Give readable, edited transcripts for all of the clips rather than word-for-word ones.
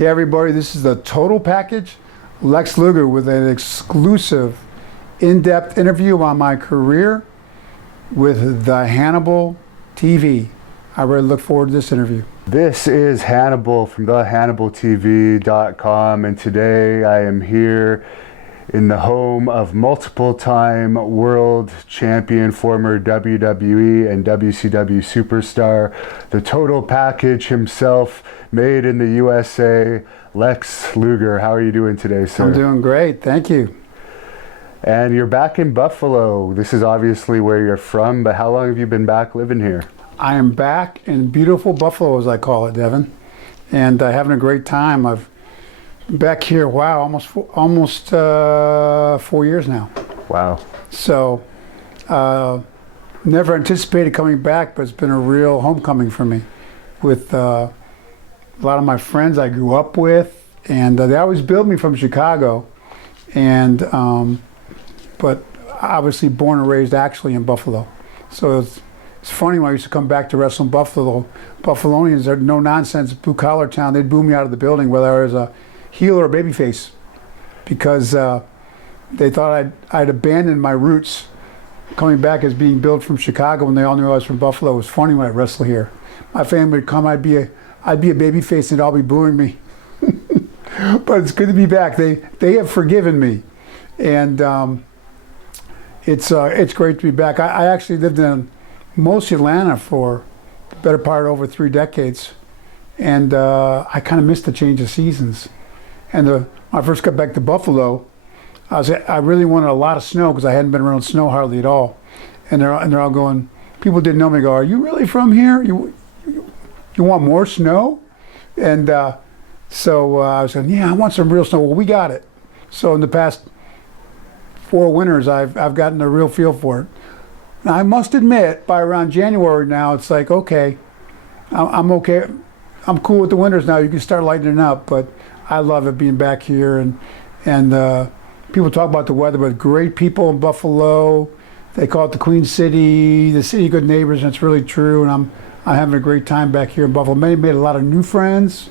Hey everybody, this is the Total Package. Lex Luger with an exclusive, in-depth interview on my career with the Hannibal TV. I really look forward to this interview. This is Hannibal from thehannibaltv.com, and today I am here in the home of multiple-time world champion, former WWE and WCW superstar, the Total Package himself, made in the USA, Lex Luger. How are you doing today, sir? I'm doing great, thank you. And you're back in Buffalo. This is obviously where you're from, but how long have you been back living here? I am back in beautiful Buffalo, as I call it, Devin, and having a great time. I've back here, wow, almost 4 years now. Wow. So, never anticipated coming back, but it's been a real homecoming for me with a lot of my friends I grew up with, and they always billed me from Chicago, and but obviously born and raised actually in Buffalo. So it's funny when I used to come back to wrestle in Buffalo, Buffalonians are no nonsense, blue collar town. They'd boo me out of the building whether I was a heel or a babyface, because they thought I'd abandoned my roots, coming back as being billed from Chicago when they all knew I was from Buffalo. It was funny when I wrestled here. My family would come, I'd be a babyface and they'd all be booing me. But it's good to be back. They have forgiven me, and it's great to be back. I actually lived in most Atlanta for the better part of over 3 decades, and I kind of missed the change of seasons. And when I first got back to Buffalo, I really wanted a lot of snow because I hadn't been around snow hardly at all. And they're all going, people didn't know me, go, are you really from here? You want more snow? And so I was saying, yeah, I want some real snow. Well, we got it. So in the past 4 winters, I've gotten a real feel for it. Now, I must admit, by around January now, it's like, okay, I'm okay. I'm cool with the winters now. You can start lightening up, but I love it being back here, and people talk about the weather, but great people in Buffalo. They call it the Queen City, the city of good neighbors, and it's really true. And I'm having a great time back here in Buffalo. Made a lot of new friends,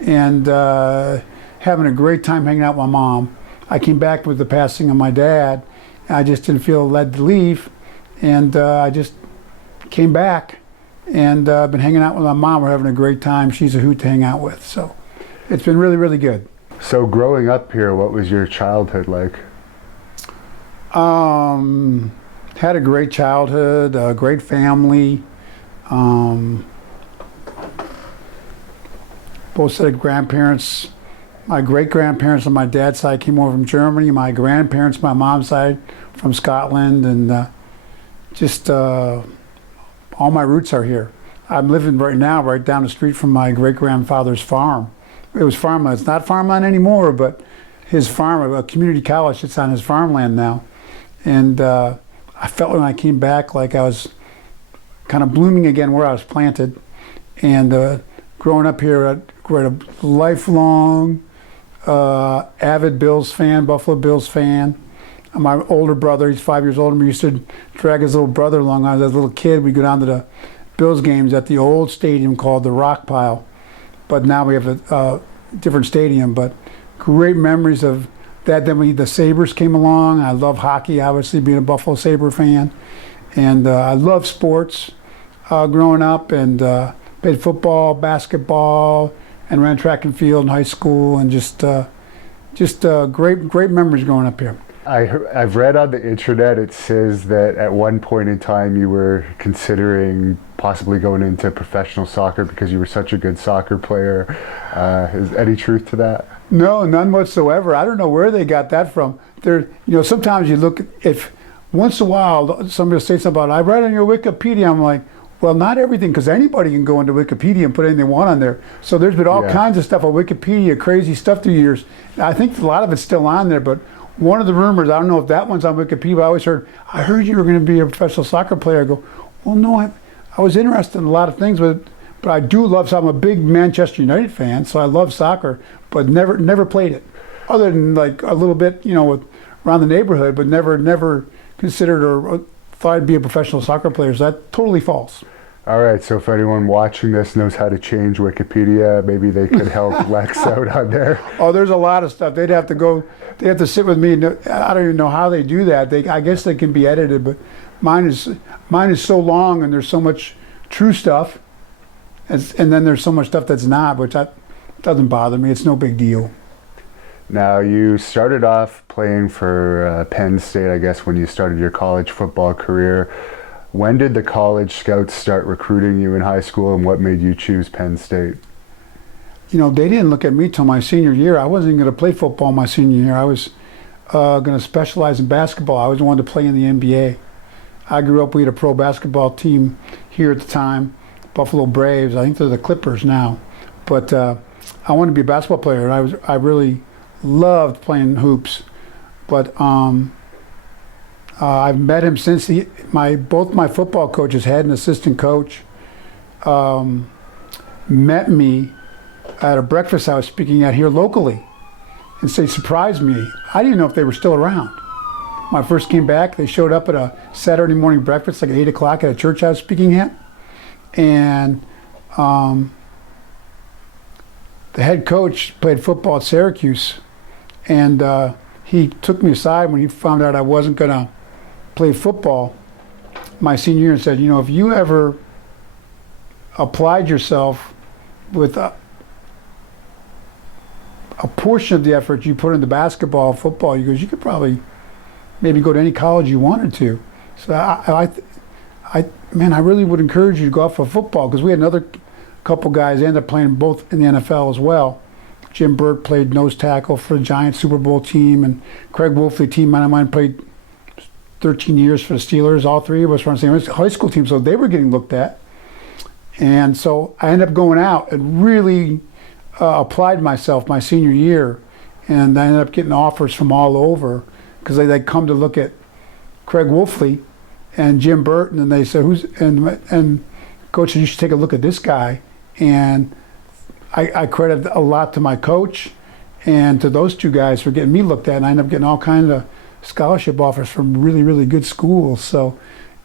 and having a great time hanging out with my mom. I came back with the passing of my dad, and I just didn't feel led to leave, and I just came back, and I've been hanging out with my mom. We're having a great time. She's a hoot to hang out with, so it's been really, really good. So growing up here, what was your childhood like? Had a great childhood, a great family. Both set of grandparents. My great-grandparents on my dad's side came over from Germany. My grandparents, my mom's side, from Scotland, and just all my roots are here. I'm living right now right down the street from my great-grandfather's farm. It was farmland. It's not farmland anymore, but his farm, a community college, sits on his farmland now. And I felt when I came back like I was kind of blooming again where I was planted. And growing up here, a lifelong avid Bills fan, Buffalo Bills fan. My older brother, he's 5 years older than me, used to drag his little brother along. I was a little kid. We'd go down to the Bills games at the old stadium called the Rock Pile. But now we have a different stadium, but great memories of that. Then the Sabres came along. I love hockey, obviously, being a Buffalo Sabre fan. And I love sports growing up, and played football, basketball, and ran track and field in high school, and just great memories growing up here. I've read on the internet, it says that at one point in time you were considering possibly going into professional soccer because you were such a good soccer player. Is any truth to that? No, none whatsoever. I don't know where they got that from. Sometimes you look, if once in a while somebody will say something about, I read on your Wikipedia, I'm like, well, not everything, because anybody can go into Wikipedia and put anything they want on there. So there's been all kinds of stuff on Wikipedia, crazy stuff through years. I think a lot of it's still on there, but one of the rumors, I don't know if that one's on Wikipedia, but I heard you were going to be a professional soccer player. I go, well, no, I was interested in a lot of things, but I do love, so I'm a big Manchester United fan, so I love soccer, but never played it. Other than like a little bit, around the neighborhood, but never considered or thought I'd be a professional soccer player. So that's totally false. All right, so if anyone watching this knows how to change Wikipedia, maybe they could help Lex out on there. Oh, there's a lot of stuff. They have to sit with me. And I don't even know how they do that. I guess they can be edited, but mine is so long, and there's so much true stuff, and then there's so much stuff that's not, which doesn't bother me. It's no big deal. Now, you started off playing for Penn State, I guess, when you started your college football career. When did the college scouts start recruiting you in high school, and what made you choose Penn State? You know, they didn't look at me till my senior year. I wasn't going to play football my senior year. I was going to specialize in basketball. I was wanted to play in the NBA. I grew up, we had a pro basketball team here at the time, Buffalo Braves. I think they're the Clippers now. But I wanted to be a basketball player, and I really loved playing hoops. But I've met him since. Both my football coaches had an assistant coach. Met me at a breakfast I was speaking at here locally, and they surprised me. I didn't know if they were still around. When I first came back, they showed up at a Saturday morning breakfast, like at 8 o'clock, at a church I was speaking at, and the head coach played football at Syracuse, and he took me aside when he found out I wasn't going to play football my senior year and said, you know, if you ever applied yourself with a portion of the effort you put into basketball, football, he goes, you could probably maybe go to any college you wanted to. So I really would encourage you to go out for football, because we had another couple guys ended up playing both in the NFL as well. Jim Burt played nose tackle for the Giants Super Bowl team, and Craig Wolfley, team of mine, played 13 years for the Steelers. All three of us were on the same high school team, so they were getting looked at. And so I ended up going out and really applied myself my senior year, and I ended up getting offers from all over, because they'd come to look at Craig Wolfley and Jim Burt, and then they said, and coach said, you should take a look at this guy. And I credit a lot to my coach and to those two guys for getting me looked at, and I ended up getting all kinds of scholarship offers from really, really good schools. So,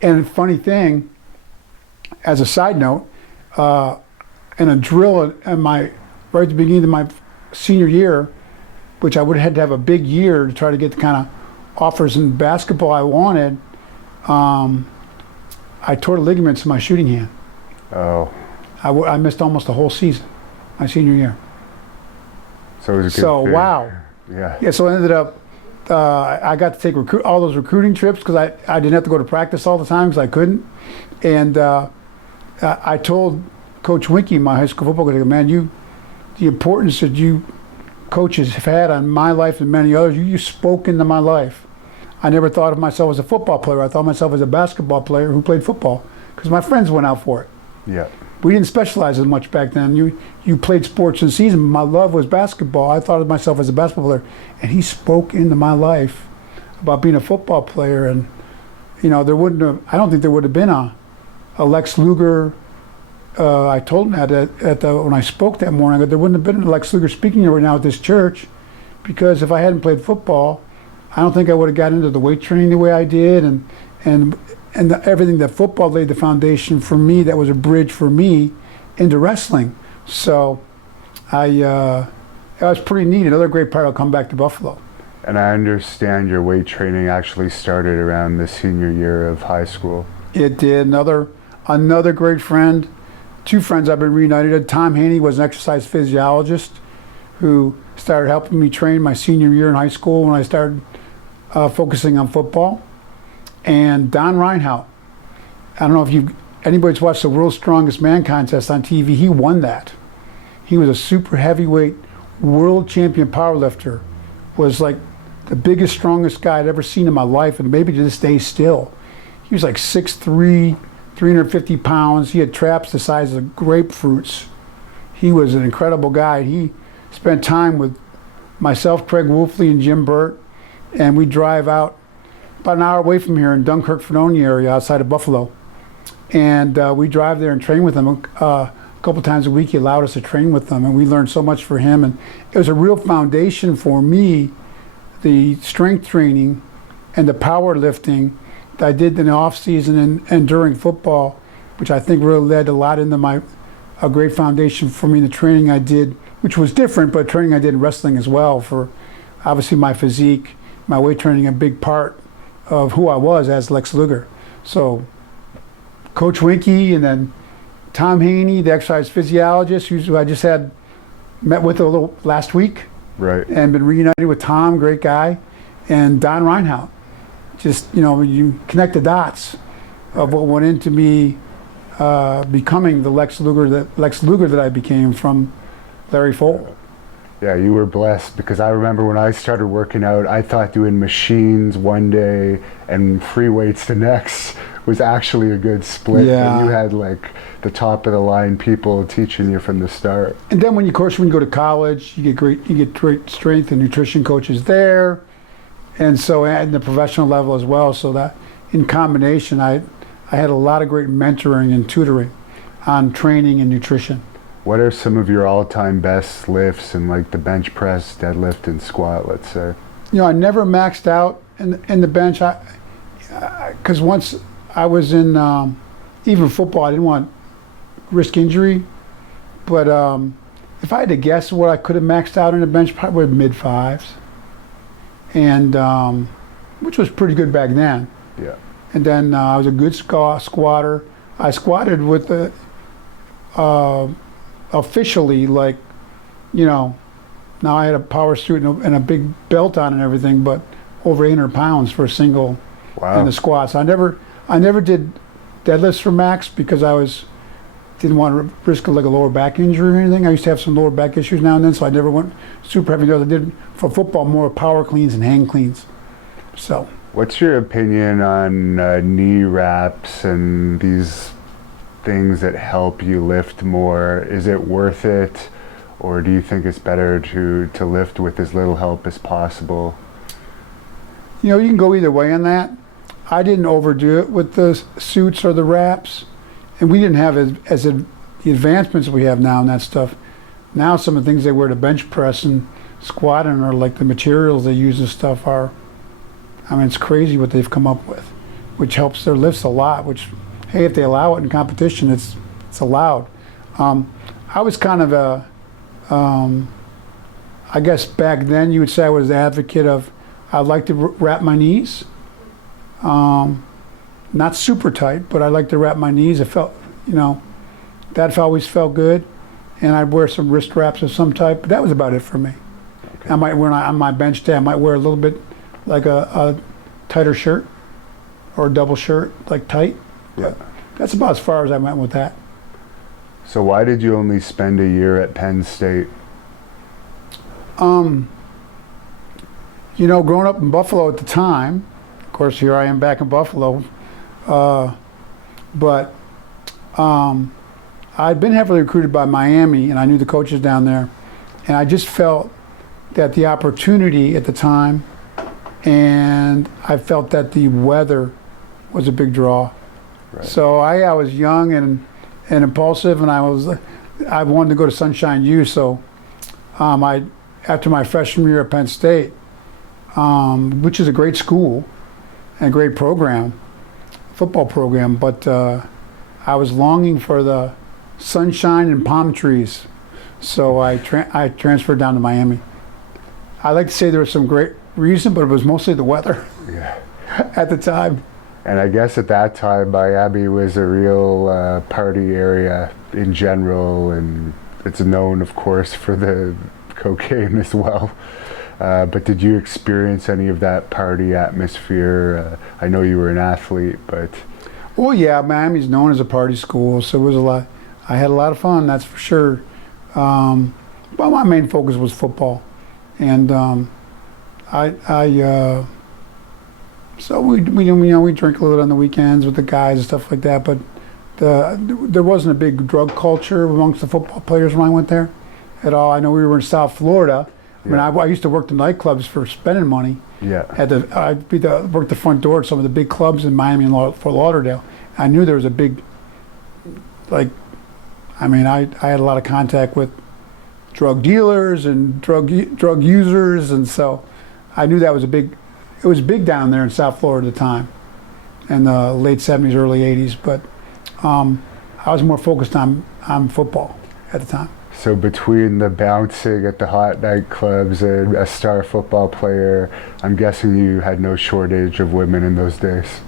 and a funny thing, as a side note, in a drill right at the beginning of my senior year, which I would have had to have a big year to try to get the kind of offers in basketball I wanted, I tore the ligaments in my shooting hand. Oh. I missed almost the whole season, my senior year. So it was a good So, thing. wow. Yeah. Yeah, so I ended up, I got to take all those recruiting trips, because I didn't have to go to practice all the time because I couldn't. And I told Coach Winkie, my high school football coach, man, the importance that you coaches have had on my life and many others, you spoke into my life. I never thought of myself as a football player. I thought of myself as a basketball player who played football, because my friends went out for it. Yeah. We didn't specialize as much back then. You played sports in season. My love was basketball. I thought of myself as a basketball player. And he spoke into my life about being a football player. And, you know, I don't think there would have been a Lex Luger. I told him that when I spoke that morning, there wouldn't have been a Lex Luger speaking right now at this church, because if I hadn't played football, I don't think I would have got into the weight training the way I did, and everything that football laid the foundation for me. That was a bridge for me into wrestling. So that was pretty neat. Another great part. I'll come back to Buffalo. And I understand your weight training actually started around the senior year of high school. It did. Another great friend. Two friends I've been reunited. Tom Haney was an exercise physiologist who started helping me train my senior year in high school when I started focusing on football. And Don Reinhout. I don't know if anybody's watched the World's Strongest Man contest on TV. He won that. He was a super heavyweight world champion powerlifter. Was like the biggest, strongest guy I'd ever seen in my life, and maybe to this day still. He was like 6'3", 350 pounds. He had traps the size of grapefruits. He was an incredible guy. He spent time with myself, Craig Wolfley, and Jim Burt, and we drive out about an hour away from here in Dunkirk, Fredonia area outside of Buffalo. And we drive there and train with him a couple times a week. He allowed us to train with them, and we learned so much for him. And it was a real foundation for me, the strength training and the powerlifting that I did in the off season and during football. which I think really led a lot into a great foundation for me in the training I did, which was different, but training I did in wrestling as well, for obviously my physique, my weight training, a big part of who I was as Lex Luger. So Coach Winky, and then Tom Haney, the exercise physiologist, who I just met with a little last week, Right. and been reunited with Tom, great guy, and Don Reinhardt. Just, you connect the dots of what went into me becoming the Lex Luger that I became from Larry Folt. Yeah, you were blessed, because I remember when I started working out, I thought doing machines one day and free weights the next was actually a good split. Yeah. And you had like the top of the line people teaching you from the start. And then when you go to college, you get great strength and nutrition coaches there, and so at the professional level as well. So that in combination, I had a lot of great mentoring and tutoring on training and nutrition. What are some of your all-time best lifts in like the bench press, deadlift, and squat, let's say? I never maxed out in the bench. Because once I was in even football, I didn't want to risk injury. But if I had to guess what I could have maxed out in the bench, probably mid-fives, and which was pretty good back then. Yeah. And then I was a good squatter. I squatted with the officially, like, now I had a power suit and a big belt on and everything, but over 800 pounds for a single. Wow. In the squats. I never did deadlifts for max because didn't want to risk like a lower back injury or anything. I used to have some lower back issues now and then, so I never went super heavy. I did for football more power cleans and hang cleans. So. What's your opinion on knee wraps and these things that help you lift more? Is it worth it, or do you think it's better to lift with as little help as possible? You can go either way on that. I didn't overdo it with the suits or the wraps, and we didn't have the advancements we have now in that stuff. Now some of the things they wear to bench press and squatting are like the materials they use and stuff are, it's crazy what they've come up with, which helps their lifts a lot, which, hey, if they allow it in competition, it's allowed. I was kind of I guess back then you would say I was the advocate of, I'd like to wrap my knees. Not super tight, but I like to wrap my knees. It felt, that always felt good. And I'd wear some wrist wraps of some type, but that was about it for me. Okay. I might wear on my bench day, I might wear a little bit like a tighter shirt or a double shirt, like tight. Yeah. That's about as far as I went with that. So why did you only spend a year at Penn State? Growing up in Buffalo at the time, of course, here I am back in Buffalo, but I'd been heavily recruited by Miami, and I knew the coaches down there, and I just felt that the opportunity at the time, and I felt that the weather was a big draw. Right. So I was young and impulsive, and I wanted to go to Sunshine U. So after my freshman year at Penn State, which is a great school and a great football program, but I was longing for the sunshine and palm trees, so I transferred down to Miami. I like to say there was some great reason, but it was mostly the weather. Yeah. At the time. And I guess at that time, Miami was a real party area in general, and it's known, of course, for the cocaine as well. But did you experience any of that party atmosphere? I know you were an athlete, but... Well, yeah, Miami's known as a party school, so it was a lot. I had a lot of fun, that's for sure. But my main focus was football, and so we drink a little on the weekends with the guys and stuff like that. But there wasn't a big drug culture amongst the football players when I went there at all. I know we were in South Florida. Yeah. I used to work the nightclubs for spending money. Yeah. I'd work the front door at some of the big clubs in Miami and Fort Lauderdale. I knew there was a big, I had a lot of contact with drug dealers and drug users, and so I knew that was it was big down there in South Florida at the time, in the late 70s, early 80s. But I was more focused on football at the time. So between the bouncing at the hot nightclubs and a star football player, I'm guessing you had no shortage of women in those days.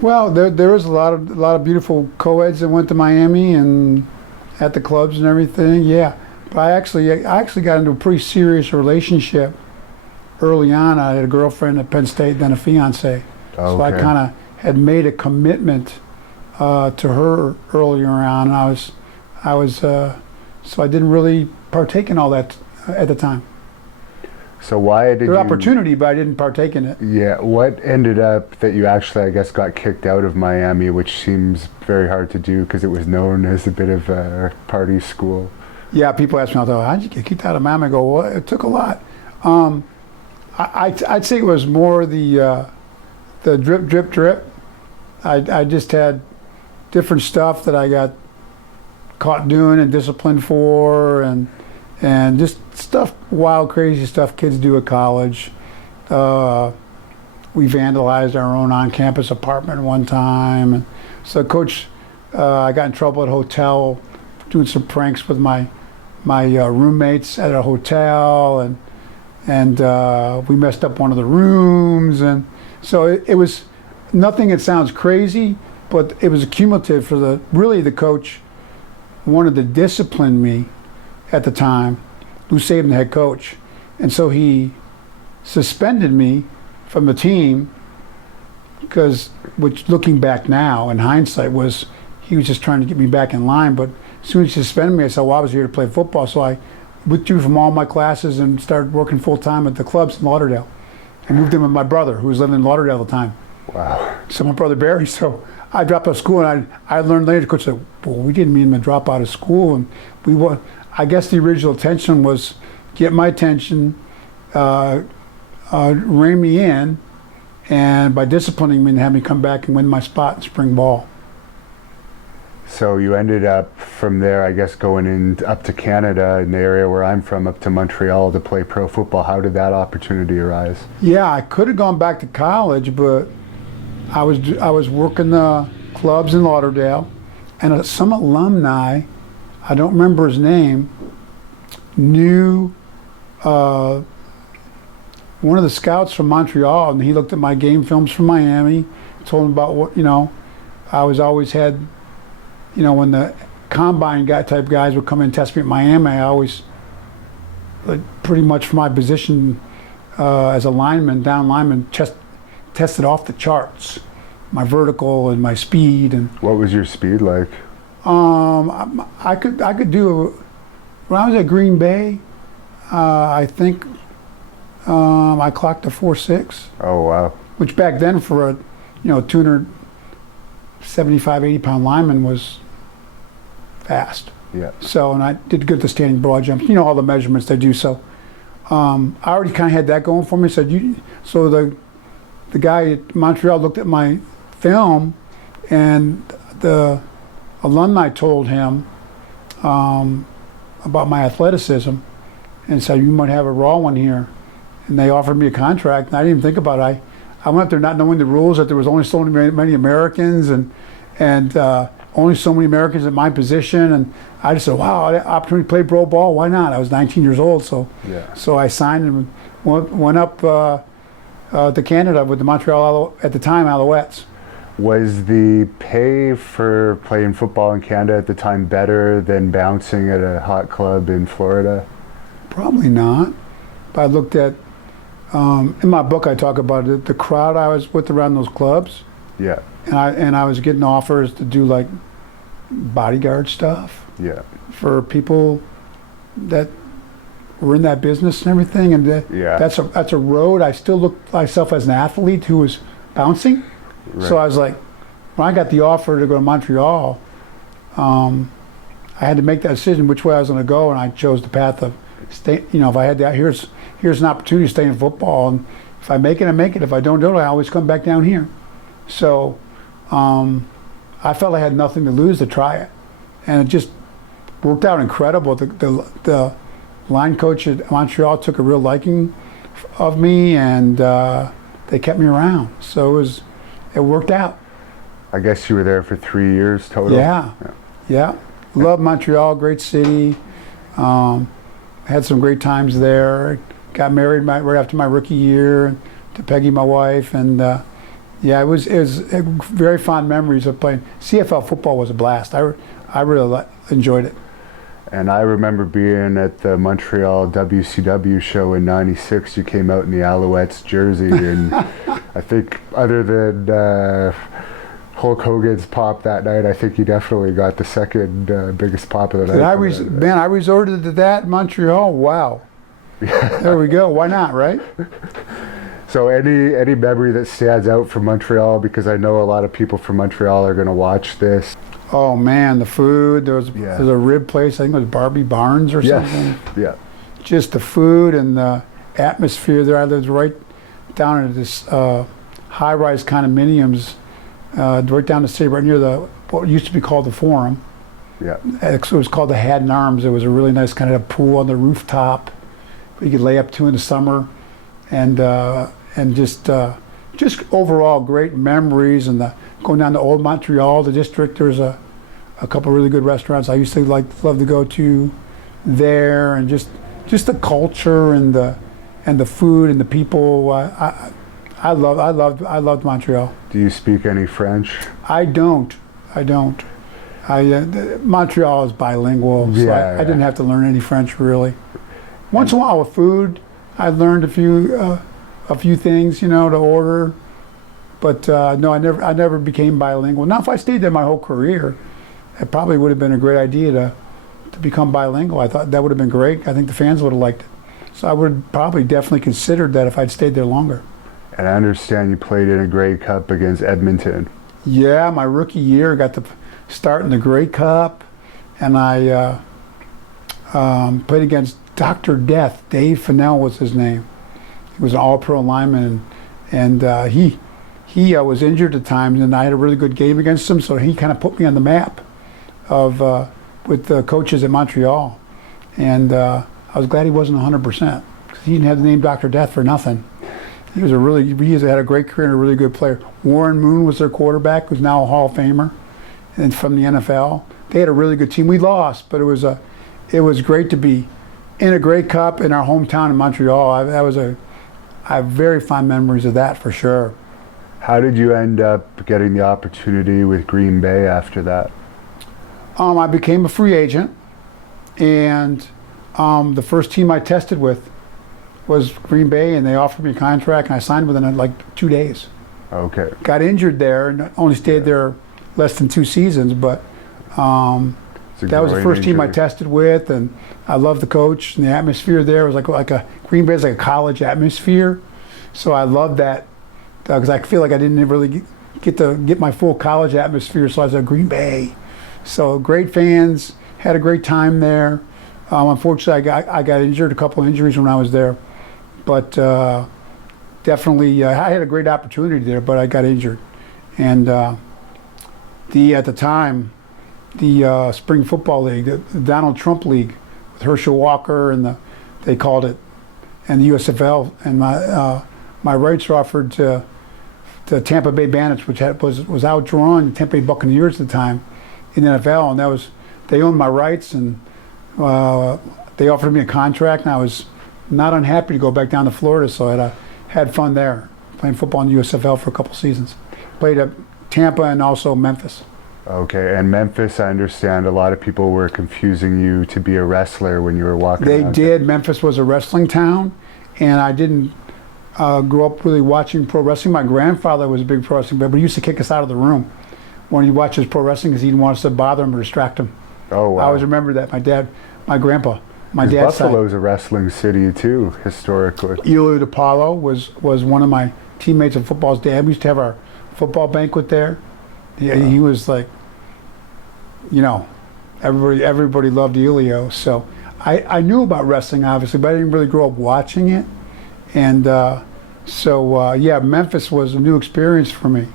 Well, there was a lot of beautiful co-eds that went to Miami and at the clubs and everything. Yeah, but I actually got into a pretty serious relationship early on. I had a girlfriend at Penn State, then a fiance. Okay. So I kind of had made a commitment to her earlier on. So I didn't really partake in all that at the time. So why did There you... was opportunity, but I didn't partake in it. Yeah, what ended up that you actually, I guess, got kicked out of Miami, which seems very hard to do because it was known as a bit of a party school. Yeah, people ask me all the time, how'd you get kicked out of Miami? I go, well, it took a lot. I'd say it was more the drip, drip, drip. I just had different stuff that I got caught doing and disciplined for, and just stuff, wild, crazy stuff kids do at college. We vandalized our own on-campus apartment one time. And so coach, I got in trouble at a hotel doing some pranks with my roommates at a hotel, and we messed up one of the rooms, and so it was nothing that sounds crazy, but it was cumulative for the coach wanted to discipline me at the time, Lou Saban, the head coach, and so he suspended me from the team because, which looking back now in hindsight was he was just trying to get me back in line. But as soon as he suspended me, I said, well, I was here to play football, so I withdrew from all my classes and started working full time at the clubs in Lauderdale. I moved in with my brother, who was living in Lauderdale at the time. Wow. So my brother Barry. So I dropped out of school, and I learned later. The coach said, "Well, we didn't mean to drop out of school, and I guess the original intention was get my attention, rein me in, and by disciplining me and have me come back and win my spot in spring ball." So you ended up from there, I guess, going in up to Canada, in the area where I'm from, up to Montreal to play pro football. How did that opportunity arise? Yeah, I could have gone back to college, but I was working the clubs in Lauderdale, and some alumni, I don't remember his name, knew one of the scouts from Montreal, and he looked at my game films from Miami, told him about what, I was always had, when the combine type guys would come in and test me at Miami, I always, pretty much for my position as a lineman, down lineman, tested off the charts, my vertical and my speed. And what was your speed like? I could do, when I was at Green Bay, I think I clocked a 4.6. Oh wow! Which back then for a 275, 80 pound lineman was fast. Yeah. So, and I did good at the standing broad jumps. All the measurements they do. So I already kind of had that going for me. So the guy at Montreal looked at my film, and the alumni told him about my athleticism and said, you might have a raw one here. And they offered me a contract, and I didn't even think about it. I went up there not knowing the rules, that there was only so many Americans and only so many Americans at my position. And I just said, wow, that opportunity to play pro ball, why not? I was 19 years old, so I signed and went up to Canada with the Montreal, at the time, Alouettes. Was the pay for playing football in Canada at the time better than bouncing at a hot club in Florida? Probably not. But I looked at, in my book I talk about it, the crowd I was with around those clubs. Yeah. And I was getting offers to do like bodyguard stuff. Yeah. For people that were in that business and everything, and that's a road. I still looked myself as an athlete who was bouncing. Right. So I was like, when I got the offer to go to Montreal, I had to make that decision which way I was going to go, and I chose the path of stay. If I had that, here's an opportunity to stay in football, and if I make it, I make it. If I don't do it, I always come back down here. So I felt I had nothing to lose to try it, and it just worked out incredible. The line coach at Montreal took a real liking of me, and they kept me around. So it worked out. I guess you were there for 3 years total? Yeah. Love Montreal, great city. Had some great times there. Got married right after my rookie year to Peggy, my wife, and it was very fond memories of playing. CFL football was a blast. I really enjoyed it. And I remember being at the Montreal WCW show in '96. You came out in the Alouettes jersey, and I think other than Hulk Hogan's pop that night, I think you definitely got the second biggest pop of the night. I resorted to that in Montreal. Wow. There we go. Why not, right? So any memory that stands out from Montreal, because I know a lot of people from Montreal are going to watch this. Oh man, the food. There was a rib place. I think it was Barbie Barnes or something. Yeah. Just the food and the atmosphere there. I lived right down at this high-rise condominiums, right down the city, right near what used to be called the Forum. Yeah. It was called the Haddon Arms. It was a really nice kind of pool on the rooftop you could lay up to in the summer, and just overall great memories. And going down to Old Montreal, the district, there's a couple of really good restaurants I used to love to go to there, and just the culture and the food and the people. I loved Montreal. Do you speak any French? I don't. Montreal is bilingual, so I didn't have to learn any French really. Once in a while with food, I learned a few things, to order. But no, I never became bilingual. Now, if I stayed there my whole career, it probably would have been a great idea to become bilingual. I thought that would have been great. I think the fans would have liked it. So I would probably definitely considered that if I'd stayed there longer. And I understand you played in a Grey Cup against Edmonton. Yeah, my rookie year, I got to start in the Grey Cup, and I played against Dr. Death. Dave Fennell was his name. He was an all-pro lineman, and he was injured at times, and I had a really good game against him, so he kind of put me on the map with the coaches at Montreal. And I was glad he wasn't 100%, because he didn't have the name Dr. Death for nothing. He had a great career and a really good player. Warren Moon was their quarterback, who's now a Hall of Famer, and from the NFL. They had a really good team. We lost, but it was great to be in a Grey Cup in our hometown in Montreal. I have very fond memories of that for sure. How did you end up getting the opportunity with Green Bay after that? I became a free agent, and the first team I tested with was Green Bay, and they offered me a contract, and I signed within like 2 days. Okay. Got injured there, and only stayed there less than 2 seasons, but that was the first team I tested with, and I loved the coach, and the atmosphere there was like a Green Bay is like a college atmosphere, so I loved that because I feel like I didn't really get my full college atmosphere, so I was at Green Bay. So great fans, had a great time there. Unfortunately, I got injured, a couple of injuries when I was there, but definitely I had a great opportunity there, but I got injured, and at the time, the Spring Football League, the Donald Trump League, with Herschel Walker, and they called it, and the USFL, and my rights were offered to Tampa Bay Bandits, which was outdrawing the Tampa Bay Buccaneers at the time in the NFL, and they owned my rights, and they offered me a contract, and I was not unhappy to go back down to Florida, so I had fun there, playing football in the USFL for a couple seasons. Played at Tampa and also Memphis. Okay, and Memphis, I understand a lot of people were confusing you to be a wrestler when you were walking around. They did. Memphis was a wrestling town, and I didn't grow up really watching pro wrestling. My grandfather was a big pro wrestling, but he used to kick us out of the room when he watches pro wrestling because he didn't want us to bother him or distract him. Oh, wow. I always remember that. My grandpa, my dad's side. Buffalo's a wrestling city too, historically. Elio DiPaolo was one of my teammates of football's dad. We used to have our football banquet there. He was like, everybody loved Elio. So I knew about wrestling, obviously, but I didn't really grow up watching it. And Memphis was a new experience for me.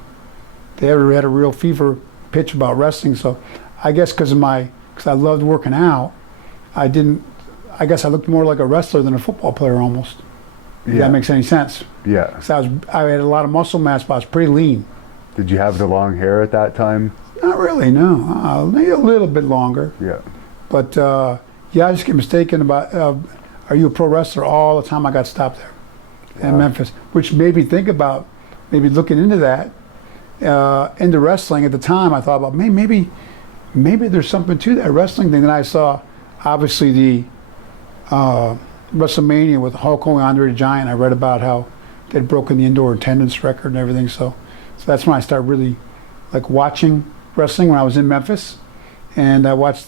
They had a real fever pitch about wrestling. So I guess because I loved working out, I guess I looked more like a wrestler than a football player almost. If that makes any sense. Yeah. So I had a lot of muscle mass, but I was pretty lean. Did you have the long hair at that time? Not really, no. Maybe a little bit longer. Yeah. But yeah, I just get mistaken about, are you a pro wrestler? All the time I got stopped there in Memphis, which made me think about maybe looking into that, into wrestling. At the time, I thought about maybe there's something to that wrestling thing. Then I saw, obviously, the WrestleMania with Hulk Hogan, Andre the Giant. I read about how they'd broken the indoor attendance record and everything. So that's when I started really like watching wrestling when I was in Memphis, and I watched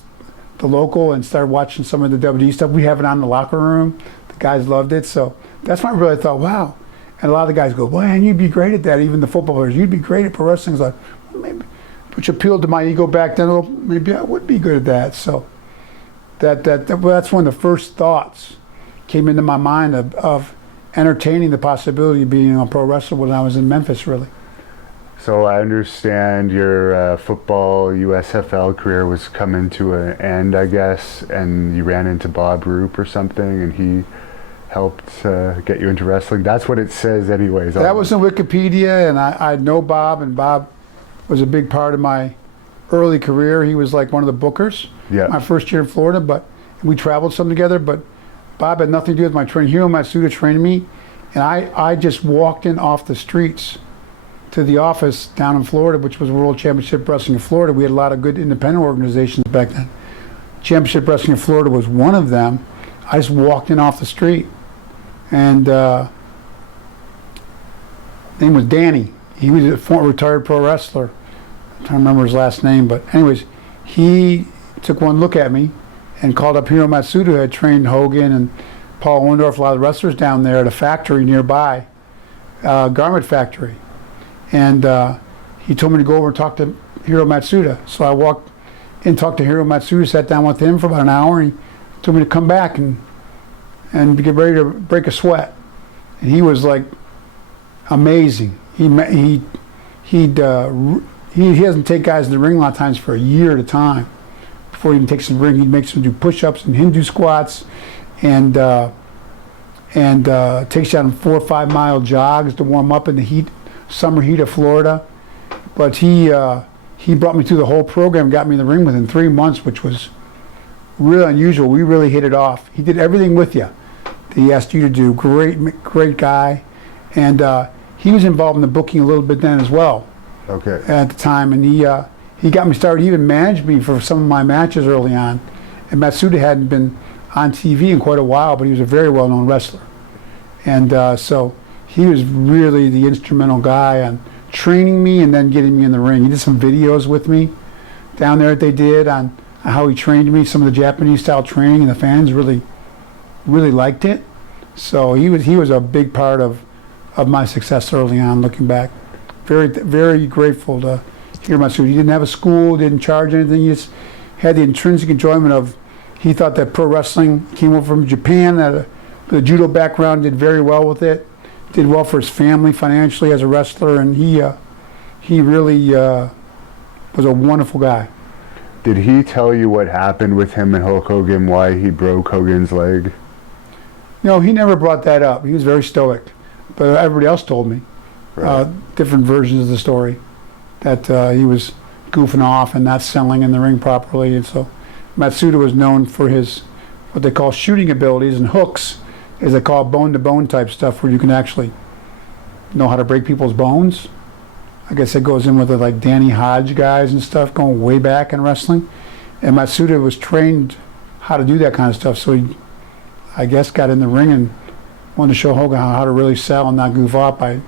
the local and started watching some of the WWE stuff. We have it on in the locker room. The guys loved it. So that's when I really thought, wow. And a lot of the guys go, well, man, you'd be great at that. Even the football players, you'd be great at pro wrestling. It's like, well, maybe, which appealed to my ego back then. Well, maybe I would be good at that. So that's one of the first thoughts came into my mind of entertaining the possibility of being a pro wrestler when I was in Memphis, really. So I understand your football USFL career was coming to an end, I guess, and you ran into Bob Roop or something, and he helped get you into wrestling. That's what it says anyways. That was in Wikipedia, and I know Bob, and Bob was a big part of my early career. He was like one of the bookers my first year in Florida, but we traveled some together, but Bob had nothing to do with my training. Hiro Matsuda trained me, and I just walked in off the streets to the office down in Florida, which was World Championship Wrestling in Florida. We had a lot of good independent organizations back then. Championship Wrestling in Florida was one of them. I just walked in off the street, and name was Danny. He was a former retired pro wrestler. I'm trying to remember his last name, but anyways, he took one look at me and called up Hiro Matsuda, who had trained Hogan and Paul Orndorff, a lot of the wrestlers down there at a factory nearby, garment factory. And he told me to go over and talk to Hiro Matsuda. So I walked in, talked to Hiro Matsuda, sat down with him for about an hour, and he told me to come back and get ready to break a sweat. And he was like amazing. He doesn't take guys in the ring a lot of times for a year at a time before he even takes them in the ring. He makes them do push-ups and Hindu squats, and takes you on 4 or 5 mile jogs to warm up in the summer heat of Florida. But he brought me through the whole program, got me in the ring within 3 months, which was really unusual. We really hit it off. He did everything with you that he asked you to do. Great guy. And he was involved in the booking a little bit then as well. Okay. At the time, and he got me started. He even managed me for some of my matches early on. And Matsuda hadn't been on TV in quite a while, but he was a very well-known wrestler. And so he was really the instrumental guy on training me and then getting me in the ring. He did some videos with me down there that they did on how he trained me, some of the Japanese style training, and the fans really liked it. So he was a big part of my success early on, looking back. Very, very grateful to hear Matsuda. He didn't have a school, didn't charge anything. He just had the intrinsic enjoyment of, he thought that pro wrestling, came over from Japan, had a judo background, did very well with it, did well for his family financially as a wrestler, and he really was a wonderful guy. Did he tell you what happened with him and Hulk Hogan, why he broke Hogan's leg? No, he never brought that up. He was very stoic. But everybody else told me different versions of the story, that he was goofing off and not selling in the ring properly. And so Matsuda was known for his, what they call shooting abilities, and hooks, as they call bone-to-bone type stuff, where you can actually know how to break people's bones. I guess it goes in with the like Danny Hodge guys and stuff, going way back in wrestling. And Matsuda was trained how to do that kind of stuff, so he, I guess, got in the ring and wanted to show Hogan how to really sell and not goof off by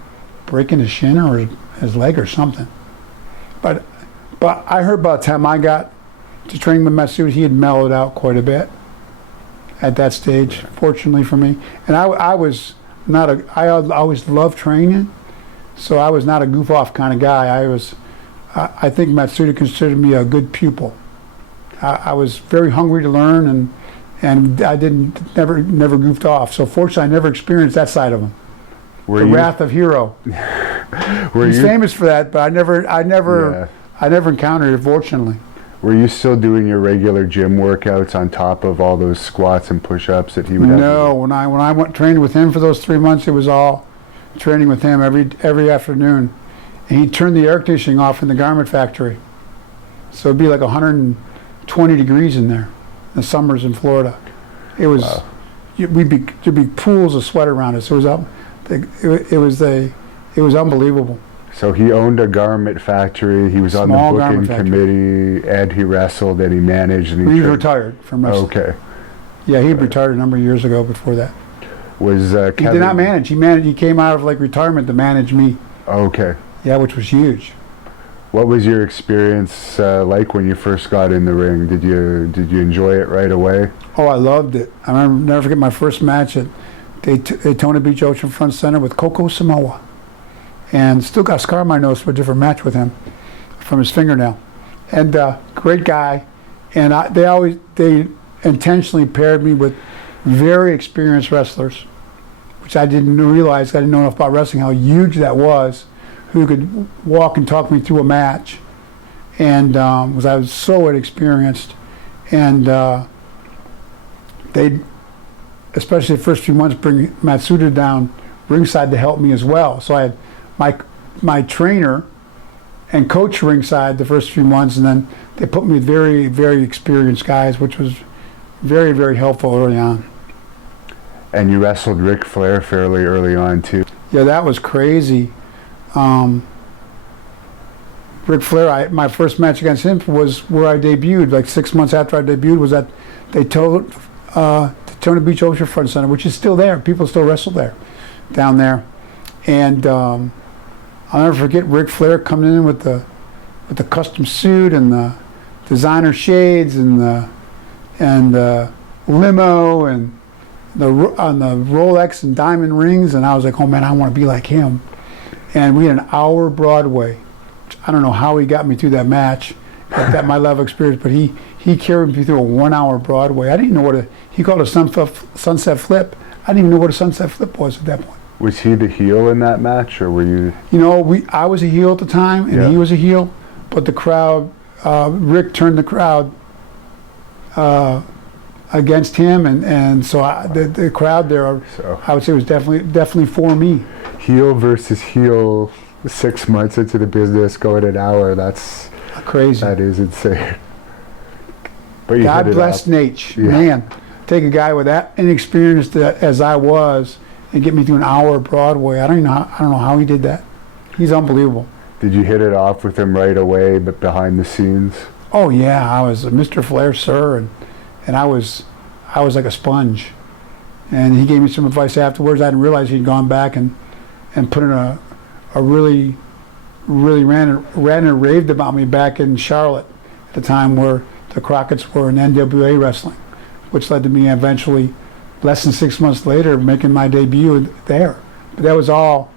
breaking his shin or his leg or something. But I heard by the time I got to training with Matsuda, he had mellowed out quite a bit at that stage, fortunately for me. And I was not I always loved training, so I was not a goof off kind of guy. I think Matsuda considered me a good pupil. I was very hungry to learn, and I never goofed off. So fortunately, I never experienced that side of him. Wrath of Hero. He's famous for that, but I never encountered it, fortunately. Were you still doing your regular gym workouts on top of all those squats and push-ups that he would have? No, when I went trained with him for those 3 months, it was all training with him every afternoon. and he'd turn the air conditioning off in the garment factory. So it'd be like 120 degrees in there. In the summers in Florida, it was. Wow. There'd be pools of sweat around us. It was unbelievable. So he owned a garment factory. He was on the Small booking garment factory. committee, and he wrestled, and he managed, and He trained. retired from wrestling. Okay. Yeah, he retired a number of years ago. Before that, Was he Kevin? did not manage. He came out of like retirement to manage me. Okay. Yeah, which was huge. What was your experience like when you first got in the ring? Did you enjoy it right away? Oh, I loved it. I remember, never forget my first match at Daytona Beach Ocean Front Center with Coco Samoa, and still got a scar on my nose for a different match with him from his fingernail. And great guy, and they intentionally paired me with very experienced wrestlers, which I didn't realize. I didn't know enough about wrestling how huge that was. Who could walk and talk me through a match, and because I was so inexperienced, and they, especially the first few months, bring Matsuda down ringside to help me as well. So I had my trainer and coach ringside the first few months, and then they put me with very, very experienced guys, which was very, very helpful early on. And you wrestled Ric Flair fairly early on too. Yeah, that was crazy. Ric Flair, my first match against him was where I debuted. Like 6 months after I debuted was at Daytona Beach Ocean Front Center, which is still there. People still wrestle there, down there. And I'll never forget Ric Flair coming in with the custom suit and the designer shades and the limo and on the Rolex and diamond rings, and I was like, oh man, I want to be like him. And we had an hour Broadway. I don't know how he got me through that match at that my level of experience, but he carried me through a 1 hour Broadway. I didn't know he called it a sunset flip. I didn't even know what a sunset flip was at that point. Was he the heel in that match, or were you? You know, I was a heel at the time, and he was a heel, but the crowd, Rick turned the crowd against him, and so the crowd there, I would say, was definitely for me. Heel versus heel, 6 months into the business, going an hour. That's crazy. That is insane. But you God bless Nate. Yeah. Man, take a guy with that inexperienced as I was and get me through an hour of Broadway. I don't know how he did that. He's unbelievable. Did you hit it off with him right away, but behind the scenes? Oh yeah, I was Mr. Flair, sir, and I was like a sponge. And he gave me some advice afterwards. I didn't realize he'd gone back and put in a really ran and raved about me back in Charlotte at the time where the Crockett's were in NWA wrestling, which led to me eventually, less than 6 months later, making my debut there. But that was all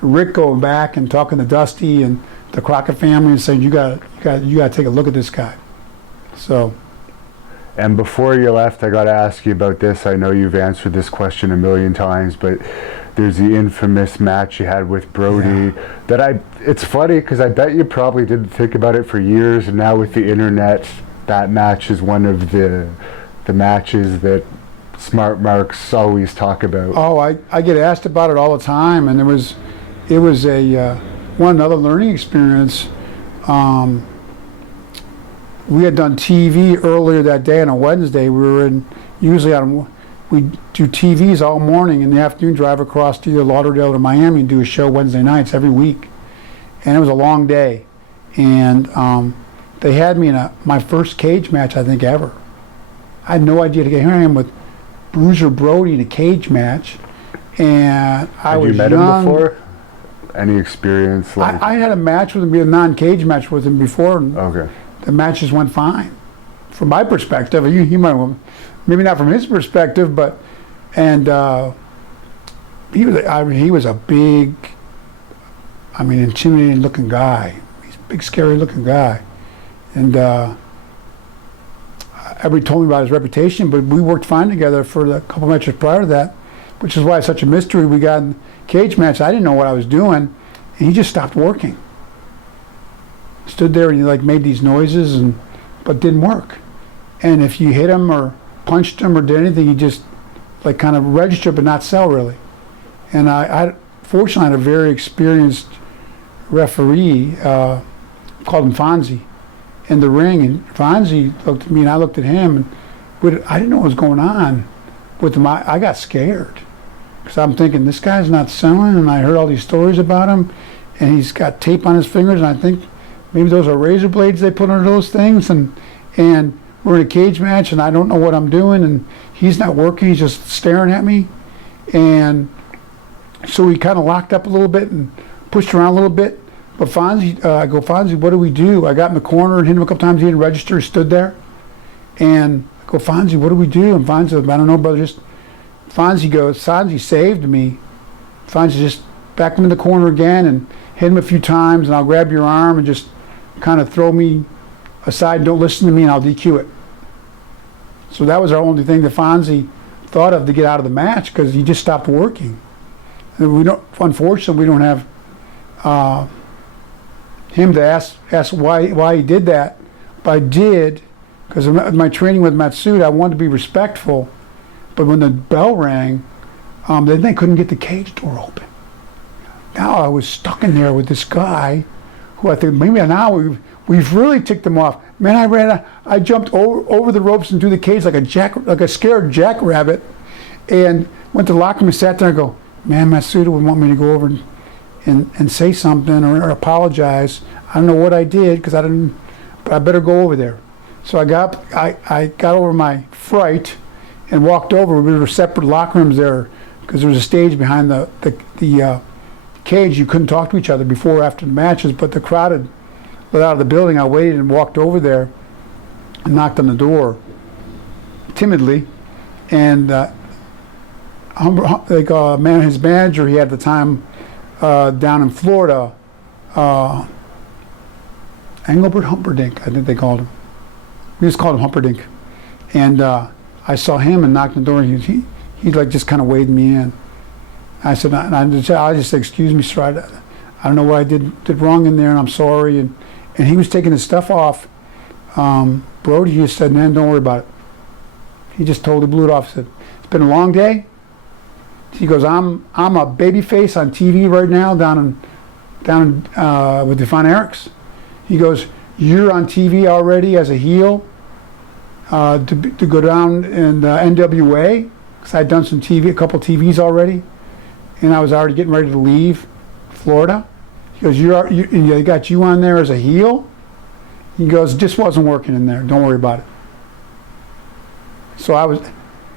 Rick going back and talking to Dusty and the Crockett family and saying, you got to take a look at this guy. So. And before you left, I got to ask you about this. I know you've answered this question a million times, but there's the infamous match you had with Brody. Yeah. It's funny because I bet you probably didn't think about it for years, and now with the internet, that match is one of the matches that smart marks always talk about. Oh, I get asked about it all the time, and it was another learning experience. We had done TV earlier that day on a Wednesday. We do TVs all morning, in the afternoon drive across to either Lauderdale or Miami and do a show Wednesday nights every week. And it was a long day. And they had me in my first cage match, I think, ever. I had no idea. Here I am with Bruiser Brody in a cage match. And I was young. Had you met him before? Any experience? I had a match with him, a non-cage match with him before. Okay. The matches went fine. From my perspective, he might, maybe not from his perspective, but, and he was a big, intimidating looking guy. He's a big, scary looking guy. And everybody told me about his reputation, but we worked fine together for the couple matches prior to that, which is why it's such a mystery. We got in cage match. I didn't know what I was doing, and he just stopped working. Stood there and he made these noises, but didn't work. And if you hit him or punched him or did anything, he just kind of registered but not sell really. And I fortunately had a very experienced referee, called him Fonzie, in the ring, and Fonzie looked at me and I looked at him, and I didn't know what was going on with him. I got scared because I'm thinking this guy's not selling, and I heard all these stories about him, and he's got tape on his fingers, and I think maybe those are razor blades they put under those things, and we're in a cage match, and I don't know what I'm doing, and he's not working, he's just staring at me, and so we kind of locked up a little bit and pushed around a little bit. But Fonzie, I go, Fonzie, what do we do? I got in the corner and hit him a couple times. He didn't register. He stood there. And I go, Fonzie, what do we do? And Fonzie said, I don't know, brother. Fonzie goes, Fonzie saved me. Fonzie just backed him in the corner again and hit him a few times, and I'll grab your arm and just kind of throw me aside. Don't listen to me, and I'll DQ it. So that was our only thing that Fonzie thought of to get out of the match, because he just stopped working. And unfortunately, we don't have him to ask why he did that. But I did, because of my training with Matsuda, I wanted to be respectful. But when the bell rang, then they couldn't get the cage door open. Now I was stuck in there with this guy, who I think maybe now we've really ticked him off. Man, I jumped over the ropes and through the cage like a scared jackrabbit, and went to the locker room and sat there and go, man, Matsuda would want me to go over and say something or apologize. I don't know what I did, because I didn't, but I better go over there. So I got over my fright and walked over. We were separate locker rooms there, because there was a stage behind the cage. You couldn't talk to each other before or after the matches, but the crowd had let out of the building. I waited and walked over there and knocked on the door timidly, and his manager he had at the time down in Florida, Engelbert Humperdinck, I think they called him. We just called him Humperdinck. And I saw him and knocked on the door, and he like just kind of waved me in. I said, I just said, excuse me, sir, I don't know what I did wrong in there, and I'm sorry. And he was taking his stuff off. Brody just said, man, don't worry about it. He just totally blew it off. He said, it's been a long day. He goes, I'm a babyface on TV right now down with Define Erics. He goes, you're on TV already as a heel to go down in NWA, because I'd done a couple TVs already, and I was already getting ready to leave Florida. He goes, they got you on there as a heel? He goes, just wasn't working in there. Don't worry about it. So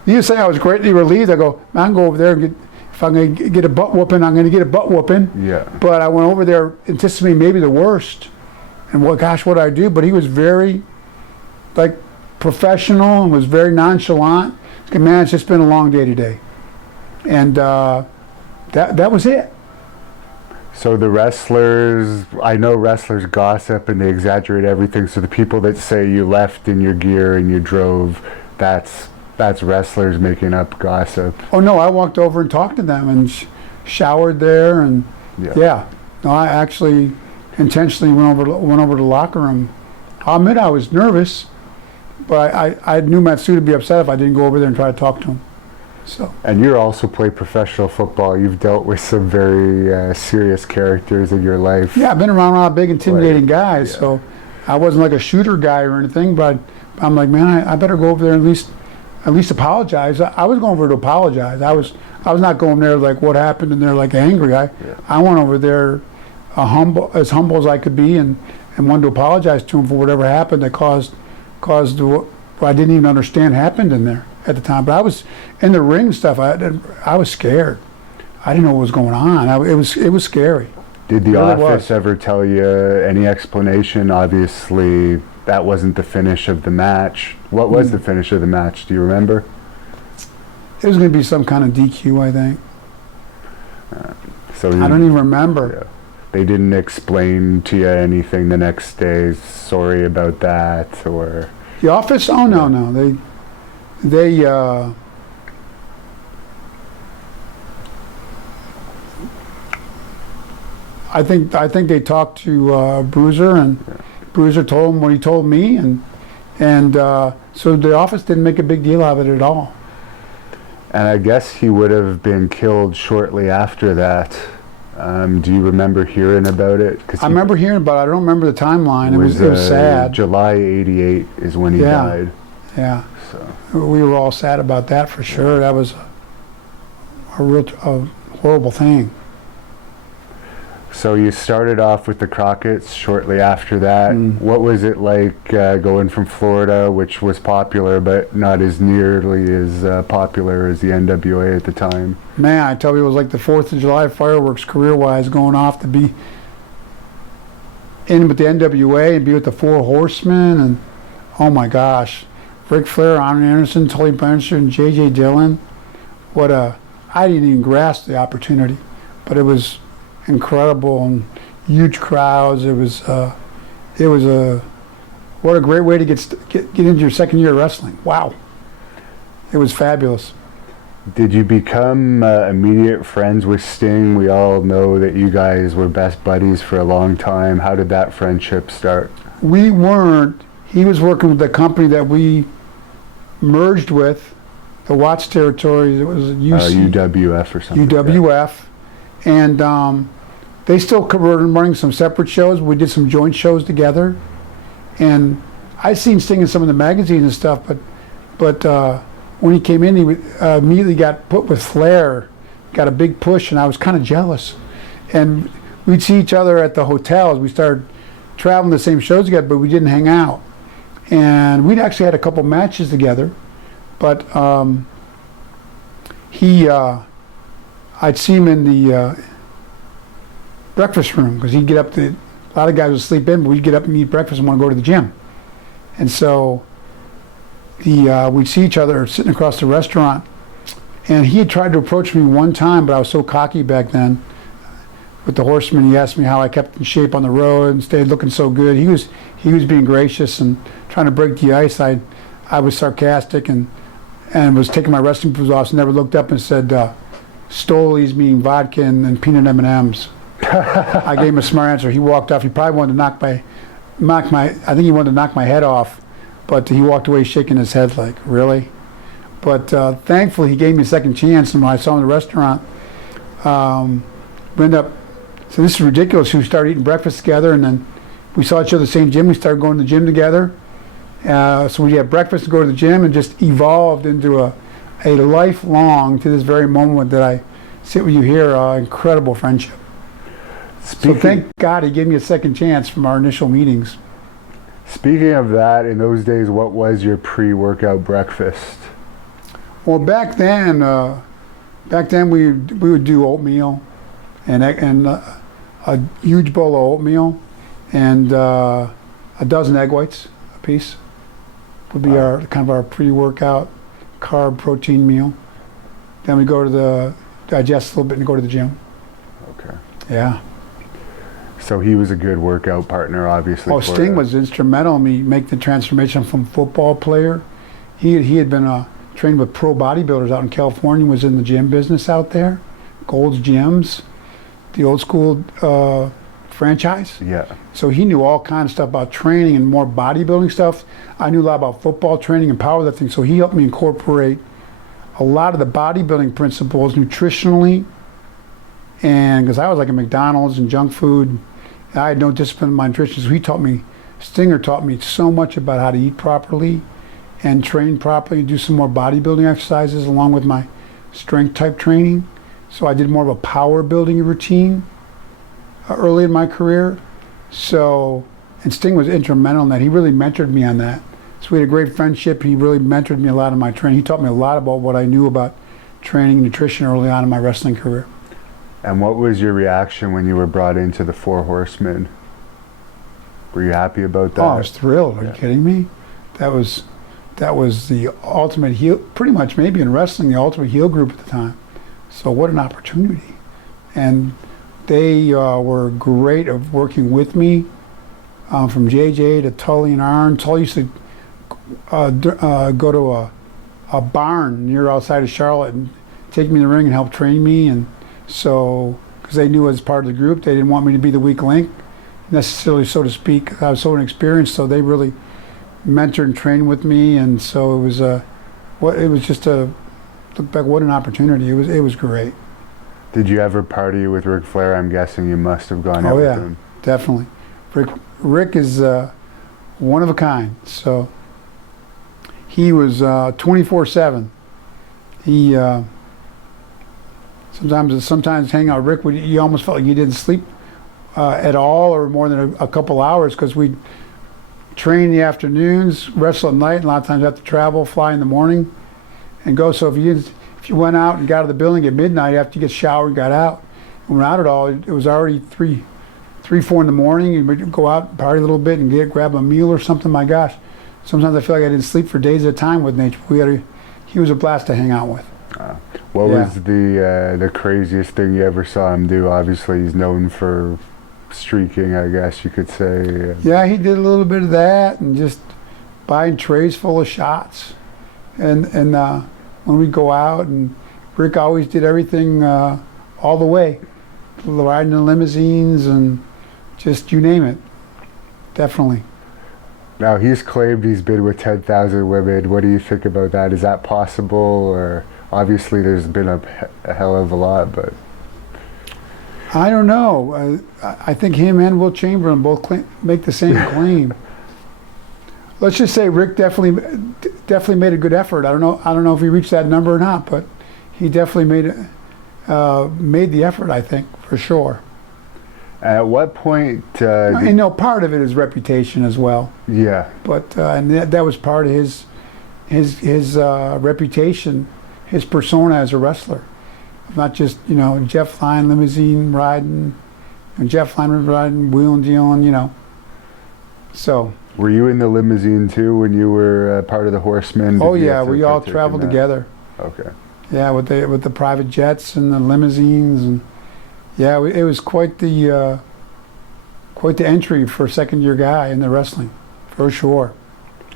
you say I was greatly relieved. I go, I can go over there and if I'm going to get a butt whooping, I'm going to get a butt whooping. Yeah. But I went over there anticipating maybe the worst. And what did I do? But he was very, professional and was very nonchalant. He said, man, it's just been a long day today. And that was it. So the wrestlers, I know wrestlers gossip and they exaggerate everything. So the people that say you left in your gear and you drove, that's wrestlers making up gossip. Oh no, I walked over and talked to them and showered there, and yeah. No, I actually intentionally went over to the locker room. I'll admit I was nervous, but I knew Matsuda would be upset if I didn't go over there and try to talk to him. So. And you also play professional football. You've dealt with some very serious characters in your life. Yeah, I've been around a lot of big, intimidating guys, so I wasn't like a shooter guy or anything, but I'm like, man, I better go over there and at least apologize. I was going over to apologize. I was not going there like what happened and they're like angry. I went over there as humble as I could be and wanted to apologize to him for whatever happened that caused what I didn't even understand happened in there at the time. But I was in the ring and stuff. I was scared. I didn't know what was going on. It was scary. Did the office ever tell you any explanation? Obviously, that wasn't the finish of the match. What was the finish of the match? Do you remember? It was going to be some kind of DQ, I think. I don't even remember. Yeah. They didn't explain to you anything the next day. Sorry about that, or the office? Oh no. They I think they talked to Bruiser, and Bruiser told him what he told me, and so the office didn't make a big deal out of it at all. And I guess he would have been killed shortly after that. Do you remember hearing about it? I remember hearing about it. I don't remember the timeline. It was sad. July '88 is when he died. Yeah. So We were all sad about that for sure. That was a horrible thing. So you started off with the Crockett's shortly after that. What was it like going from Florida, which was popular but not as nearly as popular as the NWA at the time? Man, I tell you, it was like the 4th of July fireworks career-wise, going off to be in with the NWA and be with the Four Horsemen, and oh my gosh, Ric Flair, Arn Anderson, Tully Blanchard, and J.J. Dillon. I didn't even grasp the opportunity, but it was incredible and huge crowds. It was what a great way to get into your second year of wrestling. Wow, it was fabulous. Did you become immediate friends with Sting? We all know that you guys were best buddies for a long time. How did that friendship start? We weren't. He was working with the company that we merged with, the Watts Territories. It was UWF or something. UWF. And they still were running some separate shows. We did some joint shows together. And I seen Sting in some of the magazines and stuff, but when he came in, he immediately got put with Flair, got a big push, and I was kind of jealous. And we'd see each other at the hotels. We started traveling the same shows together, but we didn't hang out. And we'd actually had a couple matches together, but I'd see him in the breakfast room, because he'd get up to, a lot of guys would sleep in, but we'd get up and eat breakfast and want to go to the gym. And so we'd see each other sitting across the restaurant, and he had tried to approach me one time, but I was so cocky back then with the Horsemen. He asked me how I kept in shape on the road and stayed looking so good. He was being gracious and trying to break the ice. I was sarcastic and was taking my wrestling boots off and never looked up and said, Stolies mean vodka and peanut M&Ms. I gave him a smart answer. He walked off. He probably wanted to knock my head off, but he walked away shaking his head like, really? But thankfully, he gave me a second chance, and when I saw him in the restaurant, we ended up, so this is ridiculous. We started eating breakfast together, and then we saw each other at the same gym. We started going to the gym together. So we had breakfast to go to the gym, and just evolved into a lifelong, to this very moment that I sit with you here, incredible friendship. So thank God he gave me a second chance from our initial meetings. Speaking of that, in those days, what was your pre-workout breakfast? Well, back then we would do oatmeal, and a huge bowl of oatmeal, and a dozen egg whites a piece would be our kind of our pre-workout carb protein meal. Then we go to the digest a little bit and go to the gym. Okay. Yeah. So he was a good workout partner, obviously. Oh, Sting was instrumental in me make the transformation from football player. He had been trained with pro bodybuilders out in California, was in the gym business out there, Gold's Gyms, the old school franchise. Yeah. So he knew all kinds of stuff about training and more bodybuilding stuff. I knew a lot about football training and powerlifting, so he helped me incorporate a lot of the bodybuilding principles nutritionally, and because I was like a McDonald's and junk food, I had no discipline in my nutrition, so Stinger taught me so much about how to eat properly and train properly and do some more bodybuilding exercises along with my strength type training. So I did more of a power building routine early in my career. So, and Sting was instrumental in that. He really mentored me on that. So we had a great friendship. He really mentored me a lot in my training. He taught me a lot about what I knew about training and nutrition early on in my wrestling career. And what was your reaction when you were brought into the Four Horsemen? Were you happy about that? Oh, I was thrilled. Are you kidding me? That was the ultimate heel, pretty much maybe in wrestling, the ultimate heel group at the time. So what an opportunity. And they were great of working with me, from JJ to Tully and Arn. Tully used to go to a barn near outside of Charlotte and take me in the ring and help train me. And so, because they knew as part of the group, they didn't want me to be the weak link, necessarily, so to speak. I was so inexperienced, so they really mentored and trained with me, and so it was look back, what an opportunity. It was great. Did you ever party with Ric Flair? I'm guessing you must have gone out Oh with yeah, him. definitely. Rick is one of a kind. So he was 24/7. He sometimes hang out with Rick. You almost felt like you didn't sleep at all, or more than a couple hours, because we'd train in the afternoons, wrestle at night, and a lot of times have to travel, fly in the morning, and go. So if you went out and got out of the building at midnight after you get showered and got out, and went out at all, it was already 3, 4 in the morning. You would go out, party a little bit, and grab a meal or something. My gosh, sometimes I feel like I didn't sleep for days at a time with Nate. He was a blast to hang out with. What was the craziest thing you ever saw him do? Obviously, he's known for streaking, I guess you could say. Yeah, he did a little bit of that, and just buying trays full of shots. And when we go out, and Rick always did everything all the way, riding in limousines and just you name it. Definitely. Now, he's claimed he's been with 10,000 women. What do you think about that? Is that possible? Or obviously there's been a hell of a lot, but... I don't know. I think him and Will Chamberlain both make the same claim. Let's just say Rick definitely made a good effort. I don't know if he reached that number or not, but he definitely made the effort, I think, for sure. At what point... part of it is reputation as well. Yeah. But and that was part of his reputation, his persona as a wrestler. Not just, Jeff Lynne limousine riding, and Jeff Lynne riding, wheeling, dealing, So. Were you in the limousine too when you were part of the Horsemen? Oh yeah, we all traveled together. Okay. Yeah, with the private jets and the limousines, and yeah, it was quite the entry for a second-year guy in the wrestling, for sure.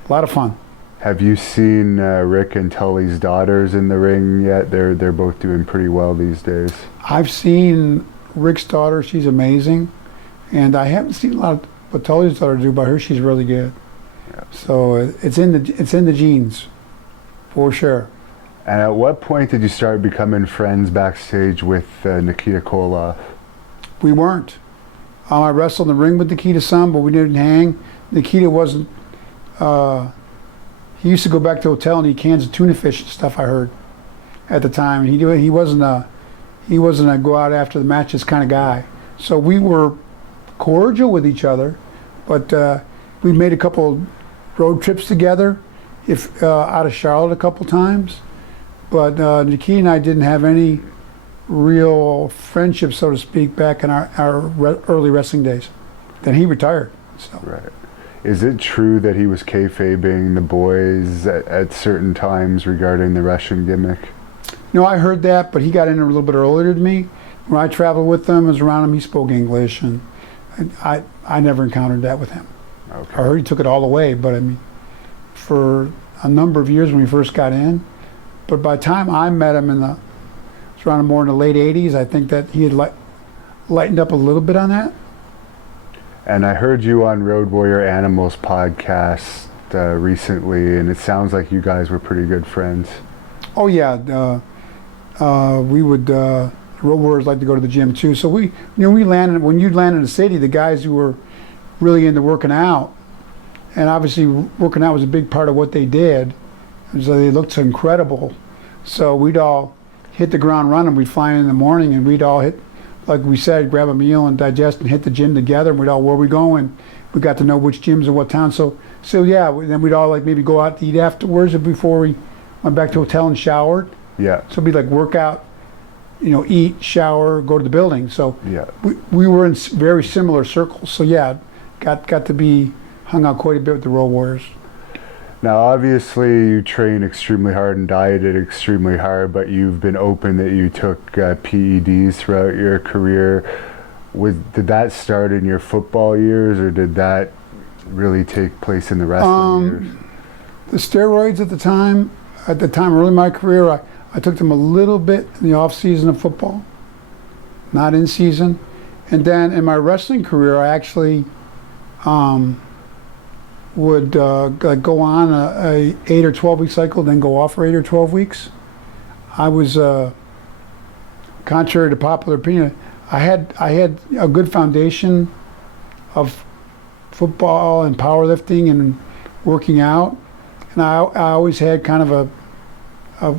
A lot of fun. Have you seen Rick and Tully's daughters in the ring yet? They're both doing pretty well these days. I've seen Rick's daughter; she's amazing, and I haven't seen a lot of what Tully's daughter do, but she's really good. Yeah. So it's in the genes, for sure. And at what point did you start becoming friends backstage with Nikita Koloff? We weren't. I wrestled in the ring with Nikita some, but we didn't hang. Nikita wasn't. He used to go back to the hotel and eat cans of tuna fish and stuff, I heard, at the time. And he wasn't a go out after the matches kind of guy. So we were cordial with each other, but we made a couple road trips together, out of Charlotte a couple times. But Nikita and I didn't have any real friendship, so to speak, back in our early wrestling days. Then he retired. So. Right. Is it true that he was kayfabing the boys at certain times regarding the Russian gimmick? I heard that, but he got in a little bit earlier than me. When I traveled with him, I was around him, he spoke English, and I never encountered that with him. Okay. I heard he took it all away, but I mean, for a number of years when we first got in, but by the time I met him it was around more in the late 80s, I think that he had lightened up a little bit on that. And I heard you on Road Warrior Animals podcast recently, and it sounds like you guys were pretty good friends. Oh yeah, we would. Road Warriors like to go to the gym too. So when you land in the city, the guys who were really into working out, and obviously working out was a big part of what they did, and so they looked so incredible. So we'd all hit the ground running. We'd fly in the morning, and we'd all hit. Like we said, grab a meal and digest and hit the gym together. And we'd all, where we going? We got to know which gyms and what town. So yeah, then we'd all maybe go out to eat afterwards or before we went back to the hotel and showered. Yeah. So it'd be like workout, eat, shower, go to the building. So yeah, we were in very similar circles. So yeah, got to be hung out quite a bit with the Road Warriors. Now, obviously, you train extremely hard and dieted extremely hard, but you've been open that you took PEDs throughout your career. Did that start in your football years, or did that really take place in the wrestling years? The steroids at the time early in my career, I took them a little bit in the off season of football, not in season. And then in my wrestling career, I actually would go on a 8 or 12 week cycle, then go off for 8 or 12 weeks. I was contrary to popular opinion, I had a good foundation of football and powerlifting and working out, and I always had kind of a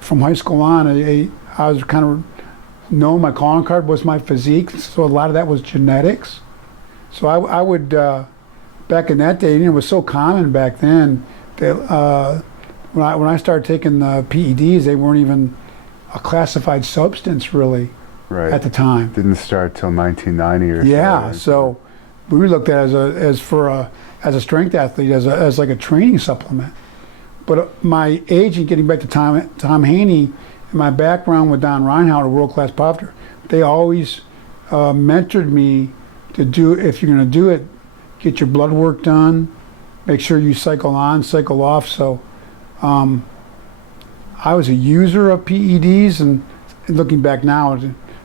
from high school on, I was kind of known, my calling card was my physique, so a lot of that was genetics. So I would, back in that day, it was so common back then that when I started taking the PEDs, they weren't even a classified substance really at the time. Didn't start till 1990 or so. Yeah, so we looked at it as a strength athlete, as like a training supplement. But my agent, getting back to Tom Haney, and my background with Don Reinhardt, a world-class powerlifter, they always mentored me to do, if you're going to do it, get your blood work done, make sure you cycle on, cycle off. So I was a user of PEDs, and looking back now,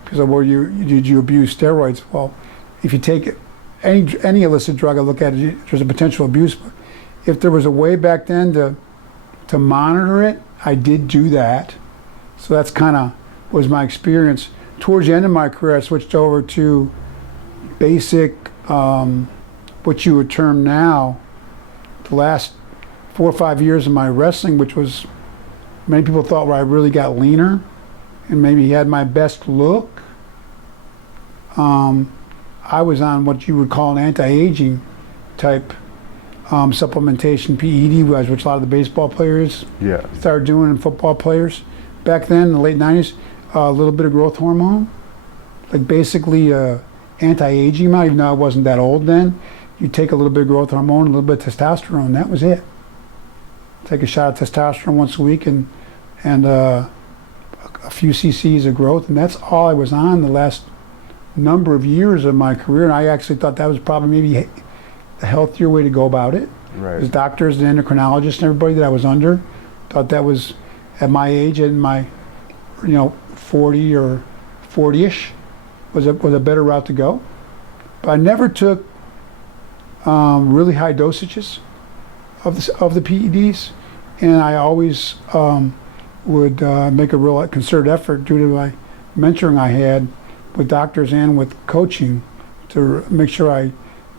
because of did you abuse steroids? Well, if you take any illicit drug, I look at it, there's a potential abuse. But if there was a way back then to monitor it, I did do that. So that's kind of was my experience. Towards the end of my career, I switched over to basic, what you would term now, the last 4 or 5 years of my wrestling, which was, many people thought where I really got leaner and maybe had my best look. I was on what you would call an anti-aging type supplementation, PED, which a lot of the baseball players started doing, and football players. Back then, in the late 90s, a little bit of growth hormone, like basically anti-aging amount, even though I wasn't that old then. You take a little bit of growth hormone, a little bit of testosterone, that was it. Take a shot of testosterone once a week and a few cc's of growth, and that's all I was on the last number of years of my career. And I actually thought that was probably maybe a healthier way to go about it. Right. As doctors and endocrinologists and everybody that I was under thought that was, at my age, in my 40 or 40ish, was a better route to go. But I never took really high dosages of the PEDs, and I always would make a real concerted effort, due to my mentoring I had with doctors and with coaching, to make sure I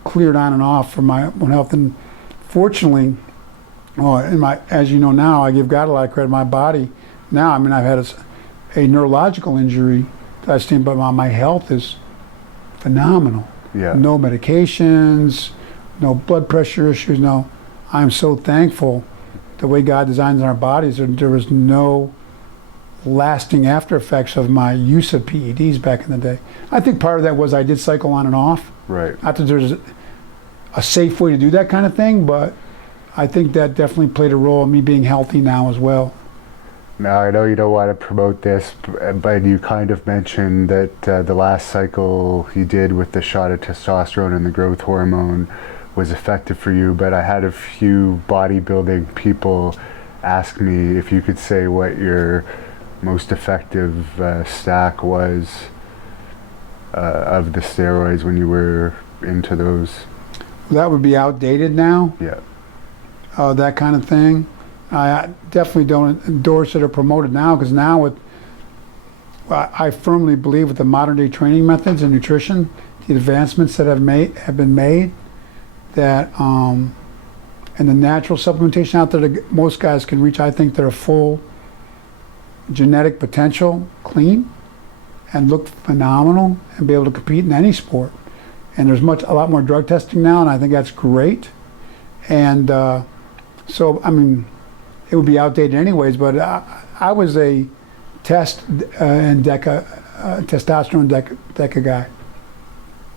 cleared on and off for my own health. And fortunately, as you know now, I give God a lot of credit. My body now, I've had a neurological injury that I stand, but my health is phenomenal. Yeah. No medications, no blood pressure issues. No, I'm so thankful the way God designs our bodies. There was no lasting after effects of my use of PEDs back in the day. I think part of that was I did cycle on and off. Right. Not that there's a safe way to do that kind of thing, but I think that definitely played a role in me being healthy now as well. Now, I know you don't want to promote this, but you kind of mentioned that the last cycle you did with the shot of testosterone and the growth hormone was effective for you, but I had a few bodybuilding people ask me if you could say what your most effective stack was of the steroids when you were into those. That would be outdated now. Yeah. That kind of thing. I definitely don't endorse it or promote it now, because now I firmly believe with the modern day training methods and nutrition, the advancements that have been made, that and the natural supplementation out there that most guys can reach, I think they're a full genetic potential, clean, and look phenomenal and be able to compete in any sport. And there's a lot more drug testing now, and I think that's great. And so, it would be outdated anyways, but I was a testosterone DECA guy.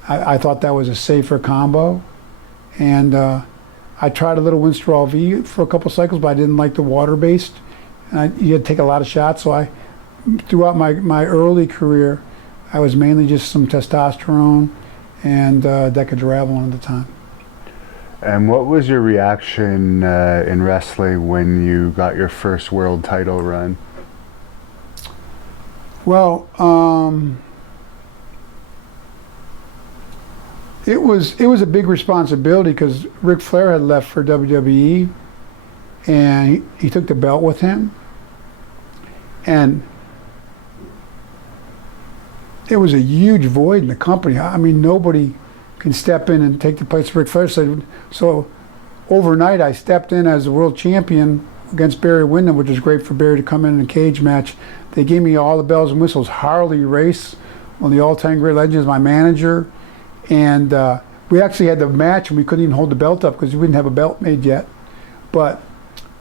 I thought that was a safer combo, and I tried a little Winstrol V for a couple cycles, but I didn't like the water-based, and you had to take a lot of shots. So throughout my early career, I was mainly just some testosterone and Decadurabolin at the time. And what was your reaction in wrestling when you got your first world title run? Well, it was a big responsibility, because Ric Flair had left for WWE, and he took the belt with him. And it was a huge void in the company. I mean, nobody can step in and take the place of Ric Flair. So overnight, I stepped in as the world champion against Barry Windham, which was great for Barry to come in a cage match. They gave me all the bells and whistles. Harley Race, one of the all-time great legends, my manager. And we actually had the match, and we couldn't even hold the belt up because we didn't have a belt made yet. But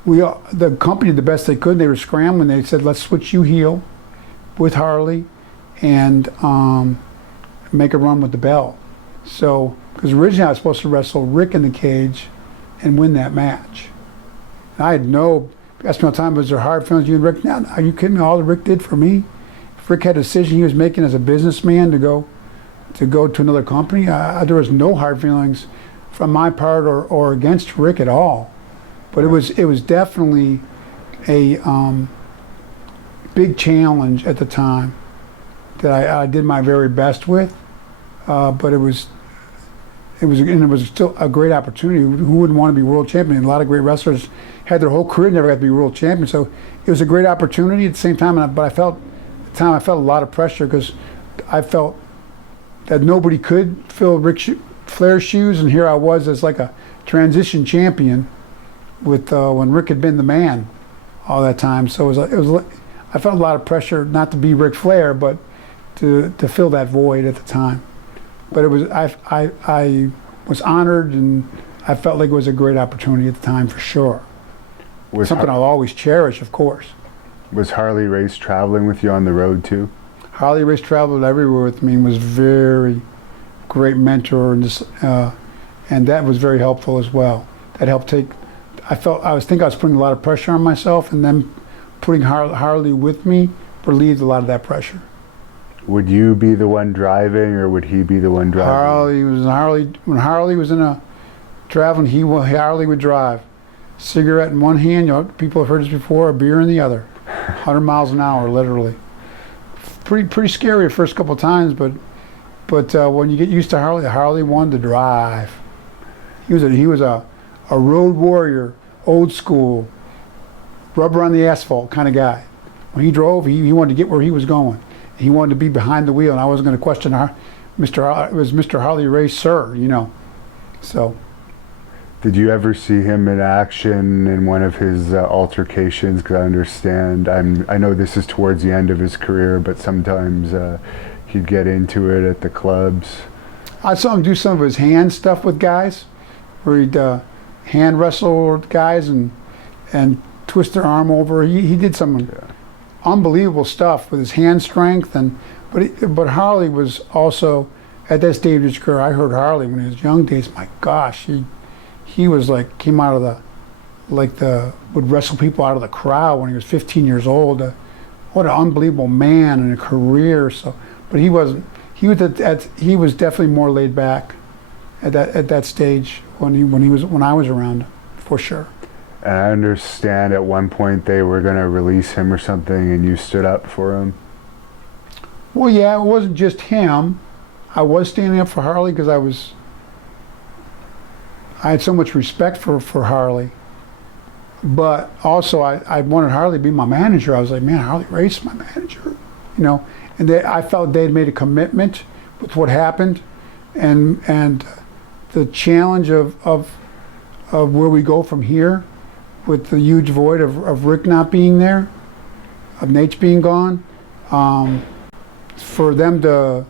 the company did the best they could. They were scrambling. They said, let's switch you heel with Harley and make a run with the belt. So, because originally I was supposed to wrestle Rick in the cage and win that match. And I had asked me all the time, was there hard feelings you and Rick? Now, are you kidding me? All that Rick did for me? If Rick had a decision he was making as a businessman to go to another company, there was no hard feelings from my part or against Rick at all. But it was definitely a big challenge at the time that I did my very best with. But it was still a great opportunity. Who wouldn't want to be world champion? A lot of great wrestlers had their whole career never got to be world champion. So it was a great opportunity at the same time. But I felt a lot of pressure because I felt that nobody could fill Ric Flair's shoes, and here I was as like a transition champion with when Rick had been the man all that time. So I felt a lot of pressure not to be Ric Flair, but to fill that void at the time. But I was honored, and I felt like it was a great opportunity at the time for sure. Something I'll always cherish, of course. Was Harley Race traveling with you on the road too? Harley Race traveled everywhere with me and was very great mentor, and that was very helpful as well. That helped I was putting a lot of pressure on myself, and then putting Harley with me relieved a lot of that pressure. Would you be the one driving, or would he be the one driving? When Harley was traveling, Harley would drive. Cigarette in one hand, people have heard this before, a beer in the other. 100 miles an hour, literally. Pretty scary the first couple of times, but when you get used to Harley wanted to drive. He was a road warrior, old school, rubber on the asphalt kind of guy. When he drove, he wanted to get where he was going. He wanted to be behind the wheel, and I wasn't going to question it was Mr. Harley Race, sir, So. Did you ever see him in action in one of his altercations? Because I understand, I know this is towards the end of his career, but sometimes he'd get into it at the clubs. I saw him do some of his hand stuff with guys, where he'd hand wrestle with guys and twist their arm over. He did some unbelievable stuff with his hand strength, but Harley was also at that stage of his career. I heard Harley when he was young days. My gosh, he was like came out of would wrestle people out of the crowd when he was 15 years old. What an unbelievable man and a career. So, but he wasn't. He was definitely more laid back at that stage when I was around him, for sure. And I understand at one point they were going to release him or something, and you stood up for him. Well, yeah, it wasn't just him. I was standing up for Harley because I had so much respect for Harley. But also I wanted Harley to be my manager. I was like, man, Harley Race is my manager, And I felt they had made a commitment with what happened, and the challenge of where we go from here, with the huge void of Rick not being there, of Nate being gone, for them to,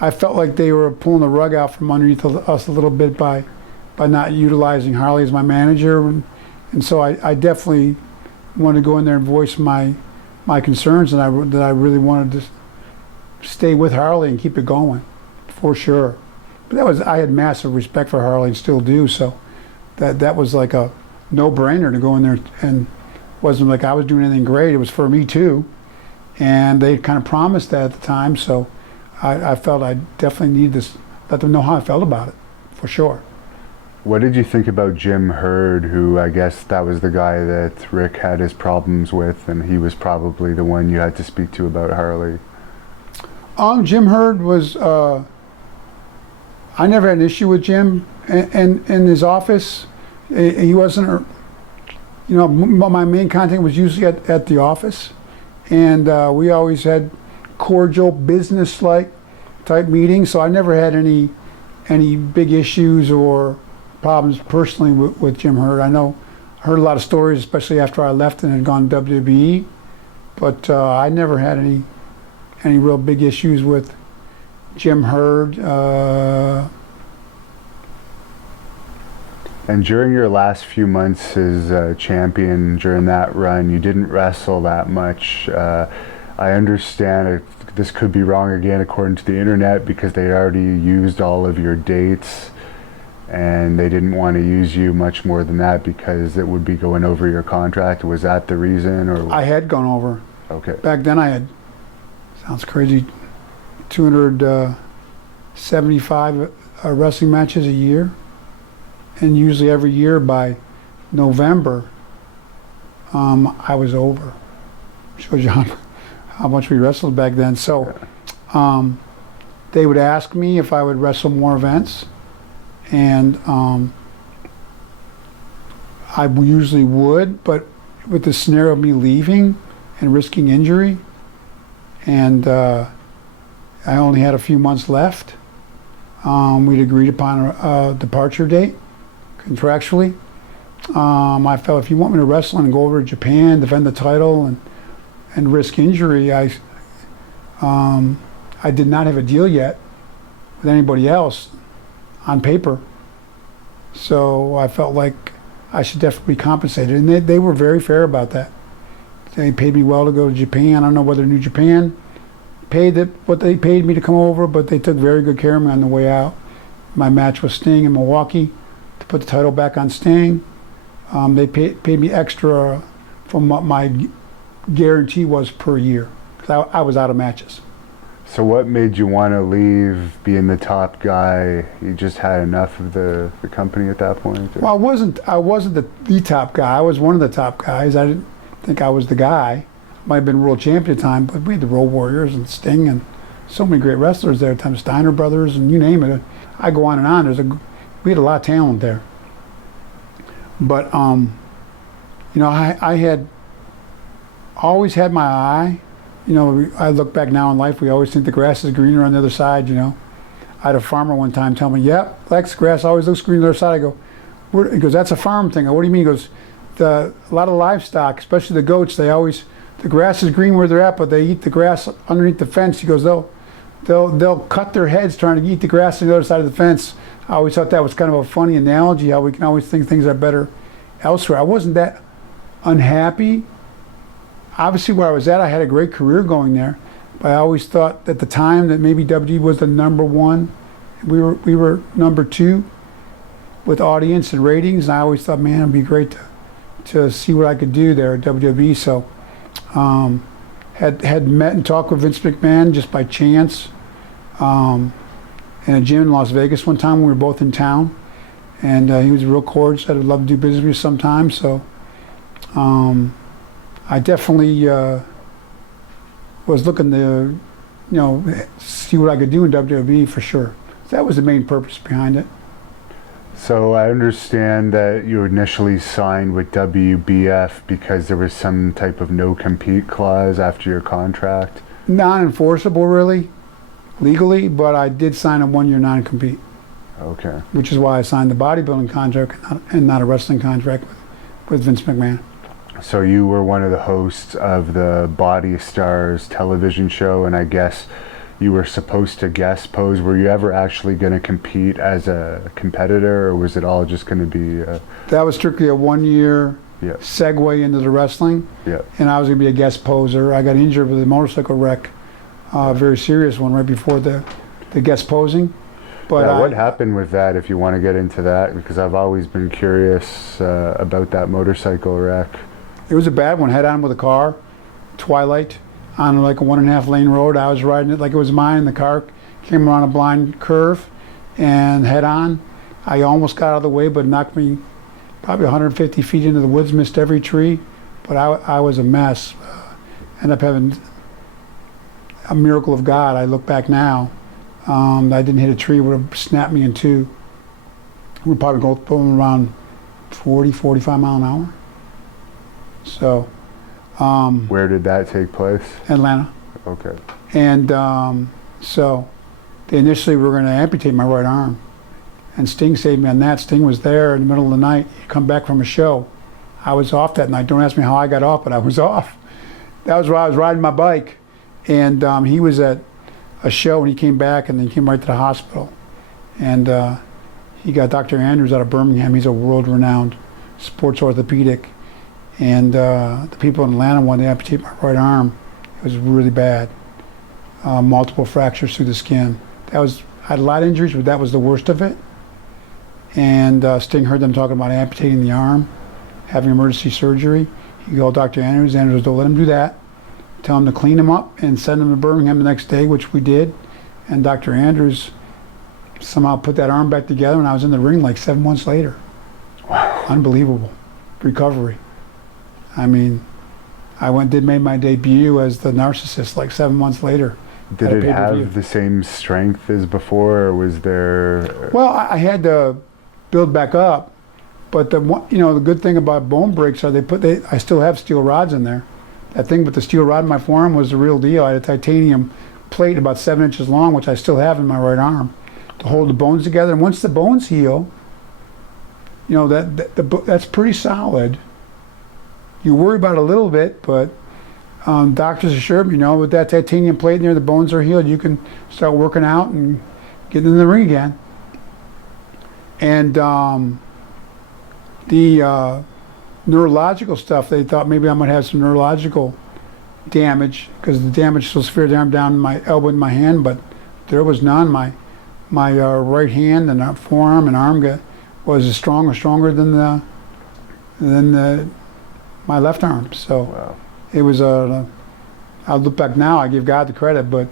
I felt like they were pulling the rug out from underneath us a little bit by not utilizing Harley as my manager, and so I definitely wanted to go in there and voice my concerns, and that I really wanted to stay with Harley and keep it going, for sure. But I had massive respect for Harley and still do, so that was like a no-brainer to go in there, and wasn't like I was doing anything great. It was for me too, and they kind of promised that at the time, so I felt I definitely needed to let them know how I felt about it, for sure. What did you think about Jim Herd, who I guess that was the guy that Rick had his problems with, and he was probably the one you had to speak to about Harley? Jim Herd was, I never had an issue with Jim in his office. He wasn't, my main contact was usually at the office, and we always had cordial, business-like type meeting. So I never had any big issues or problems personally with Jim Herd. I heard a lot of stories, especially after I left and had gone to WWE, but I never had any real big issues with Jim Herd. And during your last few months as champion, during that run, you didn't wrestle that much. I understand this could be wrong again according to the internet, because they already used all of your dates and they didn't want to use you much more than that because it would be going over your contract. Was that the reason? Or I had gone over. Okay. Back then I had, sounds crazy, 275 wrestling matches a year. And usually every year by November, I was over. Shows you how much we wrestled back then. So they would ask me if I would wrestle more events, and I usually would, but with the scenario of me leaving and risking injury, and I only had a few months left, we'd agreed upon a departure date contractually. I felt if you want me to wrestle and go over to Japan, defend the title, and risk injury, I did not have a deal yet with anybody else on paper. So I felt like I should definitely be compensated. And they were very fair about that. They paid me well to go to Japan. I don't know whether New Japan paid what they paid me to come over, but they took very good care of me on the way out. My match was Sting in Milwaukee to put the title back on Sting. They paid me extra from what my guarantee was per year, because I was out of matches. So what made you want to leave being the top guy? You just had enough of the company at that point? Or? Well, I wasn't the top guy. I was one of the top guys. I didn't think I was the guy. Might have been world champion at the time, but we had the Road Warriors and Sting and so many great wrestlers there at the time, Steiner Brothers and you name it. I go on and on. We had a lot of talent there. But I had always had my eye. I look back now in life, we always think the grass is greener on the other side, I had a farmer one time tell me, yep, Lex, grass always looks greener on the other side. I go, he goes, that's a farm thing. What do you mean? He goes, a lot of livestock, especially the goats, the grass is green where they're at, but they eat the grass underneath the fence. He goes, they'll cut their heads trying to eat the grass on the other side of the fence. I always thought that was kind of a funny analogy, how we can always think things are better elsewhere. I wasn't that unhappy. Obviously, where I was at, I had a great career going there, but I always thought at the time that maybe WWE was the number one. We were number two with audience and ratings, and I always thought, man, it'd be great to see what I could do there at WWE. So, had met and talked with Vince McMahon just by chance in a gym in Las Vegas one time when we were both in town, and he was real cordial. Said I'd love to do business with you sometime. So. I definitely was looking to, see what I could do in WWE for sure. That was the main purpose behind it. So I understand that you initially signed with WBF because there was some type of no-compete clause after your contract. Non-enforceable, really, legally, but I did sign a one-year non-compete. Okay. Which is why I signed the bodybuilding contract and not a wrestling contract with Vince McMahon. So you were one of the hosts of the Body Stars television show, and I guess you were supposed to guest pose. Were you ever actually going to compete as a competitor, or was it all just going to be... That was strictly a one-year segue into the wrestling, and I was going to be a guest poser. I got injured with a motorcycle wreck, a very serious one, right before the guest posing. But what happened with that, if you want to get into that? Because I've always been curious about that motorcycle wreck. It was a bad one, head on with a car, twilight, on like a 1.5 lane road. I was riding it like it was mine. The car came around a blind curve and head on. I almost got out of the way, but knocked me probably 150 feet into the woods, missed every tree. But I was a mess. Ended up having a miracle of God. I look back now. I didn't hit a tree, it would have snapped me in two. We'd probably go around 40, 45 mile an hour. So, where did that take place? Atlanta. Okay. And so they initially were going to amputate my right arm. And Sting saved me on that. Sting was there in the middle of the night. He'd come back from a show. I was off that night. Don't ask me how I got off, but I was off. That was where I was riding my bike. And he was at a show, and he came back, and then he came right to the hospital. And he got Dr. Andrews out of Birmingham. He's a world-renowned sports orthopedic. And the people in Atlanta wanted to amputate my right arm. It was really bad. Multiple fractures through the skin. I had a lot of injuries, but that was the worst of it. And Sting heard them talking about amputating the arm, having emergency surgery. He called Dr. Andrews. Andrews, don't let him do that. Tell him to clean him up and send him to Birmingham the next day, which we did. And Dr. Andrews somehow put that arm back together, and I was in the ring like 7 months later. Wow. Unbelievable recovery. I mean, made my debut as the Narcissist like 7 months later. Did it have the same strength as before, or was there? Well, I had to build back up, but the good thing about bone breaks are I still have steel rods in there. That thing with the steel rod in my forearm was the real deal. I had a titanium plate about 7 inches long, which I still have in my right arm, to hold the bones together. And once the bones heal, that's pretty solid. You worry about it a little bit, but doctors assured me, with that titanium plate in there, the bones are healed. You can start working out and getting in the ring again. And the neurological stuff, they thought maybe I might have some neurological damage because the damage still sphered down in my elbow and my hand, but there was none. My right hand and forearm and arm was stronger than my left arm. So wow. It was I'll look back now, I give God the credit, but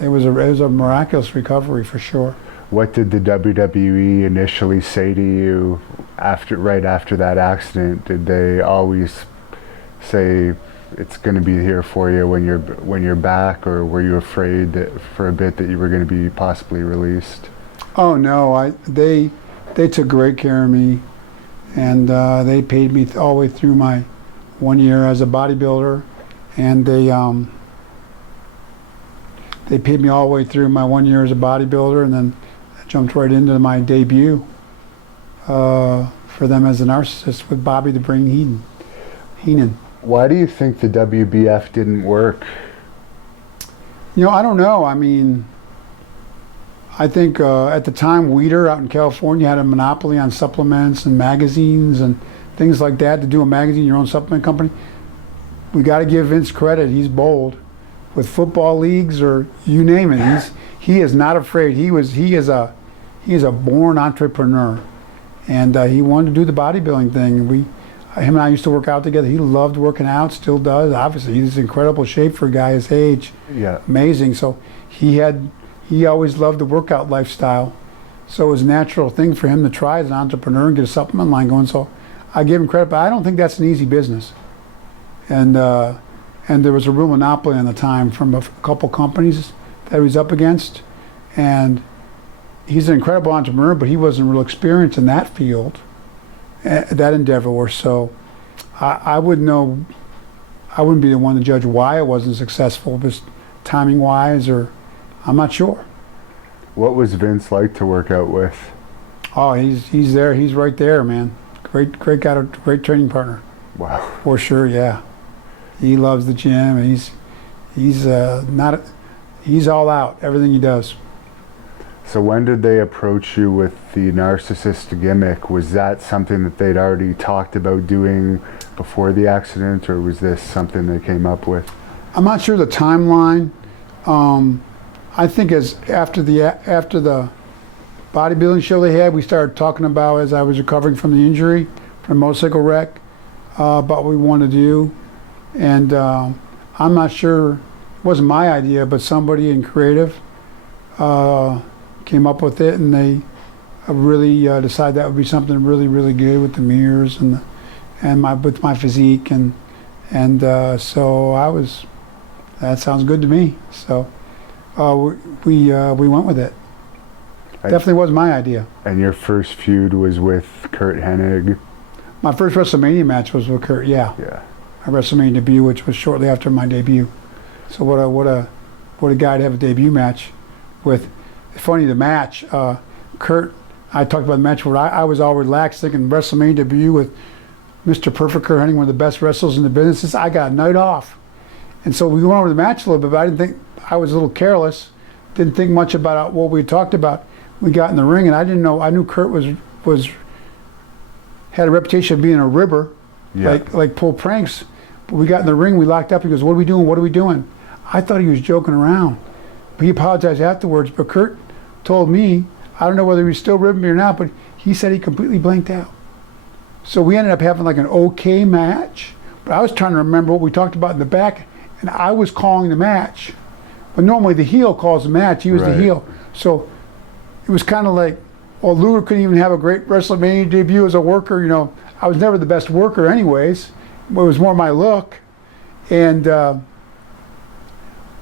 it was a miraculous recovery for sure. What did the WWE initially say to you right after that accident? Did they always say it's going to be here for you when you're back, or were you afraid that for a bit that you were going to be possibly released? Oh no, they took great care of me, and they paid me all the way through my 1 year as a bodybuilder, and they paid me all the way through my 1 year as a bodybuilder, and then I jumped right into my debut for them as a Narcissist with Bobby the Brain Heenan. Why do you think the WBF didn't work? I don't know. I mean, I think at the time, Weider out in California had a monopoly on supplements and magazines and things like that. To do a magazine, your own supplement company, we got to give Vince credit. He's bold with football leagues or you name it. He is not afraid. He is a born entrepreneur, and he wanted to do the bodybuilding thing. Him and I used to work out together. He loved working out, still does. Obviously, he's in incredible shape for a guy his age. Yeah, amazing. So he always loved the workout lifestyle. So it was a natural thing for him to try as an entrepreneur and get a supplement line going. So I give him credit, but I don't think that's an easy business. And there was a real monopoly on the time from a couple companies that he was up against. And he's an incredible entrepreneur, but he wasn't real experienced in that field, that endeavor. So I wouldn't know. I wouldn't be the one to judge why it wasn't successful, just timing wise, or I'm not sure. What was Vince like to work out with? Oh, he's there. He's right there, man. Great guy, great training partner. Wow. For sure, yeah. He loves the gym, and he's all out. Everything he does. So when did they approach you with the Narcissist gimmick? Was that something that they'd already talked about doing before the accident, or was this something they came up with? I'm not sure the timeline. I think after the bodybuilding show they had, we started talking about, as I was recovering from the injury, from a motorcycle wreck, about what we wanted to do. And I'm not sure, it wasn't my idea, but somebody in creative came up with it, and they really decided that would be something really, really good with the mirrors and with my physique, and so that sounds good to me. So we went with it. Definitely was my idea. And your first feud was with Kurt Hennig? My first WrestleMania match was with Kurt, yeah. Yeah. My WrestleMania debut, which was shortly after my debut. So what a guy to have a debut match with. It's funny, the match, Kurt, I talked about the match where I was all relaxed thinking WrestleMania debut with Mr. Perfect Kurt Hennig, one of the best wrestlers in the business. I got a night off. And so we went over the match a little bit, but I didn't think, I was a little careless, didn't think much about what we talked about. We got in the ring and I didn't know, I knew Kurt had a reputation of being a ribber, like pull pranks. But we got in the ring, we locked up, he goes, what are we doing, what are we doing? I thought he was joking around. But he apologized afterwards, but Kurt told me, I don't know whether he was still ribbing me or not, but he said he completely blanked out. So we ended up having like an okay match, but I was trying to remember what we talked about in the back, and I was calling the match. But normally the heel calls the match, he was the heel. So it was kind of like, well, Luger couldn't even have a great WrestleMania debut as a worker, you know. I was never the best worker anyways, but it was more my look. And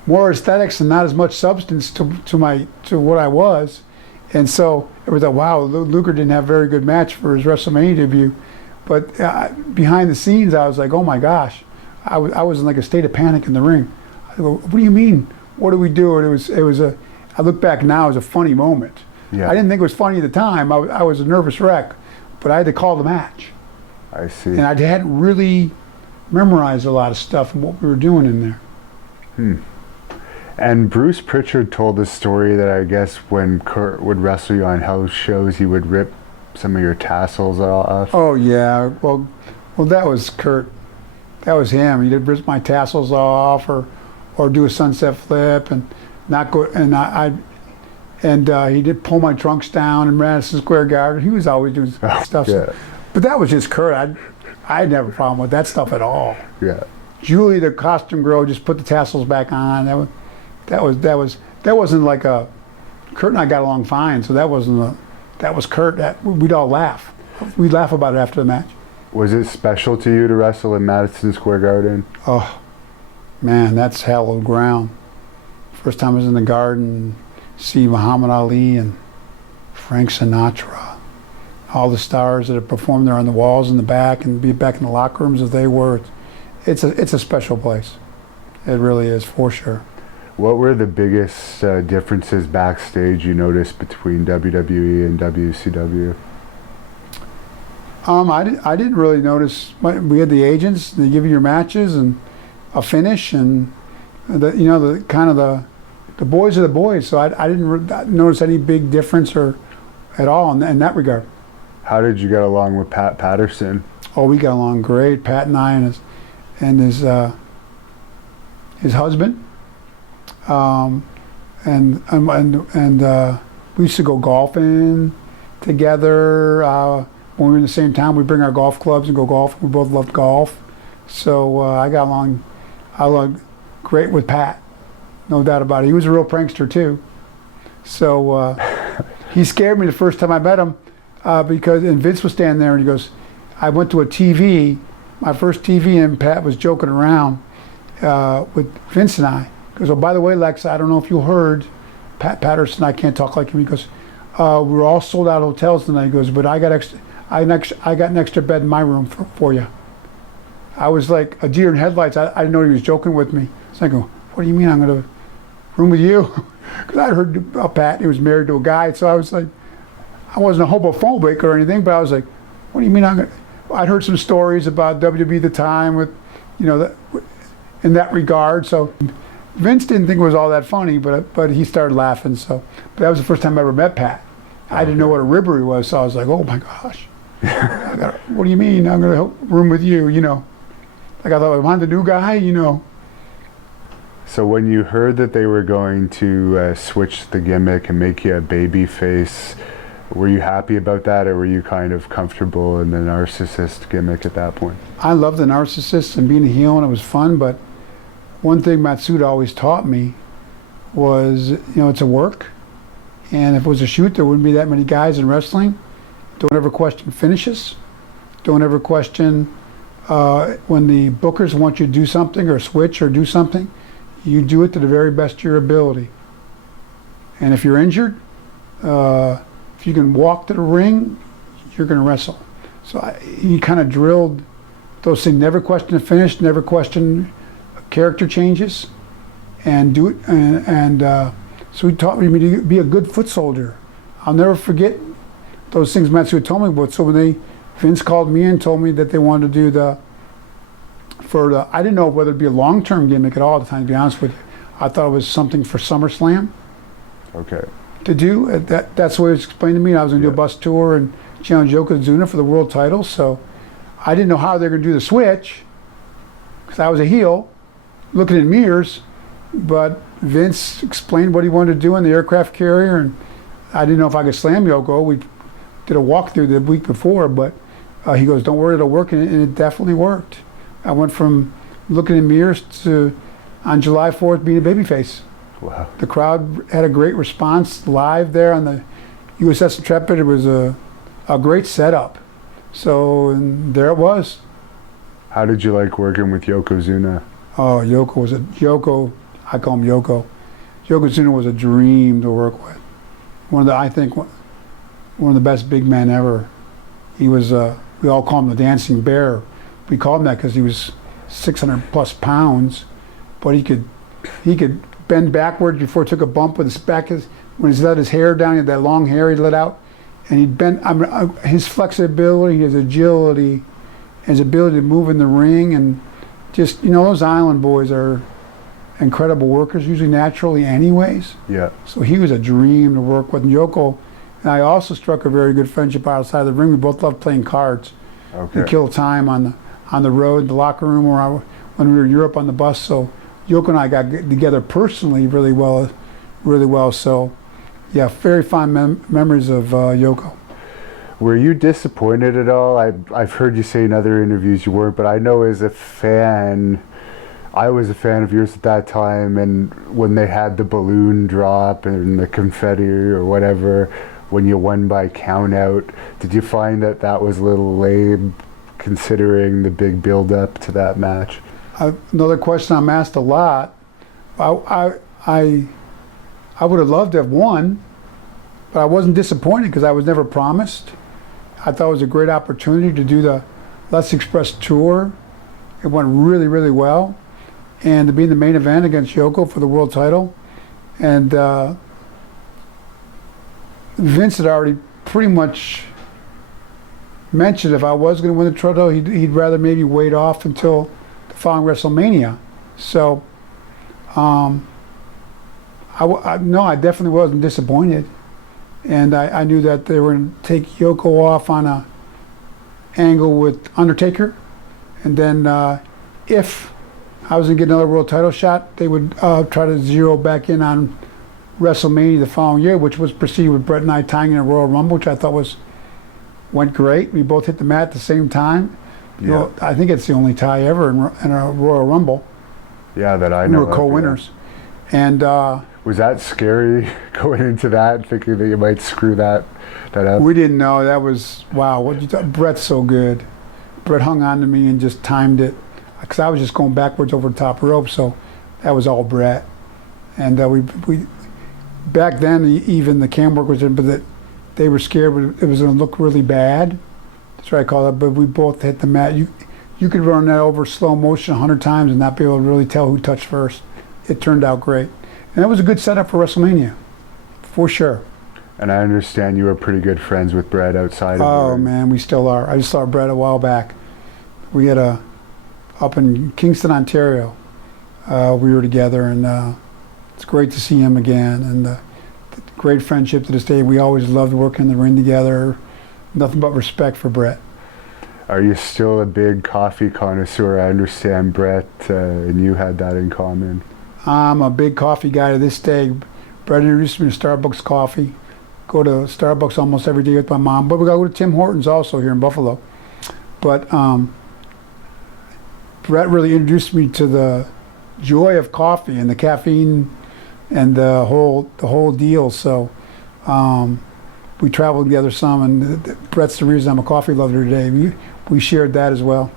more aesthetics and not as much substance to what I was. And so it was like, wow, Luger didn't have a very good match for his WrestleMania debut. But behind the scenes, I was like, oh my gosh, I was in like a state of panic in the ring. I go, what do you mean? What do we do? And I look back now, it was a funny moment. Yeah. I didn't think it was funny at the time. I was a nervous wreck, but I had to call the match. I see. And I hadn't really memorized a lot of stuff and what we were doing in there. And Bruce Pritchard told the story that I guess when Kurt would wrestle you on house shows, he would rip some of your tassels off. Oh yeah, well that was Kurt. That was him. He'd rip my tassels off, or do a sunset flip, and not go. And he did pull my trunks down in Madison Square Garden. He was always doing stuff. Yeah. But that was just Kurt. I had never a problem with that stuff at all. Yeah. Julie, the costume girl, just put the tassels back on. That wasn't like a. Kurt and I got along fine, so that was Kurt. We'd all laugh. We'd laugh about it after the match. Was it special to you to wrestle in Madison Square Garden? Oh, man, that's hallowed ground. First time I was in the Garden, see Muhammad Ali and Frank Sinatra, all the stars that have performed there on the walls in the back, and be back in the locker rooms as they were. It's a special place. It really is, for sure. What were the biggest differences backstage you noticed between WWE and WCW? I didn't really notice. We had the agents; they give you your matches and a finish, and the boys are the boys. So I didn't notice any big difference at all in that regard. How did you get along with Pat Patterson? Oh, we got along great. Pat and I and his husband. And we used to go golfing together. When we were in the same town, we'd bring our golf clubs and go golf. We both loved golf. So I got along great with Pat, no doubt about it. He was a real prankster too. So he scared me the first time I met him because Vince was standing there and he goes, I went to a TV, my first TV, and Pat was joking around with Vince and I. He goes, oh, by the way, Lex, I don't know if you heard, Pat Patterson, I can't talk like him. He goes, we're all sold out hotels tonight. He goes, but I got an extra bed in my room for you. I was like a deer in headlights. I didn't know he was joking with me. So I go, what do you mean I'm going to room with you? Because I'd heard about Pat, he was married to a guy. So I was like, I wasn't a homophobic or anything, but I was like, what do you mean I'd heard some stories about WWE at the time with, in that regard. So Vince didn't think it was all that funny, but he started laughing. So, but that was the first time I ever met Pat. I didn't know what a ribbery was, so I was like, oh my gosh. What do you mean I'm going to room with you, Like I thought, I'm the new guy, So when you heard that they were going to switch the gimmick and make you a baby face, were you happy about that, or were you kind of comfortable in the narcissist gimmick at that point? I loved the narcissist and being a heel, and it was fun, but one thing Matsuda always taught me was, it's a work, and if it was a shoot, there wouldn't be that many guys in wrestling. Don't ever question finishes. Don't ever question when the bookers want you to do something or switch or do something. You do it to the very best of your ability. And if you're injured, if you can walk to the ring, you're going to wrestle. So he kind of drilled those things. Never question the finish, never question character changes. and do it. So he taught me to be a good foot soldier. I'll never forget those things Matsuo told me about. So when Vince called me and told me that they wanted to do I didn't know whether it'd be a long-term gimmick at all at the time, to be honest with you. I thought it was something for SummerSlam. Okay. To do. That's the way it was explained to me. I was going to do a bus tour and challenge Yokozuna for the world title. So I didn't know how they were going to do the switch because I was a heel looking in mirrors. But Vince explained what he wanted to do in the aircraft carrier, and I didn't know if I could slam Yoko. We did a walkthrough the week before, but he goes, "Don't worry, it'll work," and it definitely worked. I went from looking in mirrors to, on July 4th, being a babyface. Wow. The crowd had a great response live there on the USS Intrepid. It was a great setup. So and there it was. How did you like working with Yokozuna? Oh, Yoko. I call him Yoko. Yokozuna was a dream to work with. I think one of the best big men ever. He was. We all call him the Dancing Bear. We called him that because he was 600 plus pounds, but he could bend backwards before he took a bump with his back. When he let his hair down, he had that long hair he let out, and he'd bend. His flexibility, his agility, his ability to move in the ring, and just those Island boys are incredible workers, usually naturally, anyways. Yeah. So he was a dream to work with. And Yoko and I also struck a very good friendship outside of the ring. We both loved playing cards. Okay. We killed time on the road, the locker room, when we were in Europe on the bus. So Yoko and I got together personally really well. So yeah, very fond memories of Yoko. Were you disappointed at all? I've heard you say in other interviews you weren't, but I know as a fan, I was a fan of yours at that time, and when they had the balloon drop and the confetti or whatever, when you won by count out, did you find that was a little lame considering the big build up to that match? Another question I'm asked a lot. I would have loved to have won, but I wasn't disappointed because I was never promised. I thought it was a great opportunity to do the Let's Express tour. It went really, really well. And to be in the main event against Yoko for the world title. And Vince had already pretty much mentioned if I was going to win the title, he'd rather maybe wait off until the following WrestleMania. So, I definitely wasn't disappointed. And I knew that they were going to take Yoko off on a angle with Undertaker. And then if I was going to get another world title shot, they would try to zero back in on WrestleMania the following year, which was preceded with Brett and I tying in a Royal Rumble, which I thought went great. We both hit the mat at the same time. Yeah. I think it's the only tie ever in a Royal Rumble. Yeah, that I know. We were co-winners. Yeah. And was that scary going into that, thinking that you might screw that up? We didn't know. That was, wow, what you thought? Brett's so good. Brett hung on to me and just timed it, because I was just going backwards over the top rope, so that was all Brett. And we back then, even the cam work was in, but they were scared it was going to look really bad. That's what I call it. But we both hit the mat. You could run that over slow motion 100 times and not be able to really tell who touched first. It turned out great. And that was a good setup for WrestleMania, for sure. And I understand you were pretty good friends with Brett outside of the ring. Man, we still are. I just saw Brett a while back. We had up in Kingston, Ontario. We were together, and it's great to see him again. And great friendship to this day. We always loved working in the ring together. Nothing but respect for Brett. Are you still a big coffee connoisseur? I understand Brett and you had that in common. I'm a big coffee guy to this day. Brett introduced me to Starbucks coffee. Go to Starbucks almost every day with my mom. But we go to Tim Hortons also here in Buffalo. But Brett really introduced me to the joy of coffee and the caffeine and the whole deal. So we traveled together some, and Brett's the reason I'm a coffee lover today. We shared that as well.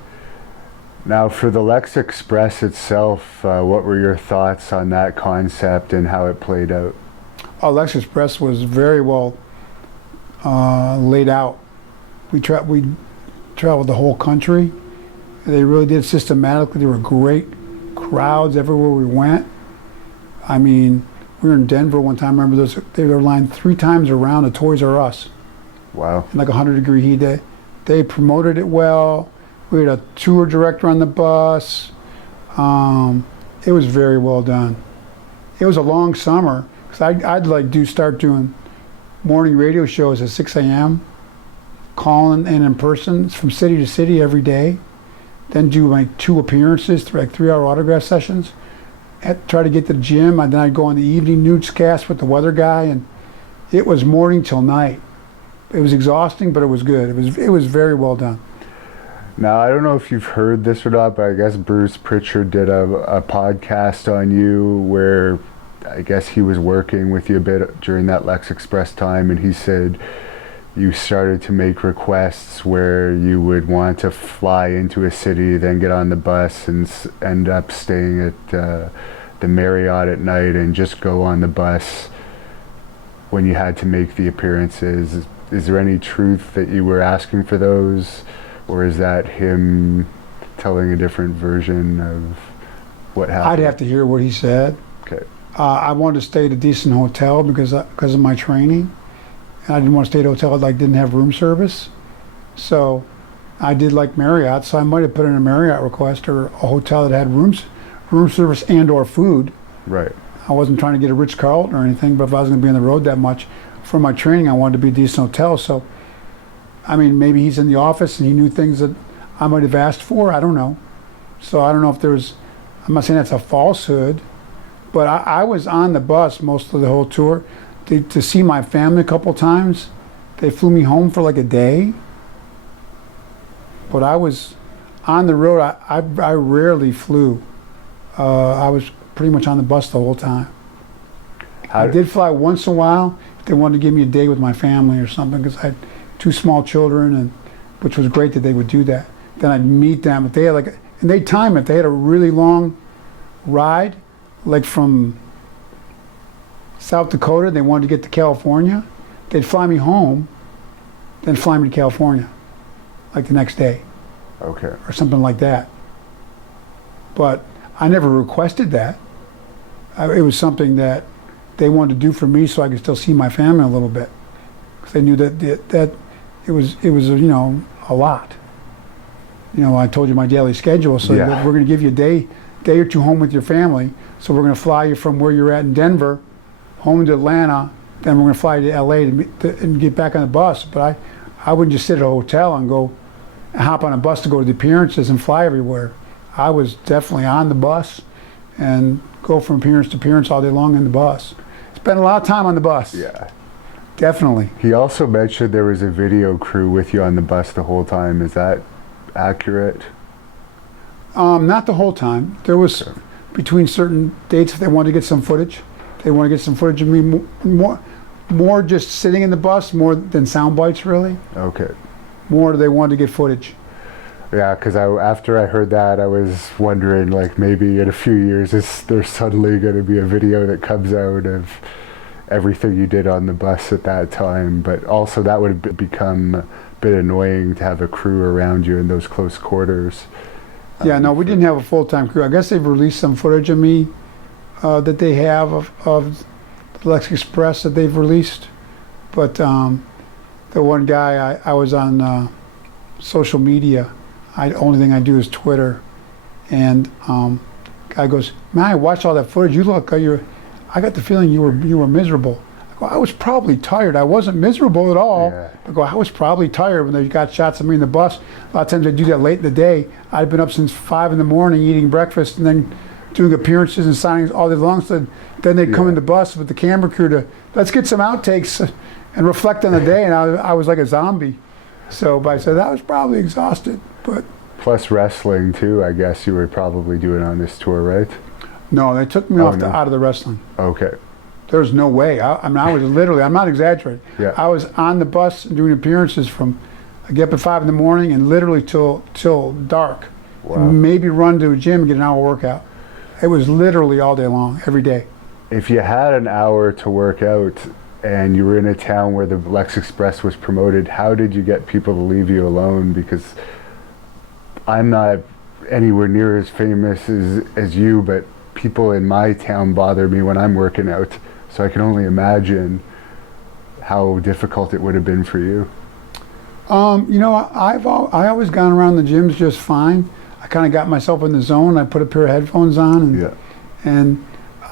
Now, for the Lex Express itself, what were your thoughts on that concept and how it played out? Oh, Lex Express was very well laid out. We traveled the whole country. They really did systematically. There were great crowds everywhere we went. I mean, we were in Denver one time. I remember they were lined 3 times around a Toys R Us. Wow. In like 100-degree heat day. They promoted it well. We had a tour director on the bus. It was very well done. It was a long summer because I'd like start doing morning radio shows at 6 a.m. calling in person from city to city every day. Then do like 2 appearances, like 3-hour autograph sessions. Try to get to the gym, and then I'd go on the evening newscast with the weather guy, and it was morning till night. It was exhausting, but it was good. It was very well done. Now, I don't know if you've heard this or not, but I guess Bruce Pritchard did a podcast on you where I guess he was working with you a bit during that Lex Express time, and he said you started to make requests where you would want to fly into a city, then get on the bus and end up staying at the Marriott at night and just go on the bus when you had to make the appearances. Is there any truth that you were asking for those, or is that him telling a different version of what happened? I'd have to hear what he said. Okay. I wanted to stay at a decent hotel because of my training. And I didn't want to stay at a hotel that didn't have room service. So I did like Marriott, so I might have put in a Marriott request or a hotel that had room service and or food. Right. I wasn't trying to get a Ritz-Carlton or anything, but if I was going to be on the road that much, for my training, I wanted to be a decent hotel. So, I mean, maybe he's in the office and he knew things that I might have asked for. I don't know. So I don't know if there's, I'm not saying that's a falsehood, but I was on the bus most of the whole tour to see my family a couple times. They flew me home for like a day. But I was on the road. I rarely flew. I was pretty much on the bus the whole time. I did fly once in a while. They wanted to give me a day with my family or something because I had 2 small children, and which was great that they would do that. Then I'd meet them. If they had and they'd time it. If they had a really long ride, like from South Dakota, they wanted to get to California, they'd fly me home, then fly me to California, like the next day. Okay. Or something like that. But I never requested that. It was something that they wanted to do for me so I could still see my family a little bit. Because they knew that it was a lot. I told you my daily schedule, so Yeah. we're going to give you a day or 2 home with your family. So we're going to fly you from where you're at in Denver, home to Atlanta, then we're going to fly you to LA and get back on the bus. But I wouldn't just sit at a hotel and go hop on a bus to go to the appearances and fly everywhere. I was definitely on the bus and go from appearance to appearance all day long in the bus. Spent a lot of time on the bus. Yeah. Definitely. He also mentioned there was a video crew with you on the bus the whole time. Is that accurate? Not the whole time. There was, between certain dates, if they wanted to get some footage. They want to get some footage of me, more just sitting in the bus, more than sound bites, really. Okay. More they wanted to get footage. Yeah, because after I heard that, I was wondering, like, maybe in a few years, is there suddenly going to be a video that comes out of everything you did on the bus at that time? But also that would have become a bit annoying to have a crew around you in those close quarters. Yeah, no, we didn't have a full-time crew. I guess they've released some footage of me that they have of the Lex Express that they've released. But the one guy, I was on social media. The only thing I do is Twitter. And guy goes, man, I watched all that footage. You look, I got the feeling you were miserable. I go, I was probably tired. I wasn't miserable at all. Yeah. I go, I was probably tired when they got shots of me in the bus. A lot of times I do that late in the day. I'd been up since 5 in the morning eating breakfast and then doing appearances and signings all day long. So then they'd come in the bus with the camera crew to, let's get some outtakes and reflect on the day. And I was like a zombie. So I said, I was probably exhausted. But plus wrestling too, I guess you were probably doing on this tour, right? No, they took me out of the wrestling. Okay. There's no way. I mean, I was literally, I'm not exaggerating. Yeah. I was on the bus doing appearances from, I get up at 5 in the morning and literally till dark. Wow. Maybe run to a gym and get an hour workout. It was literally all day long, every day. If you had an hour to work out and you were in a town where the Lex Express was promoted, how did you get people to leave you alone? Because I'm not anywhere near as famous as you, but people in my town bother me when I'm working out. So I can only imagine how difficult it would have been for you. You know, I always gone around the gyms just fine. I kind of got myself in the zone. I put a pair of headphones on, and Yeah. and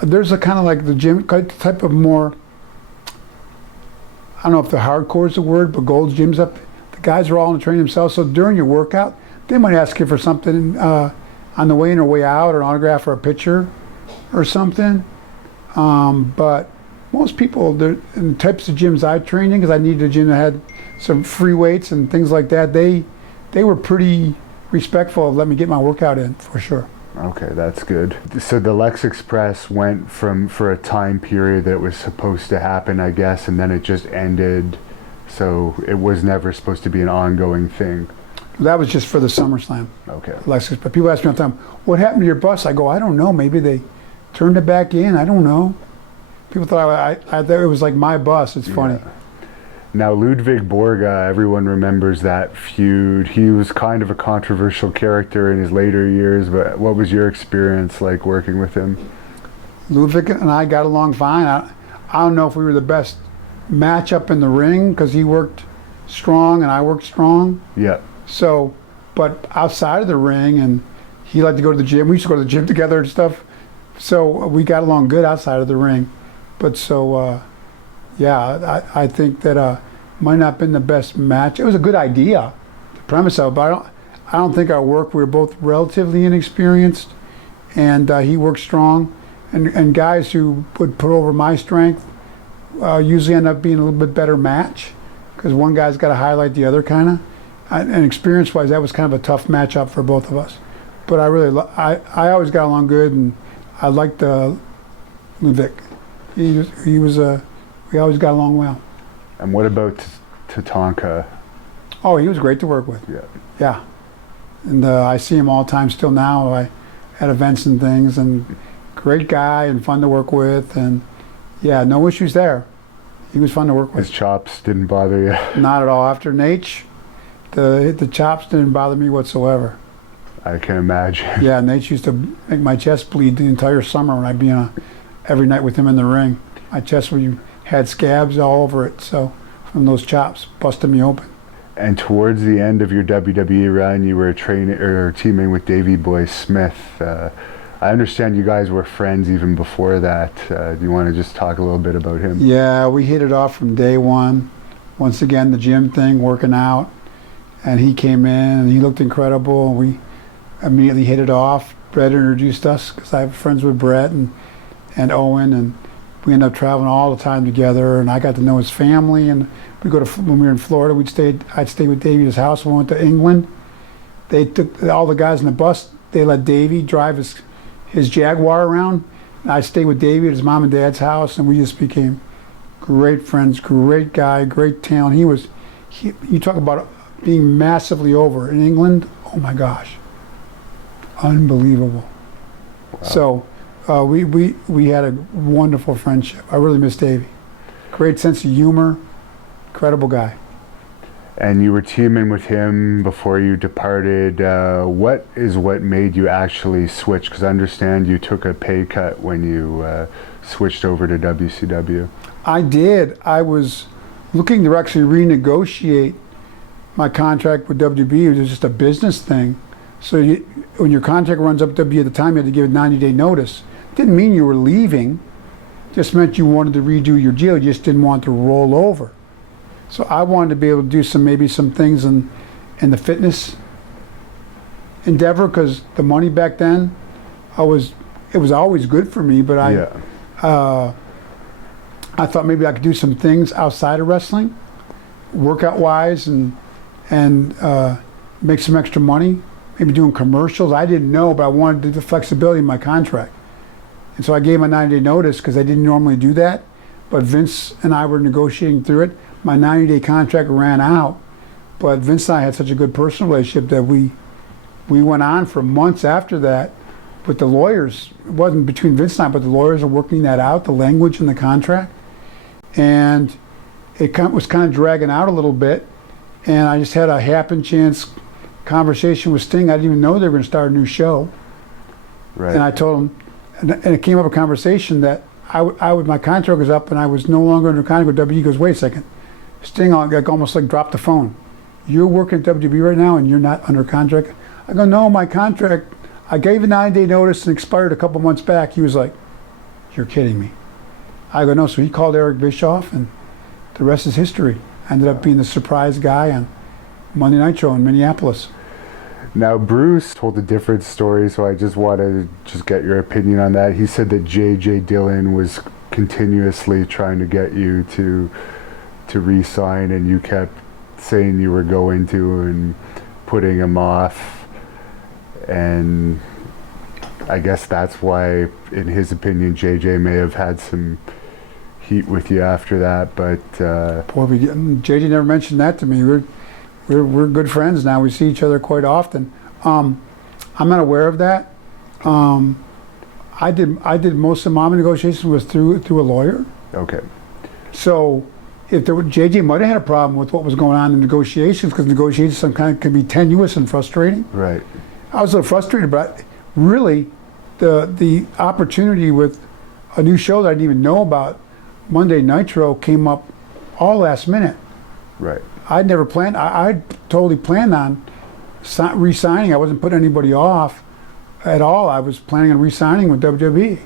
there's a kind of like the gym type of more. I don't know if the hardcore is the word, but Gold's Gym's up. The guys are all in the training themselves. So during your workout, they might ask you for something on the way in or way out, or an autograph or a picture, or something. But most people, in the types of gyms I trained in, because I needed a gym that had some free weights and things like that, they were pretty respectful of letting me get my workout in, for sure. Okay, that's good. So the Lex Express went for a time period that was supposed to happen, I guess, and then it just ended. So it was never supposed to be an ongoing thing. That was just for the SummerSlam. Okay. Lexus. But people ask me all the time, what happened to your bus? I go, I don't know. Maybe they turned it back in. I don't know. People thought I thought it was like my bus. It's funny. Yeah. Now, Ludwig Borga, everyone remembers that feud. He was kind of a controversial character in his later years, but what was your experience like working with him? Ludwig and I got along fine. I don't know if we were the best matchup in the ring, because he worked strong and I worked strong. Yeah. So, but outside of the ring, and he liked to go to the gym. We used to go to the gym together and stuff. So we got along good outside of the ring. But so, yeah, I think that might not have been the best match. It was a good idea, the premise of it, but I don't think our work, we were both relatively inexperienced, and he worked strong. And guys who would put over my strength usually end up being a little bit better match, because one guy's got to highlight the other, kind of. And experience-wise, that was kind of a tough matchup for both of us. But I always got along good, and I liked Ludwig. He was we always got along well. And what about Tatanka? Oh, he was great to work with. Yeah. Yeah. And I see him all the time still now at events and things, and great guy and fun to work with, and yeah, no issues there. He was fun to work with. His chops didn't bother you? Not at all. After Nate, the chops didn't bother me whatsoever. I can imagine. Yeah, Nate used to make my chest bleed the entire summer when I'd be every night with him in the ring. My chest had scabs all over it, so from those chops, busted me open. And towards the end of your WWE run, you were teaming with Davey Boy Smith. I understand you guys were friends even before that. Do you want to just talk a little bit about him? Yeah, we hit it off from day one. Once again, the gym thing, working out, and he came in and he looked incredible, and we immediately hit it off. Brett introduced us, because I have friends with Brett and Owen, and we ended up traveling all the time together, and I got to know his family. And we when we were in Florida, I'd stay with Davey at his house. When we went to England, they took all the guys in the bus. They let Davey drive his Jaguar around. And I stayed with Davey at his mom and dad's house, and we just became great friends. Great guy, great talent. You talk about being massively over in England. Oh my gosh, unbelievable. Wow. So we had a wonderful friendship. I really miss Davey. Great sense of humor, incredible guy. And you were teaming with him before you departed. What made you actually switch? Because I understand you took a pay cut when you switched over to WCW. I did. I was looking to actually renegotiate my contract with WB. It was just a business thing. So when your contract runs up WWE at the time, you had to give a 90-day notice. Didn't mean you were leaving. Just meant you wanted to redo your deal. You just didn't want to roll over. So I wanted to be able to do maybe some things in the fitness endeavor, because the money back then, it was always good for me. But I thought maybe I could do some things outside of wrestling, workout wise, and make some extra money. Maybe doing commercials. I didn't know, but I wanted the flexibility in my contract. And so I gave my 90-day notice, because I didn't normally do that. But Vince and I were negotiating through it. My 90-day contract ran out, but Vince and I had such a good personal relationship that we went on for months after that with the lawyers. It wasn't between Vince and I, but the lawyers are working that out, the language in the contract. And it was kind of dragging out a little bit. And I just had a happen chance conversation with Sting. I didn't even know they were going to start a new show. Right. And I told him, and it came up a conversation that my contract was up and I was no longer under contract with WWE. He goes, wait a second, Sting almost like dropped the phone. You're working at WWE right now and you're not under contract? I go, no, my contract, I gave a 9-day notice and expired a couple months back. He was like, you're kidding me. I go, no. So he called Eric Bischoff and the rest is history. I ended up being the surprise guy on Monday Nitro in Minneapolis. Now, Bruce told a different story, so I just wanted to get your opinion on that. He said that J.J. Dillon was continuously trying to get you to re-sign, and you kept saying you were going to and putting him off. And I guess that's why, in his opinion, J.J. may have had some heat with you after that. But boy, J.J. never mentioned that to me. We're good friends now. We see each other quite often. I'm not aware of that. I did most of my negotiations was through a lawyer. Okay. So if there were, JJ might have had a problem with what was going on in negotiations, because negotiations sometimes can be tenuous and frustrating. Right. I was a little frustrated, but really the opportunity with a new show that I didn't even know about, Monday Nitro, came up all last minute. Right. I'd never planned. I totally planned on re-signing. I wasn't putting anybody off at all. I was planning on re-signing with WWE.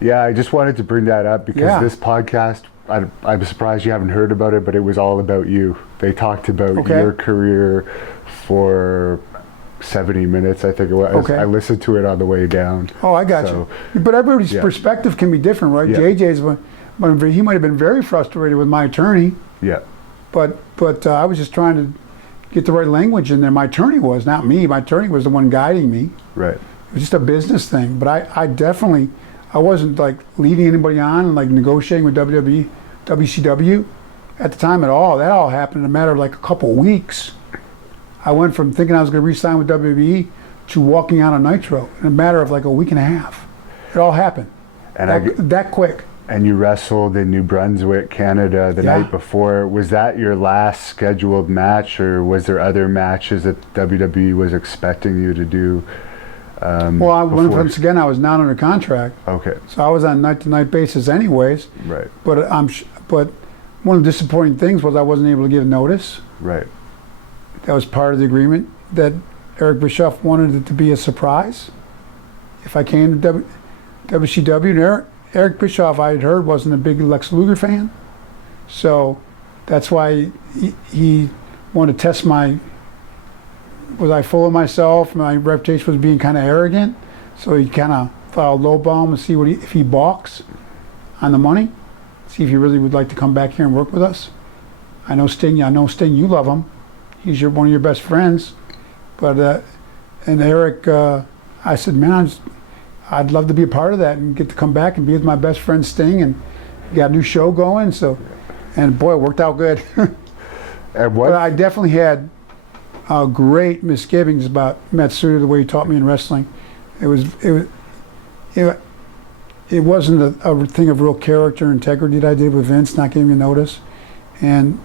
Yeah, I just wanted to bring that up because this podcast, I'm surprised you haven't heard about it, but it was all about you. They talked about your career for 70 minutes, I think it was. Okay. I listened to it on the way down. Oh, I got you. But everybody's perspective can be different, right? Yeah. JJ's, he might have been very frustrated with my attorney. Yeah. But I was just trying to get the right language in there. My attorney was, not me. My attorney was the one guiding me. Right. It was just a business thing. But I wasn't like leading anybody on and like negotiating with WWE, WCW at the time at all. That all happened in a matter of like a couple weeks. I went from thinking I was going to re-sign with WWE to walking out on Nitro in a matter of like a week and a half. It all happened. And that quick. And you wrestled in New Brunswick, Canada the night before. Was that your last scheduled match, or was there other matches that WWE was expecting you to do? Once again, I was not under contract. Okay. So I was on night-to-night basis anyways. Right. But but one of the disappointing things was I wasn't able to give notice. Right. That was part of the agreement, that Eric Bischoff wanted it to be a surprise if I came to WCW. And Eric Bischoff, I had heard, wasn't a big Lex Luger fan. So that's why he wanted to test was I full of myself? My reputation was being kind of arrogant. So he kind of thought I'll lowball him and see if he balks on the money. See if he really would like to come back here and work with us. I know Sting, you love him. He's one of your best friends. But, and Eric, I said, man, I'd love to be a part of that and get to come back and be with my best friend Sting, and got a new show going. So, and boy, it worked out good. But I definitely had great misgivings about Matsuda, the way he taught me in wrestling. It wasn't a thing of real character and integrity that I did with Vince, not giving me notice. And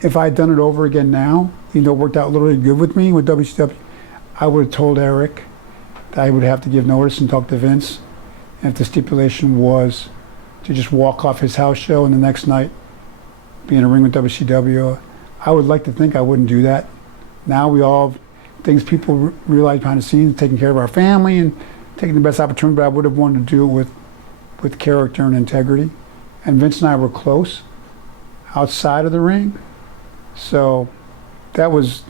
if I had done it over again now, even though it worked out literally good with me with WCW, I would have told Eric that I would have to give notice and talk to Vince. And if the stipulation was to just walk off his house show and the next night be in a ring with WCW, I would like to think I wouldn't do that. Now we all have things people realize behind the scenes, taking care of our family and taking the best opportunity, but I would have wanted to do it with character and integrity. And Vince and I were close outside of the ring. So that was,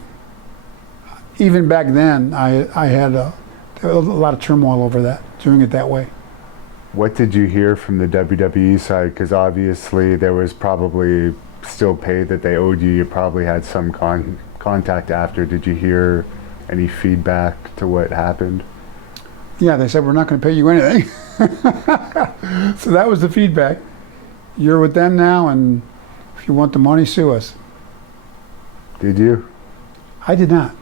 even back then, I had a lot of turmoil over that, doing it that way. What did you hear from the WWE side? Because obviously there was probably still pay that they owed you. You probably had some contact after. Did you hear any feedback to what happened? Yeah, they said, we're not going to pay you anything. So that was the feedback. You're with them now, and if you want the money, sue us. Did you? I did not.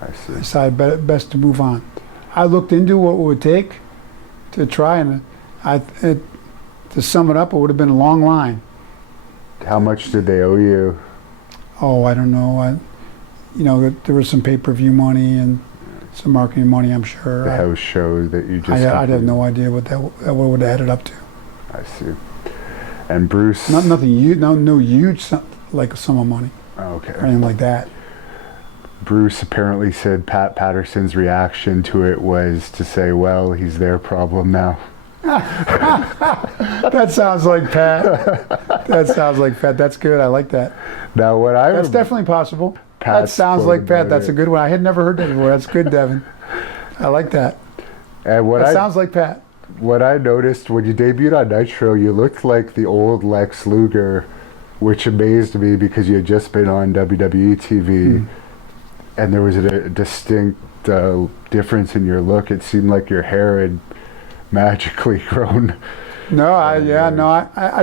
I see. I decided best to move on. I looked into what it would take to try, and to sum it up, it would have been a long line. How much did they owe you? Oh, I don't know. There was some pay-per-view money and some marketing money, I'm sure. The house show that you just... I'd have no idea what that would have added up to. I see. And Bruce... Nothing huge, no huge like a sum of money. Okay. Or anything like that. Bruce apparently said Pat Patterson's reaction to it was to say, well, he's their problem now. That sounds like Pat. That sounds like Pat. That's good. I like that. Now, That's definitely possible. That sounds like Pat. That's a good one. I had never heard that before. That's good, Devin. I like that. And That sounds like Pat. What I noticed when you debuted on Nitro, you looked like the old Lex Luger, which amazed me because you had just been on WWE TV, and there was a distinct difference in your look. It seemed like your hair had magically grown. No, I'd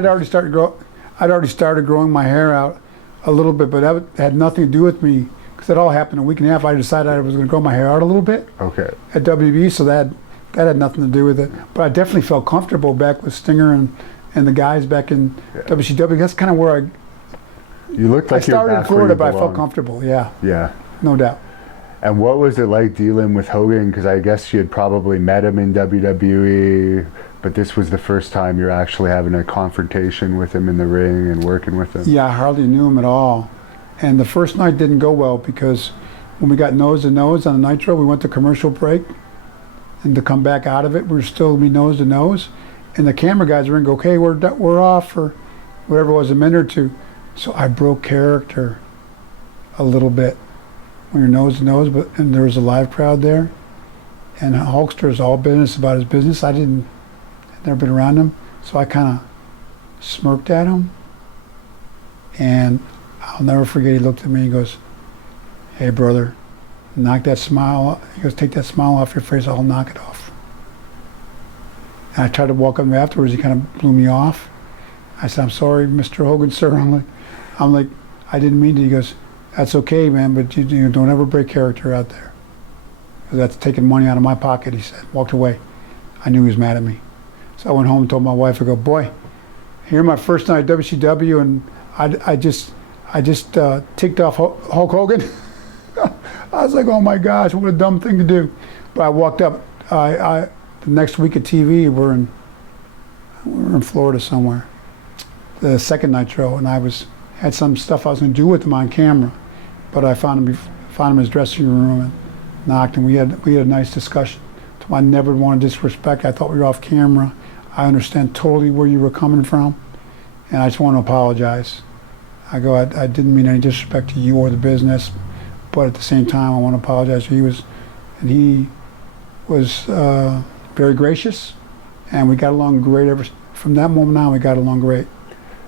already started growing my hair out a little bit, but that had nothing to do with me because it all happened a week and a half. I decided I was going to grow my hair out a little bit. Okay. At WB, so that had nothing to do with it. But I definitely felt comfortable back with Stinger and the guys back in WCW. That's kind of where you looked like I started in Florida, but I felt comfortable. Yeah. Yeah. No doubt. And what was it like dealing with Hogan? Because I guess you had probably met him in WWE, but this was the first time you're actually having a confrontation with him in the ring and working with him. Yeah, I hardly knew him at all. And the first night didn't go well because when we got nose to nose on the Nitro, we went to commercial break. And to come back out of it, we were still nose to nose. And the camera guys were in, go, okay, we're off for whatever it was, a minute or two. So I broke character a little bit when you're nose to nose, and there was a live crowd there. And Hulkster is all business about his business. I'd never been around him. So I kind of smirked at him. And I'll never forget, he looked at me and goes, hey, brother, knock that smile off. He goes, take that smile off your face, I'll knock it off. And I tried to walk up to him afterwards, he kind of blew me off. I said, I'm sorry, Mr. Hogan, sir. I'm like, I didn't mean to. He goes, that's okay, man, but you don't ever break character out there. That's taking money out of my pocket, he said. Walked away. I knew he was mad at me. So I went home and told my wife, I go, boy, here my first night at WCW, and I just ticked off Hulk Hogan. I was like, oh my gosh, what a dumb thing to do. But I walked up, the next week at TV, we're in Florida somewhere, the second Nitro, and had some stuff I was going to do with him on camera, but I found him in his dressing room and knocked, and we had a nice discussion. So I never wanted to disrespect. I thought we were off camera. I understand totally where you were coming from, and I just want to apologize. I go, I didn't mean any disrespect to you or the business, but at the same time, I want to apologize. He was very gracious, and we got along great. From that moment on, we got along great.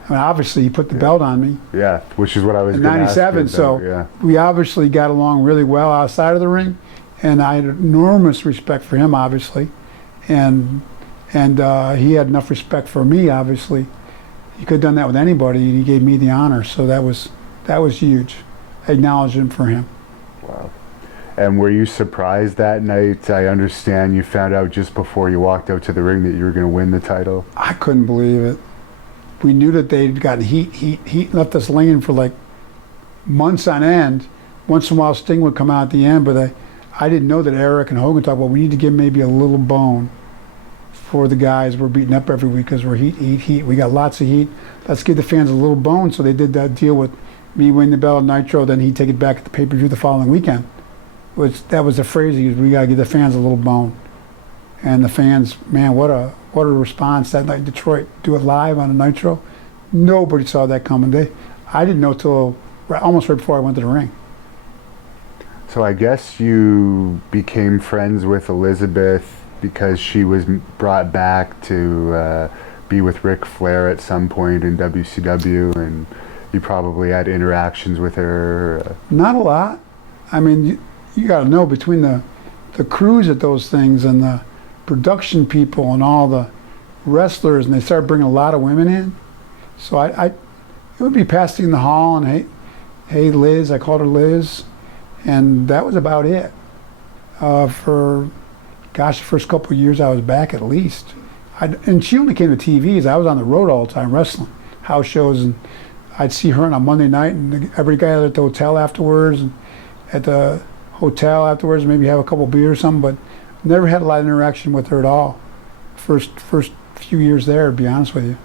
I mean, obviously, he put the belt on me. Yeah, which is what I was in going to ask. In '97, so we obviously got along really well outside of the ring, and I had enormous respect for him, obviously, and he had enough respect for me, obviously. He could have done that with anybody, and he gave me the honor, so that was huge. Acknowledgement for him. Wow. And were you surprised that night? I understand you found out just before you walked out to the ring that you were going to win the title. I couldn't believe it. We knew that they'd gotten heat left us laying for like months on end. Once in a while Sting would come out at the end, but I didn't know that Eric and Hogan thought, well, we need to give maybe a little bone for the guys we're beating up every week because we're heat. We got lots of heat. Let's give the fans a little bone. So they did that deal with me winning the belt on Nitro, then he'd take it back at the pay-per-view the following weekend. That was the phrase he used, we got to give the fans a little bone. And the fans, man, what a response that night in Detroit. Do it live on a Nitro. Nobody saw that coming. I didn't know till almost right before I went to the ring. So I guess you became friends with Elizabeth because she was brought back to be with Ric Flair at some point in WCW, and you probably had interactions with her. Not a lot. I mean, you got to know, between the crews at those things and the production people and all the wrestlers, and they started bringing a lot of women in. So it would be passing the hall and hey Liz, I called her Liz, and that was about it. For the first couple of years I was back at least. And she only came to TVs. I was on the road all the time wrestling, house shows, and I'd see her on a Monday night, and every guy at the hotel afterwards, and at the hotel afterwards, maybe have a couple beers or something, but never had a lot of interaction with her at all. First few years there, to be honest with you,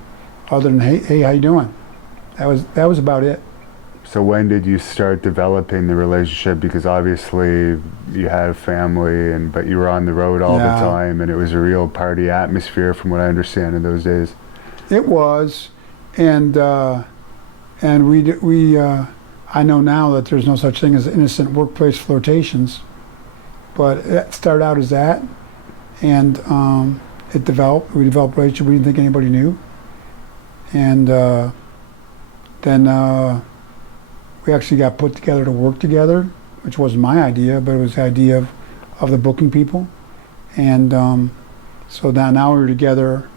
other than hey, how you doing? That was about it. So when did you start developing the relationship? Because obviously you had a family, but you were on the road all the time, and it was a real party atmosphere, from what I understand, in those days. It was, and I know now that there's no such thing as innocent workplace flirtations, but it started out as that, and it developed. We developed a relationship we didn't think anybody knew, and then we actually got put together to work together, which wasn't my idea, but it was the idea of the booking people, and so now we were together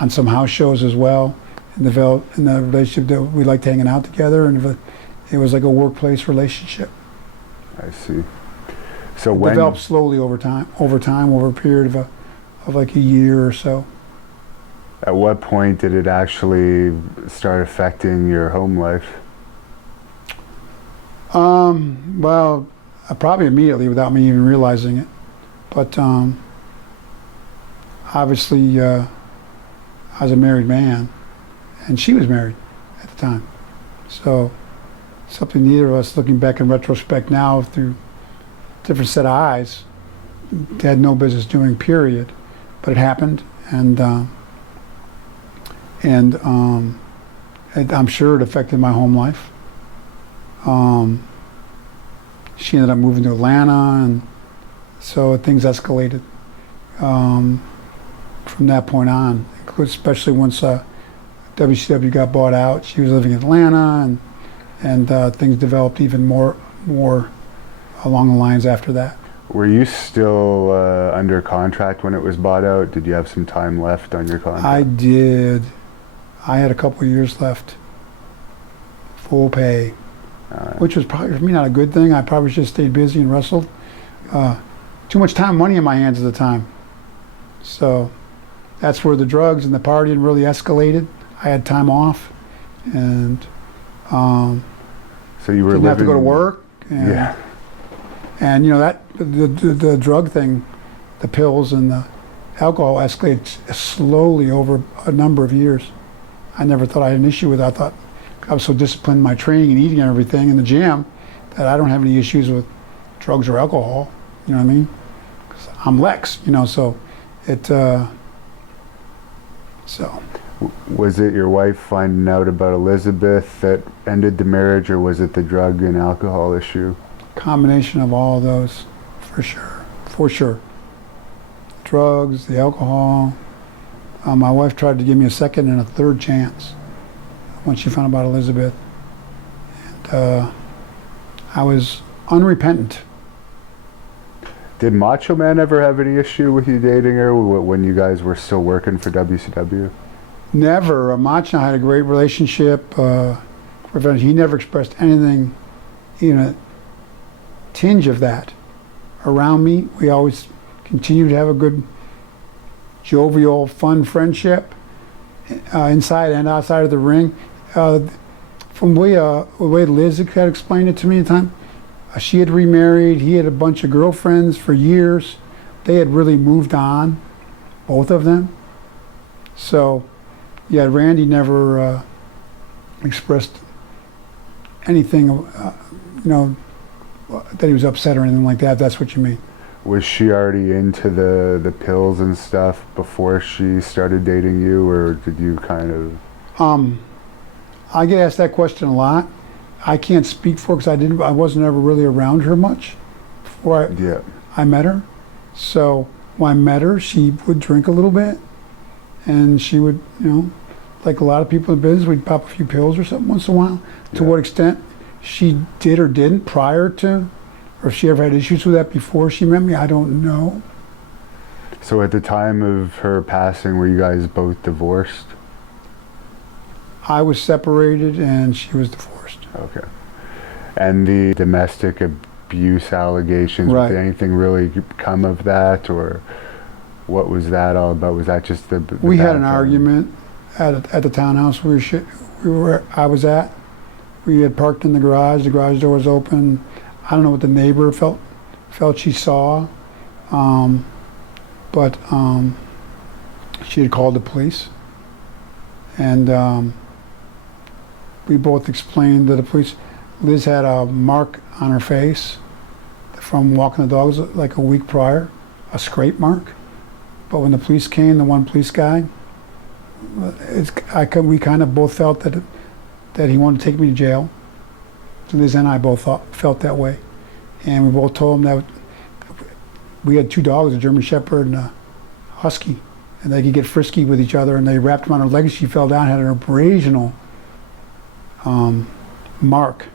on some house shows as well, and developed in the relationship that we liked hanging out together, and it was like a workplace relationship. I see. So it developed slowly over a period of like a year or so. At what point did it actually start affecting your home life? Well, probably immediately without me even realizing it. But obviously, I was a married man, and she was married at the time. So something neither of us, looking back in retrospect now through different set of eyes, had no business doing, period. But it happened, and I'm sure it affected my home life. She ended up moving to Atlanta, and so things escalated from that point on, especially once WCW got bought out. She was living in Atlanta, and things developed even more along the lines after that. Were you still under contract when it was bought out? Did you have some time left on your contract? I did. I had a couple of years left, full pay, which was probably for me not a good thing. I probably should have stayed busy and wrestled. Too much time and money in my hands at the time. So that's where the drugs and the partying really escalated. I had time off, and so you were didn't have to go to work. And, yeah. And you know that the drug thing, the pills and the alcohol escalated slowly over a number of years. I never thought I had an issue with it. I thought I was so disciplined in my training and eating and everything in the gym that I don't have any issues with drugs or alcohol. You know what I mean? 'Cause I'm Lex, you know, so it. So. Was it your wife finding out about Elizabeth that ended the marriage, or was it the drug and alcohol issue? Combination of all of those, for sure. Drugs, the alcohol. My wife tried to give me a second and a third chance when she found out about Elizabeth, and I was unrepentant. Did Macho Man ever have any issue with you dating her when you guys were still working for WCW? Never. Macho and I had a great relationship. He never expressed anything, even a tinge of that around me. We always continued to have a good, jovial, fun friendship inside and outside of the ring. From the way Liz had explained it to me at the time, she had remarried. He had a bunch of girlfriends for years. They had really moved on, both of them. So, yeah, Randy never expressed anything, that he was upset or anything like that, if that's what you mean. Was she already into the pills and stuff before she started dating you, or did you kind of? I get asked that question a lot. I can't speak for her because I wasn't ever really around her much before I met her. So when I met her, she would drink a little bit, and she would, like a lot of people in business, we'd pop a few pills or something once in a while. To what extent she did or didn't prior to, or if she ever had issues with that before she met me, I don't know. So at the time of her passing, were you guys both divorced? I was separated and she was divorced. Okay. And the domestic abuse allegations, right. Did anything really come of that, or what was that all about? Was that just the we had an argument at the townhouse I was at. We had parked in the garage door was open. I don't know what the neighbor felt felt she saw, but she had called the police, and we both explained to the police. Liz had a mark on her face from walking the dogs like a week prior, a scrape mark. But when the police came, the one police guy, we kind of both felt that he wanted to take me to jail. Liz and I both felt that way. And we both told him that we had 2 dogs, a German Shepherd and a Husky, and they could get frisky with each other, and they wrapped him on her leg, and she fell down, had an abrasional mark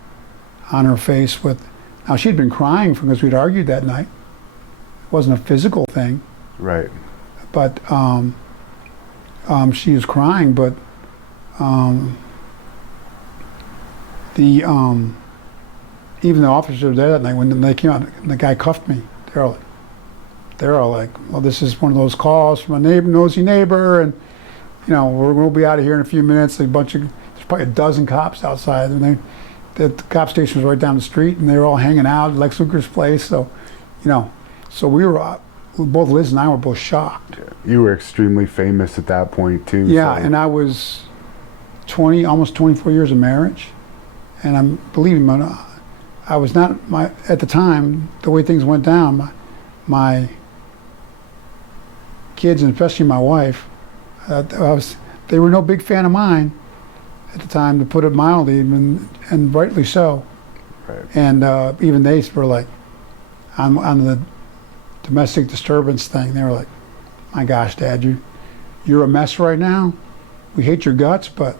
on her face now she'd been crying because we'd argued that night. It wasn't a physical thing. Right. But she was crying, but even the officers were there that night when they came out and the guy cuffed me. They're all like, well, this is one of those calls from a nosy neighbor, and we'll be out of here in a few minutes. There's probably a dozen cops outside, and the cop station was right down the street, and they were all hanging out at Lex Luger's place. So, so we were both Liz and I were both shocked. You were extremely famous at that point too. Yeah, so. and I was almost 24 years of marriage, and believe me, I was not at the time, the way things went down, my kids, and especially my wife, they were no big fan of mine at the time, to put it mildly, and rightly so. Right. And even they were like, on the domestic disturbance thing, they were like, my gosh, Dad, you're a mess right now. We hate your guts, but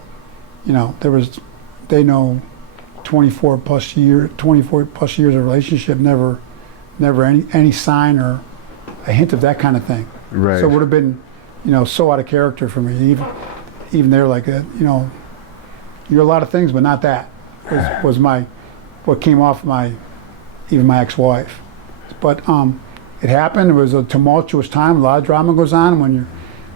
they know 24 plus years of relationship, never any sign or a hint of that kind of thing. Right. So it would have been, so out of character for me. Even they're like, you're a lot of things, but not that. Was what came off even my ex-wife. But it happened. It was a tumultuous time. A lot of drama goes on when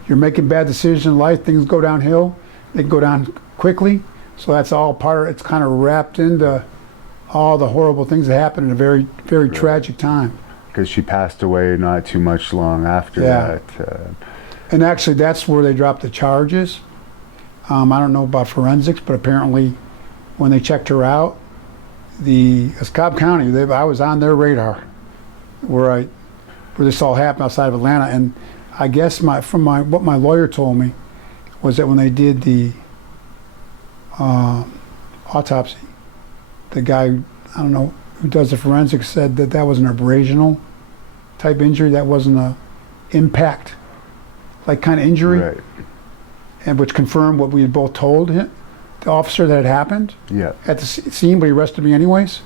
you're making bad decisions in life. Things go downhill. They go down quickly. So that's all it's kind of wrapped into all the horrible things that happened in a very, very tragic time. Because she passed away not too much long after that. And actually, that's where they dropped the charges. I don't know about forensics, but apparently when they checked her out, it's Cobb County, I was on their radar where this all happened outside of Atlanta. And I guess what my lawyer told me was that when they did the autopsy, the guy, I don't know, who does the forensics said that was an abrasional type injury. That wasn't a impact like kind of injury. Right. And which confirmed what we had both told him, the officer, that had happened at the scene, but he arrested me anyways.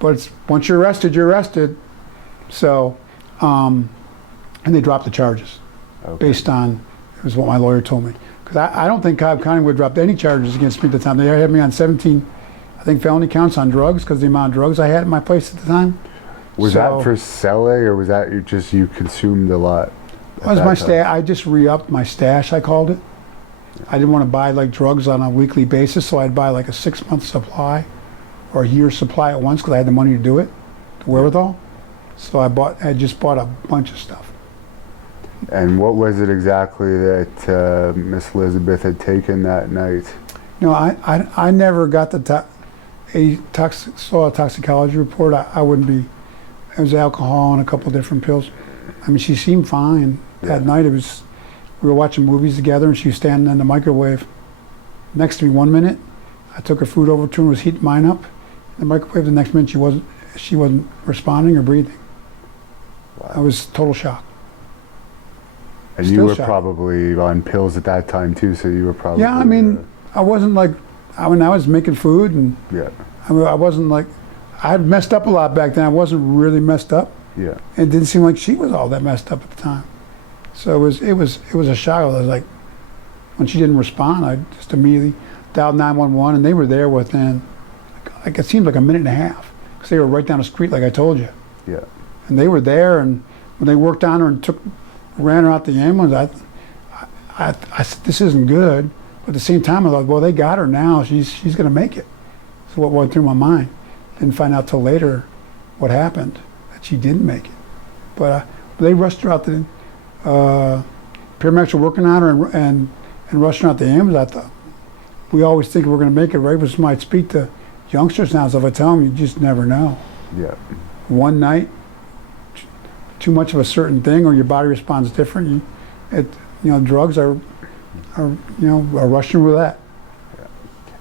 But once you're arrested, you're arrested. So, and they dropped the charges based on, it was what my lawyer told me. Because I don't think Cobb County would have dropped any charges against me at the time. They had me on 17, I think, felony counts on drugs because the amount of drugs I had at my place at the time. Was that for selling, or was that you consumed a lot? It was my stash. I just re-upped my stash, I called it. I didn't want to buy like drugs on a weekly basis, so I'd buy like a 6-month supply or a year's supply at once because I had the money to do it, the wherewithal. So I just bought a bunch of stuff. And what was it exactly that Miss Elizabeth had taken that night? I never got saw a toxicology report. I wouldn't be. It was alcohol and a couple different pills. I mean, she seemed fine that night. We were watching movies together, and she was standing in the microwave next to me 1 minute. I took her food over to her and was heating mine up in the microwave. The next minute, she wasn't responding or breathing. Wow. I was total shock. And you were probably on pills at that time too, so you were probably... Yeah, I mean, I wasn't like... I was making food, and I wasn't like... I had messed up a lot back then. I wasn't really messed up. Yeah. It didn't seem like she was all that messed up at the time. So it was a shock. I was like, when she didn't respond, I just immediately dialed 911, and they were there within, like it seemed like a minute and a half, because they were right down the street, like I told you. Yeah. And they were there, and when they worked on her and ran her out the ambulance, I said, this isn't good. But at the same time, I thought, well, they got her now. She's going to make it. So what went through my mind. Didn't find out till later what happened. she didn't make it. But they rushed her out the paramedics were working on her and rushing her out the ambulance. I thought, we always think we're going to make it, right? Which might speak to youngsters now. So if I tell them, you just never know. Yeah. One night, too much of a certain thing, or your body responds different. Drugs are a Russian roulette. Yeah.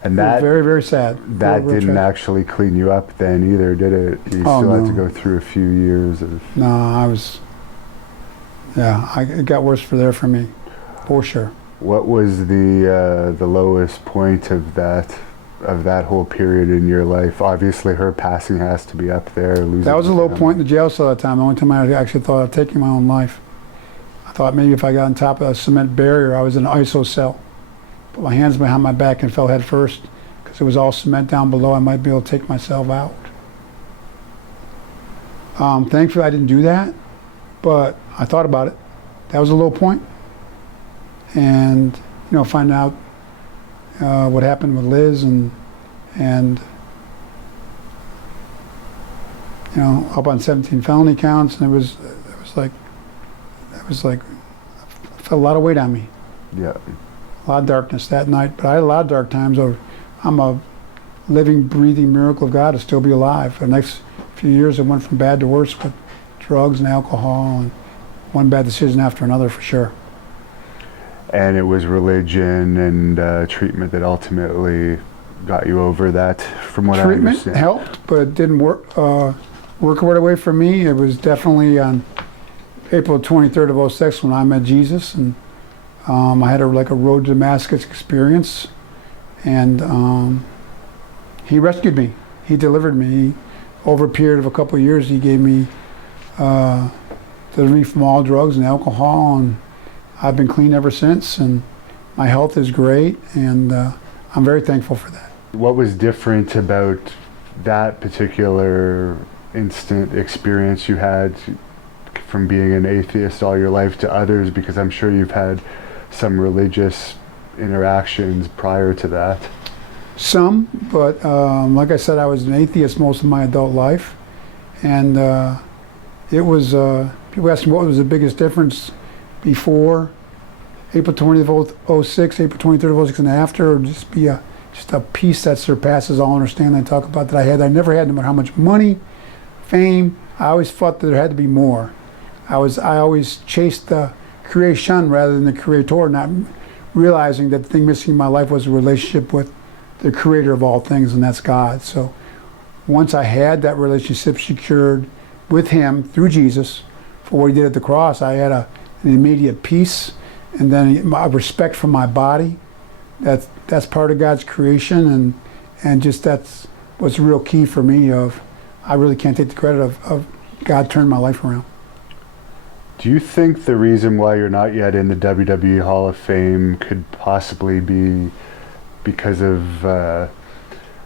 And that very, very sad. That didn't actually clean you up then either, did it? You still had to go through a few years of. No, it got worse for me, for sure. What was the lowest point of that whole period in your life? Obviously, her passing has to be up there. That was a low point in the jail cell at the time. The only time I actually thought of taking my own life. I thought maybe if I got on top of a cement barrier, I was in an ISO cell. Put my hands behind my back and fell head first because it was all cement down below. I might be able to take myself out. Thankfully, I didn't do that, but I thought about it. That was a low point. And find out what happened with Liz and up on 17 felony counts, and it was like I felt a lot of weight on me. Yeah. A lot of darkness that night, but I had a lot of dark times. I'm a living, breathing miracle of God to still be alive. For the next few years, it went from bad to worse with drugs and alcohol, and one bad decision after another, for sure. And it was religion and treatment that ultimately got you over that, from what I understand. Treatment helped, but it didn't work right away for me. It was definitely on April 23rd of 2006 when I met Jesus, and I had a road to Damascus experience, and he rescued me. He delivered me. Over a period of a couple of years, he gave me delivered me from all drugs and alcohol, and I've been clean ever since, and my health is great, and I'm very thankful for that. What was different about that particular instant experience you had from being an atheist all your life to others? Because I'm sure you've had some religious interactions prior to that. Some, but like I said, I was an atheist most of my adult life, and it was, people ask me what was the biggest difference before April 20th of 06, April 23rd of 06, and after, or just be just a peace that surpasses all understanding. I talk about that I never had, no matter how much money, fame. I always thought that there had to be more. I always chased the creation rather than the creator, not realizing that the thing missing in my life was a relationship with the creator of all things, and that's God. So once I had that relationship secured with him through Jesus for what he did at the cross, I had an immediate peace, and then a respect for my body. That's part of God's creation, and just that's what's real key for me. I really can't take the credit of God turning my life around. Do you think the reason why you're not yet in the WWE Hall of Fame could possibly be because of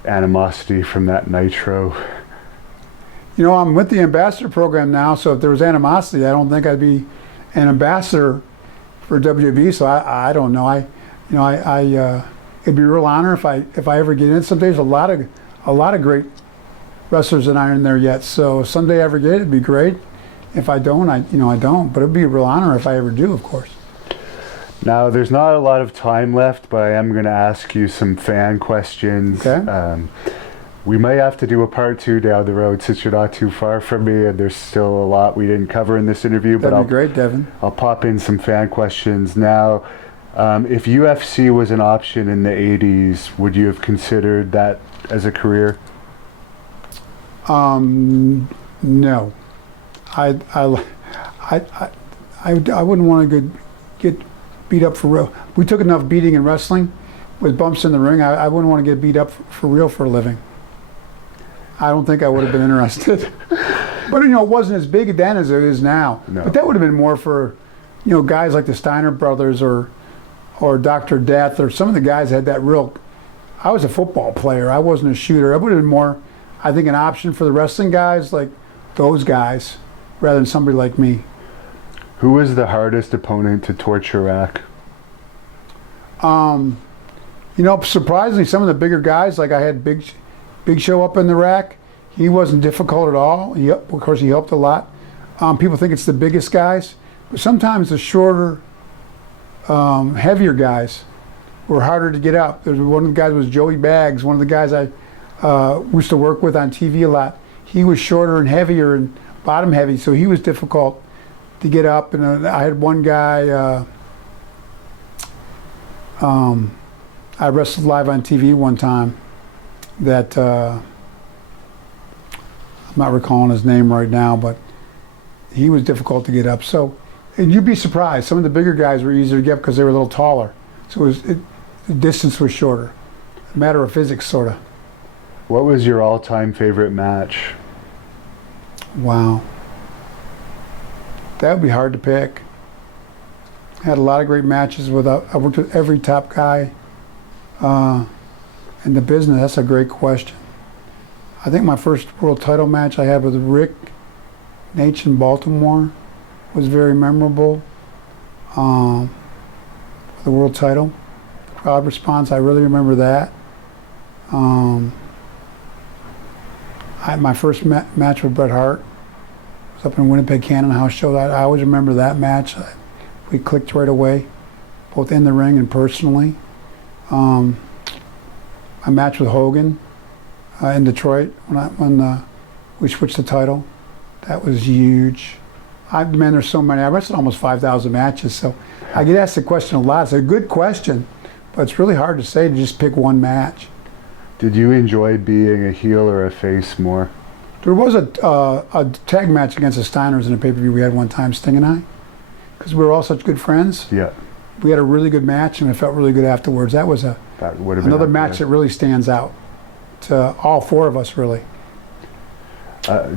animosity from that Nitro? I'm with the ambassador program now, so if there was animosity, I don't think I'd be an ambassador for WWE. So I don't know. It'd be a real honor if I ever get in. Someday there's a lot of great wrestlers that aren't in there yet. So someday I ever get it, it'd be great. If I don't, I don't. But it'd be a real honor if I ever do, of course. Now, there's not a lot of time left, but I am going to ask you some fan questions. Okay. We might have to do a part 2 down the road since you're not too far from me, and there's still a lot we didn't cover in this interview. That'd be great, Devin. I'll pop in some fan questions now. If UFC was an option in the 80s, would you have considered that as a career? No. I wouldn't want to get beat up for real. We took enough beating in wrestling with bumps in the ring. I wouldn't want to get beat up for real for a living. I don't think I would have been interested. But it wasn't as big then as it is now. No. But that would have been more for guys like the Steiner brothers or Dr. Death, or some of the guys had that real. I was a football player. I wasn't a shooter. It would have been more, I think, an option for the wrestling guys like those guys rather than somebody like me. Who was the hardest opponent to torture rack? Surprisingly, some of the bigger guys, like I had Big Show up in the rack. He wasn't difficult at all. Of course, he helped a lot. People think it's the biggest guys, but sometimes the shorter, heavier guys were harder to get up. One of the guys was Joey Baggs, one of the guys I used to work with on TV a lot. He was shorter and heavier and bottom heavy, so he was difficult to get up. And I had one guy, I wrestled live on TV one time that, I'm not recalling his name right now, but he was difficult to get up. So, and you'd be surprised, some of the bigger guys were easier to get because they were a little taller. So the distance was shorter. A matter of physics, sort of. What was your all-time favorite match? Wow. That would be hard to pick. I had a lot of great matches I worked with every top guy in the business. That's a great question. I think my first world title match I had with Rick Nate in Baltimore was very memorable. The world title. Crowd response, I really remember that. My first match with Bret Hart was up in Winnipeg, Canada house show. I always remember that match. We clicked right away, both in the ring and personally. My match with Hogan in Detroit when we switched the title, that was huge. Man, there's so many. I wrestled almost 5,000 matches, so I get asked the question a lot. It's a good question, but it's really hard to say to just pick one match. Did you enjoy being a heel or a face more? There was a tag match against the Steiners in a pay-per-view we had one time, Sting and I, because we were all such good friends. Yeah. We had a really good match, and it felt really good afterwards. That was another match that really stands out to all four of us, really.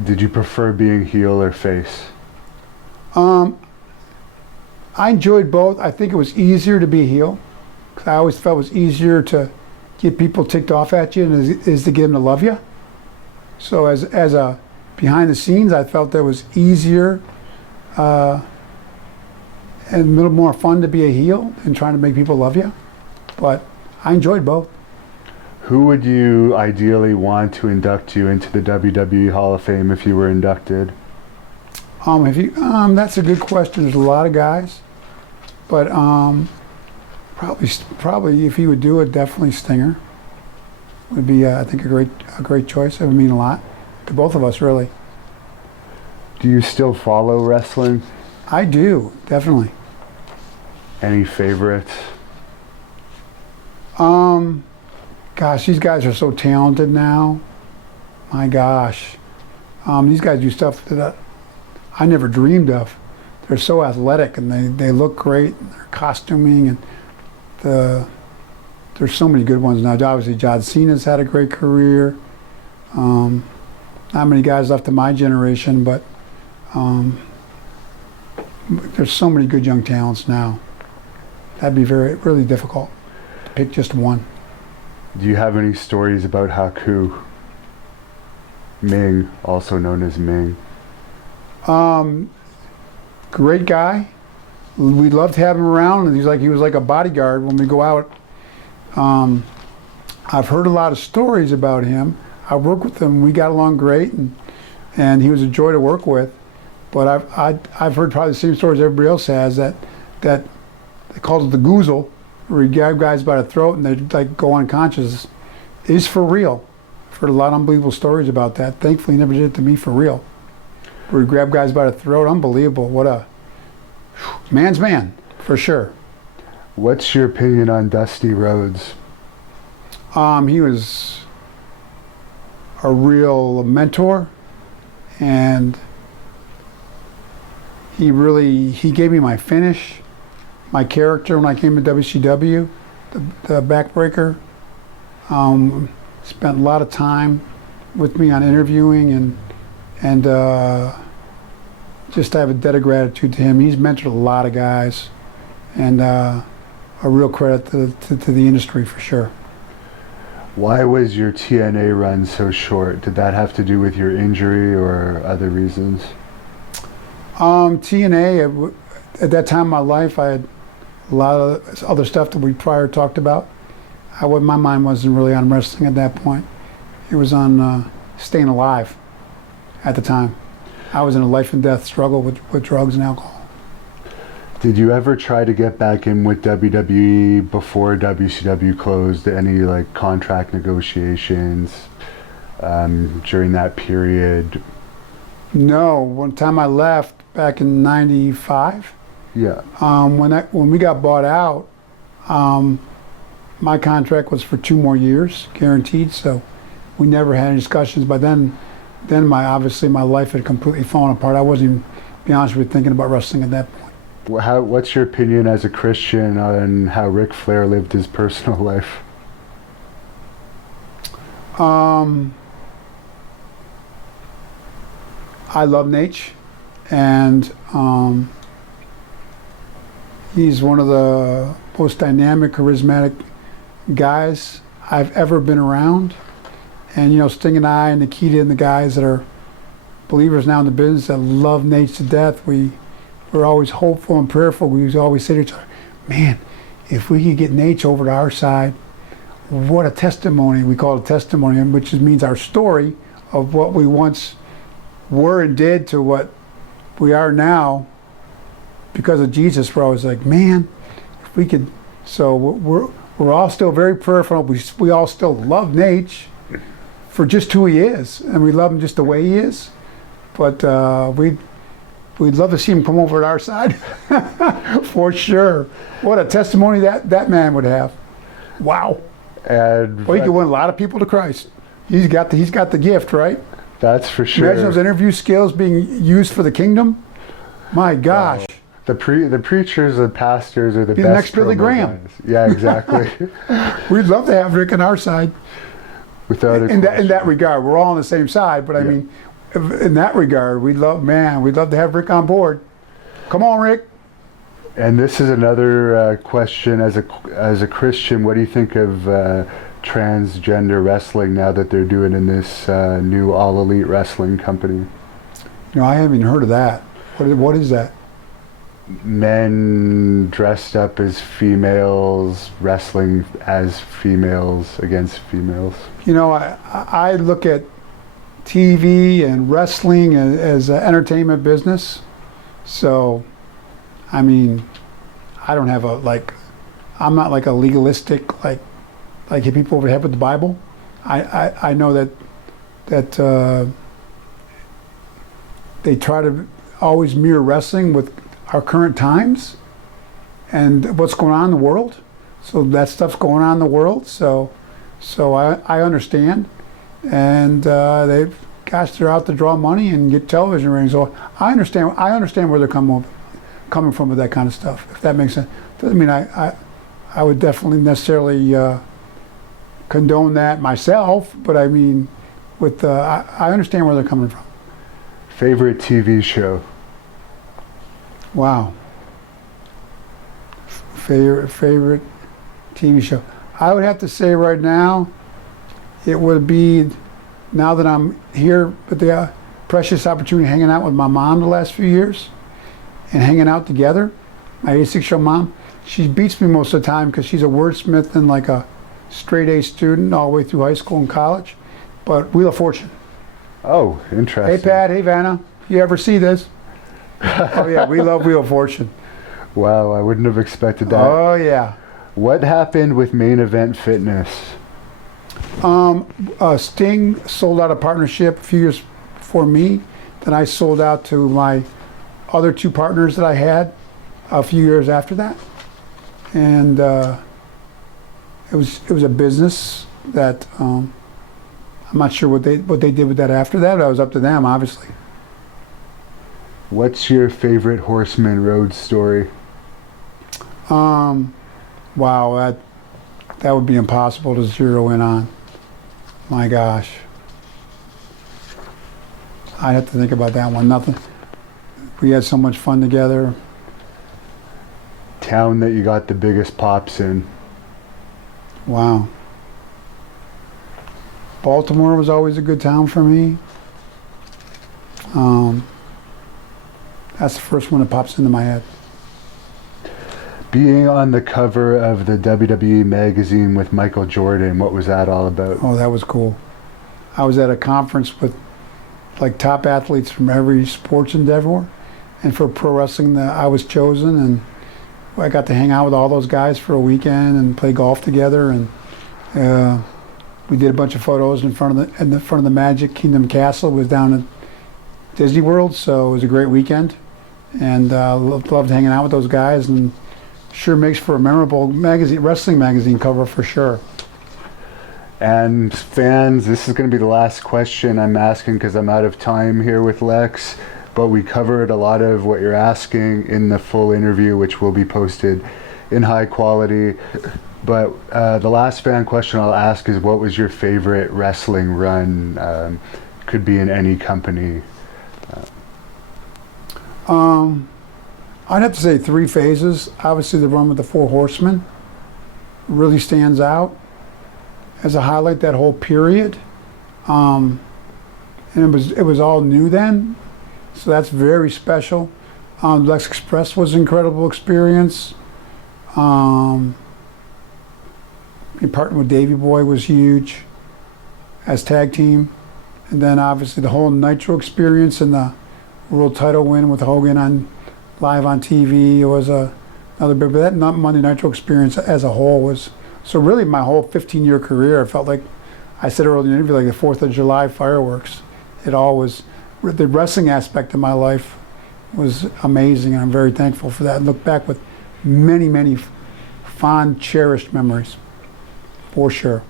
Did you prefer being heel or face? I enjoyed both. I think it was easier to be a heel, because I always felt it was easier to get people ticked off at you and is to get them to love you. So as a behind the scenes, I felt that it was easier and a little more fun to be a heel and trying to make people love you. But I enjoyed both. Who would you ideally want to induct you into the WWE Hall of Fame if you were inducted? That's a good question. There's a lot of guys, but probably if he would do it, definitely Stinger would be I think a great choice. It would mean a lot to both of us, really. Do you still follow wrestling? I do, definitely. Any favorites? Gosh, these guys are so talented now. My gosh, these guys do stuff that I never dreamed of. They're so athletic and they look great. Their costuming and there's so many good ones now. Obviously, John Cena's had a great career. Not many guys left in my generation, but there's so many good young talents now. That'd be really difficult to pick just one. Do you have any stories about Haku Ming, also known as Ming? Great guy. We loved having him around, and he was like a bodyguard when we go out. I've heard a lot of stories about him. I worked with him. We got along great, and he was a joy to work with. But I've heard probably the same stories everybody else has, that they called it the goozle, where he grabbed guys by the throat and they'd go unconscious. It's for real. I've heard a lot of unbelievable stories about that. Thankfully, he never did it to me for real. Where he grabbed guys by the throat, unbelievable. What a man's man, for sure. What's your opinion on Dusty Rhodes? He was a real mentor, and he gave me my finish, my character when I came to WCW, the backbreaker. Spent a lot of time with me on interviewing and just I have a debt of gratitude to him. He's mentored a lot of guys, and a real credit to the industry for sure. Why was your TNA run so short? Did that have to do with your injury or other reasons? TNA, at that time in my life, I had a lot of other stuff that we prior talked about. My mind wasn't really on wrestling at that point. It was on staying alive at the time. I was in a life and death struggle with drugs and alcohol. Did you ever try to get back in with WWE before WCW closed? Any like contract negotiations during that period? No, one time I left back in '95. Yeah. When we got bought out, my contract was for 2 more years, guaranteed. So we never had any discussions. But then obviously my life had completely fallen apart. I wasn't even, to be honest with you, thinking about wrestling at that point. What's your opinion as a Christian on how Ric Flair lived his personal life? I love Nate, and he's one of the most dynamic, charismatic guys I've ever been around. And you know, Sting and I and Nikita and the guys that are believers now in the business that love Nate to death, we're always hopeful and prayerful. We always say to each other, man, if we could get Nate over to our side, what a testimony. We call it a testimony, which means our story of what we once were and did to what we are now because of Jesus. We're always like, man, if we could. So we're all still very prayerful. We all still love Nate for just who he is, and we love him just the way he is. But we'd love to see him come over to our side, for sure. What a testimony that man would have! Wow. And well, he could win a lot of people to Christ. He's got the gift, right? That's for sure. Imagine those interview skills being used for the kingdom. My gosh. The preachers and pastors are the Be best. the next Billy Graham. Guys. Yeah, exactly. We'd love to have Rick on our side. Without in that regard, we're all on the same side. But I mean, in that regard, we'd love to have Rick on board. Come on, Rick. And this is another question. As a Christian, what do you think of transgender wrestling now that they're doing in this new All Elite Wrestling company? You know, I haven't even heard of that. What is that? Men dressed up as females, wrestling as females against females. You know, I look at TV and wrestling as an entertainment business. So, I mean, I don't have I'm not like a legalistic like people over here with the Bible. I know that they try to always mirror wrestling with our current times and what's going on in the world. So that stuff's going on in the world. So I understand, and they're out to draw money and get television ratings. So I understand where they're coming from with that kind of stuff. If that makes sense. Doesn't mean I would definitely necessarily condone that myself, but I mean, I understand where they're coming from. Favorite TV show? Wow. Favorite TV show? I would have to say right now, it would be, now that I'm here with the precious opportunity of hanging out with my mom the last few years and hanging out together, my 86-year-old mom, she beats me most of the time because she's a wordsmith and like a straight A student all the way through high school and college. But Wheel of Fortune. Oh, interesting. Hey Pat, hey Vanna, you ever see this? Oh yeah, we love Wheel of Fortune. Wow, I wouldn't have expected that. Oh yeah. What happened with Main Event Fitness? Sting sold out a partnership a few years before me. Then I sold out to my other 2 partners that I had a few years after that. And it was a business that I'm not sure what they did with that after that. It was up to them, obviously. What's your favorite Horseman Road story? Wow, that would be impossible to zero in on. My gosh. I'd have to think about that one. Nothing. We had so much fun together. Town that you got the biggest pops in? Wow. Baltimore was always a good town for me. That's the first one that pops into my head. Being on the cover of the WWE magazine with Michael Jordan, what was that all about? Oh, that was cool. I was at a conference with like top athletes from every sports endeavor, and for pro wrestling, I was chosen, and I got to hang out with all those guys for a weekend and play golf together, and we did a bunch of photos in front of the Magic Kingdom Castle. It was down at Disney World, so it was a great weekend, and loved hanging out with those guys, and sure makes for a memorable wrestling magazine cover for sure. And fans, this is going to be the last question I'm asking because I'm out of time here with Lex, but we covered a lot of what you're asking in the full interview, which will be posted in high quality. But the last fan question I'll ask is, what was your favorite wrestling run? Could be in any company. I'd have to say 3 phases. Obviously, the run with the 4 Horsemen really stands out as a highlight, that whole period. And it was all new then, so that's very special. Lex Express was an incredible experience. Partnering with Davey Boy was huge as tag team. And then obviously the whole Nitro experience and the world title win with Hogan live on TV was another big, but that Monday Nitro experience as a whole was, so really my whole 15-year career, I felt like, I said earlier in the interview, like the 4th of July fireworks. It all was, the wrestling aspect of my life was amazing, and I'm very thankful for that, and look back with many, many fond, cherished memories, for sure.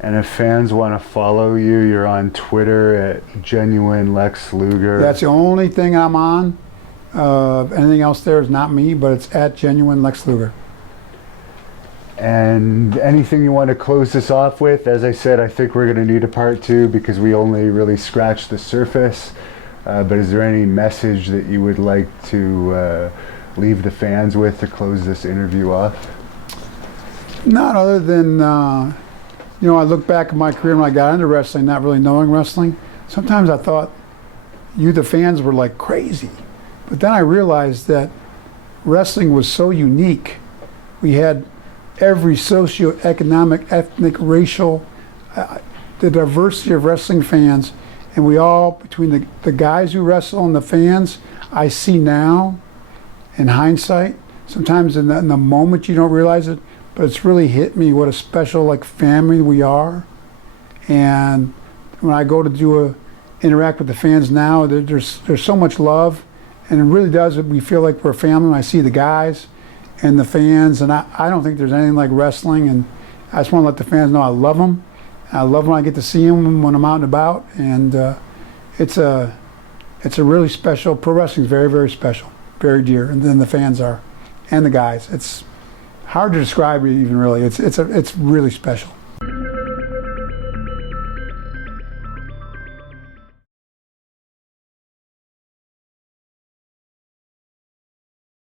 And if fans want to follow you, you're on Twitter at Genuine Lex Luger. That's the only thing I'm on. Anything else there is not me, but it's at Genuine Lex Luger. And anything you want to close this off with? As I said, I think we're going to need a part 2 because we only really scratched the surface. But is there any message that you would like to leave the fans with to close this interview off? Not other than, I look back at my career when I got into wrestling, not really knowing wrestling. Sometimes I thought you, the fans, were like crazy. But then I realized that wrestling was so unique. We had every socioeconomic, ethnic, racial, the diversity of wrestling fans, and we all, between the guys who wrestle and the fans, I see now, in hindsight, sometimes in the moment you don't realize it, but it's really hit me what a special family we are. And when I go to interact with the fans now, there's so much love, and it really does, we feel like we're a family. When I see the guys and the fans, and I don't think there's anything like wrestling, and I just want to let the fans know I love them. I love when I get to see them when I'm out and about, and it's a really special, pro wrestling is very, very special, very dear, and then the fans are, and the guys. It's hard to describe it even really. It's really special.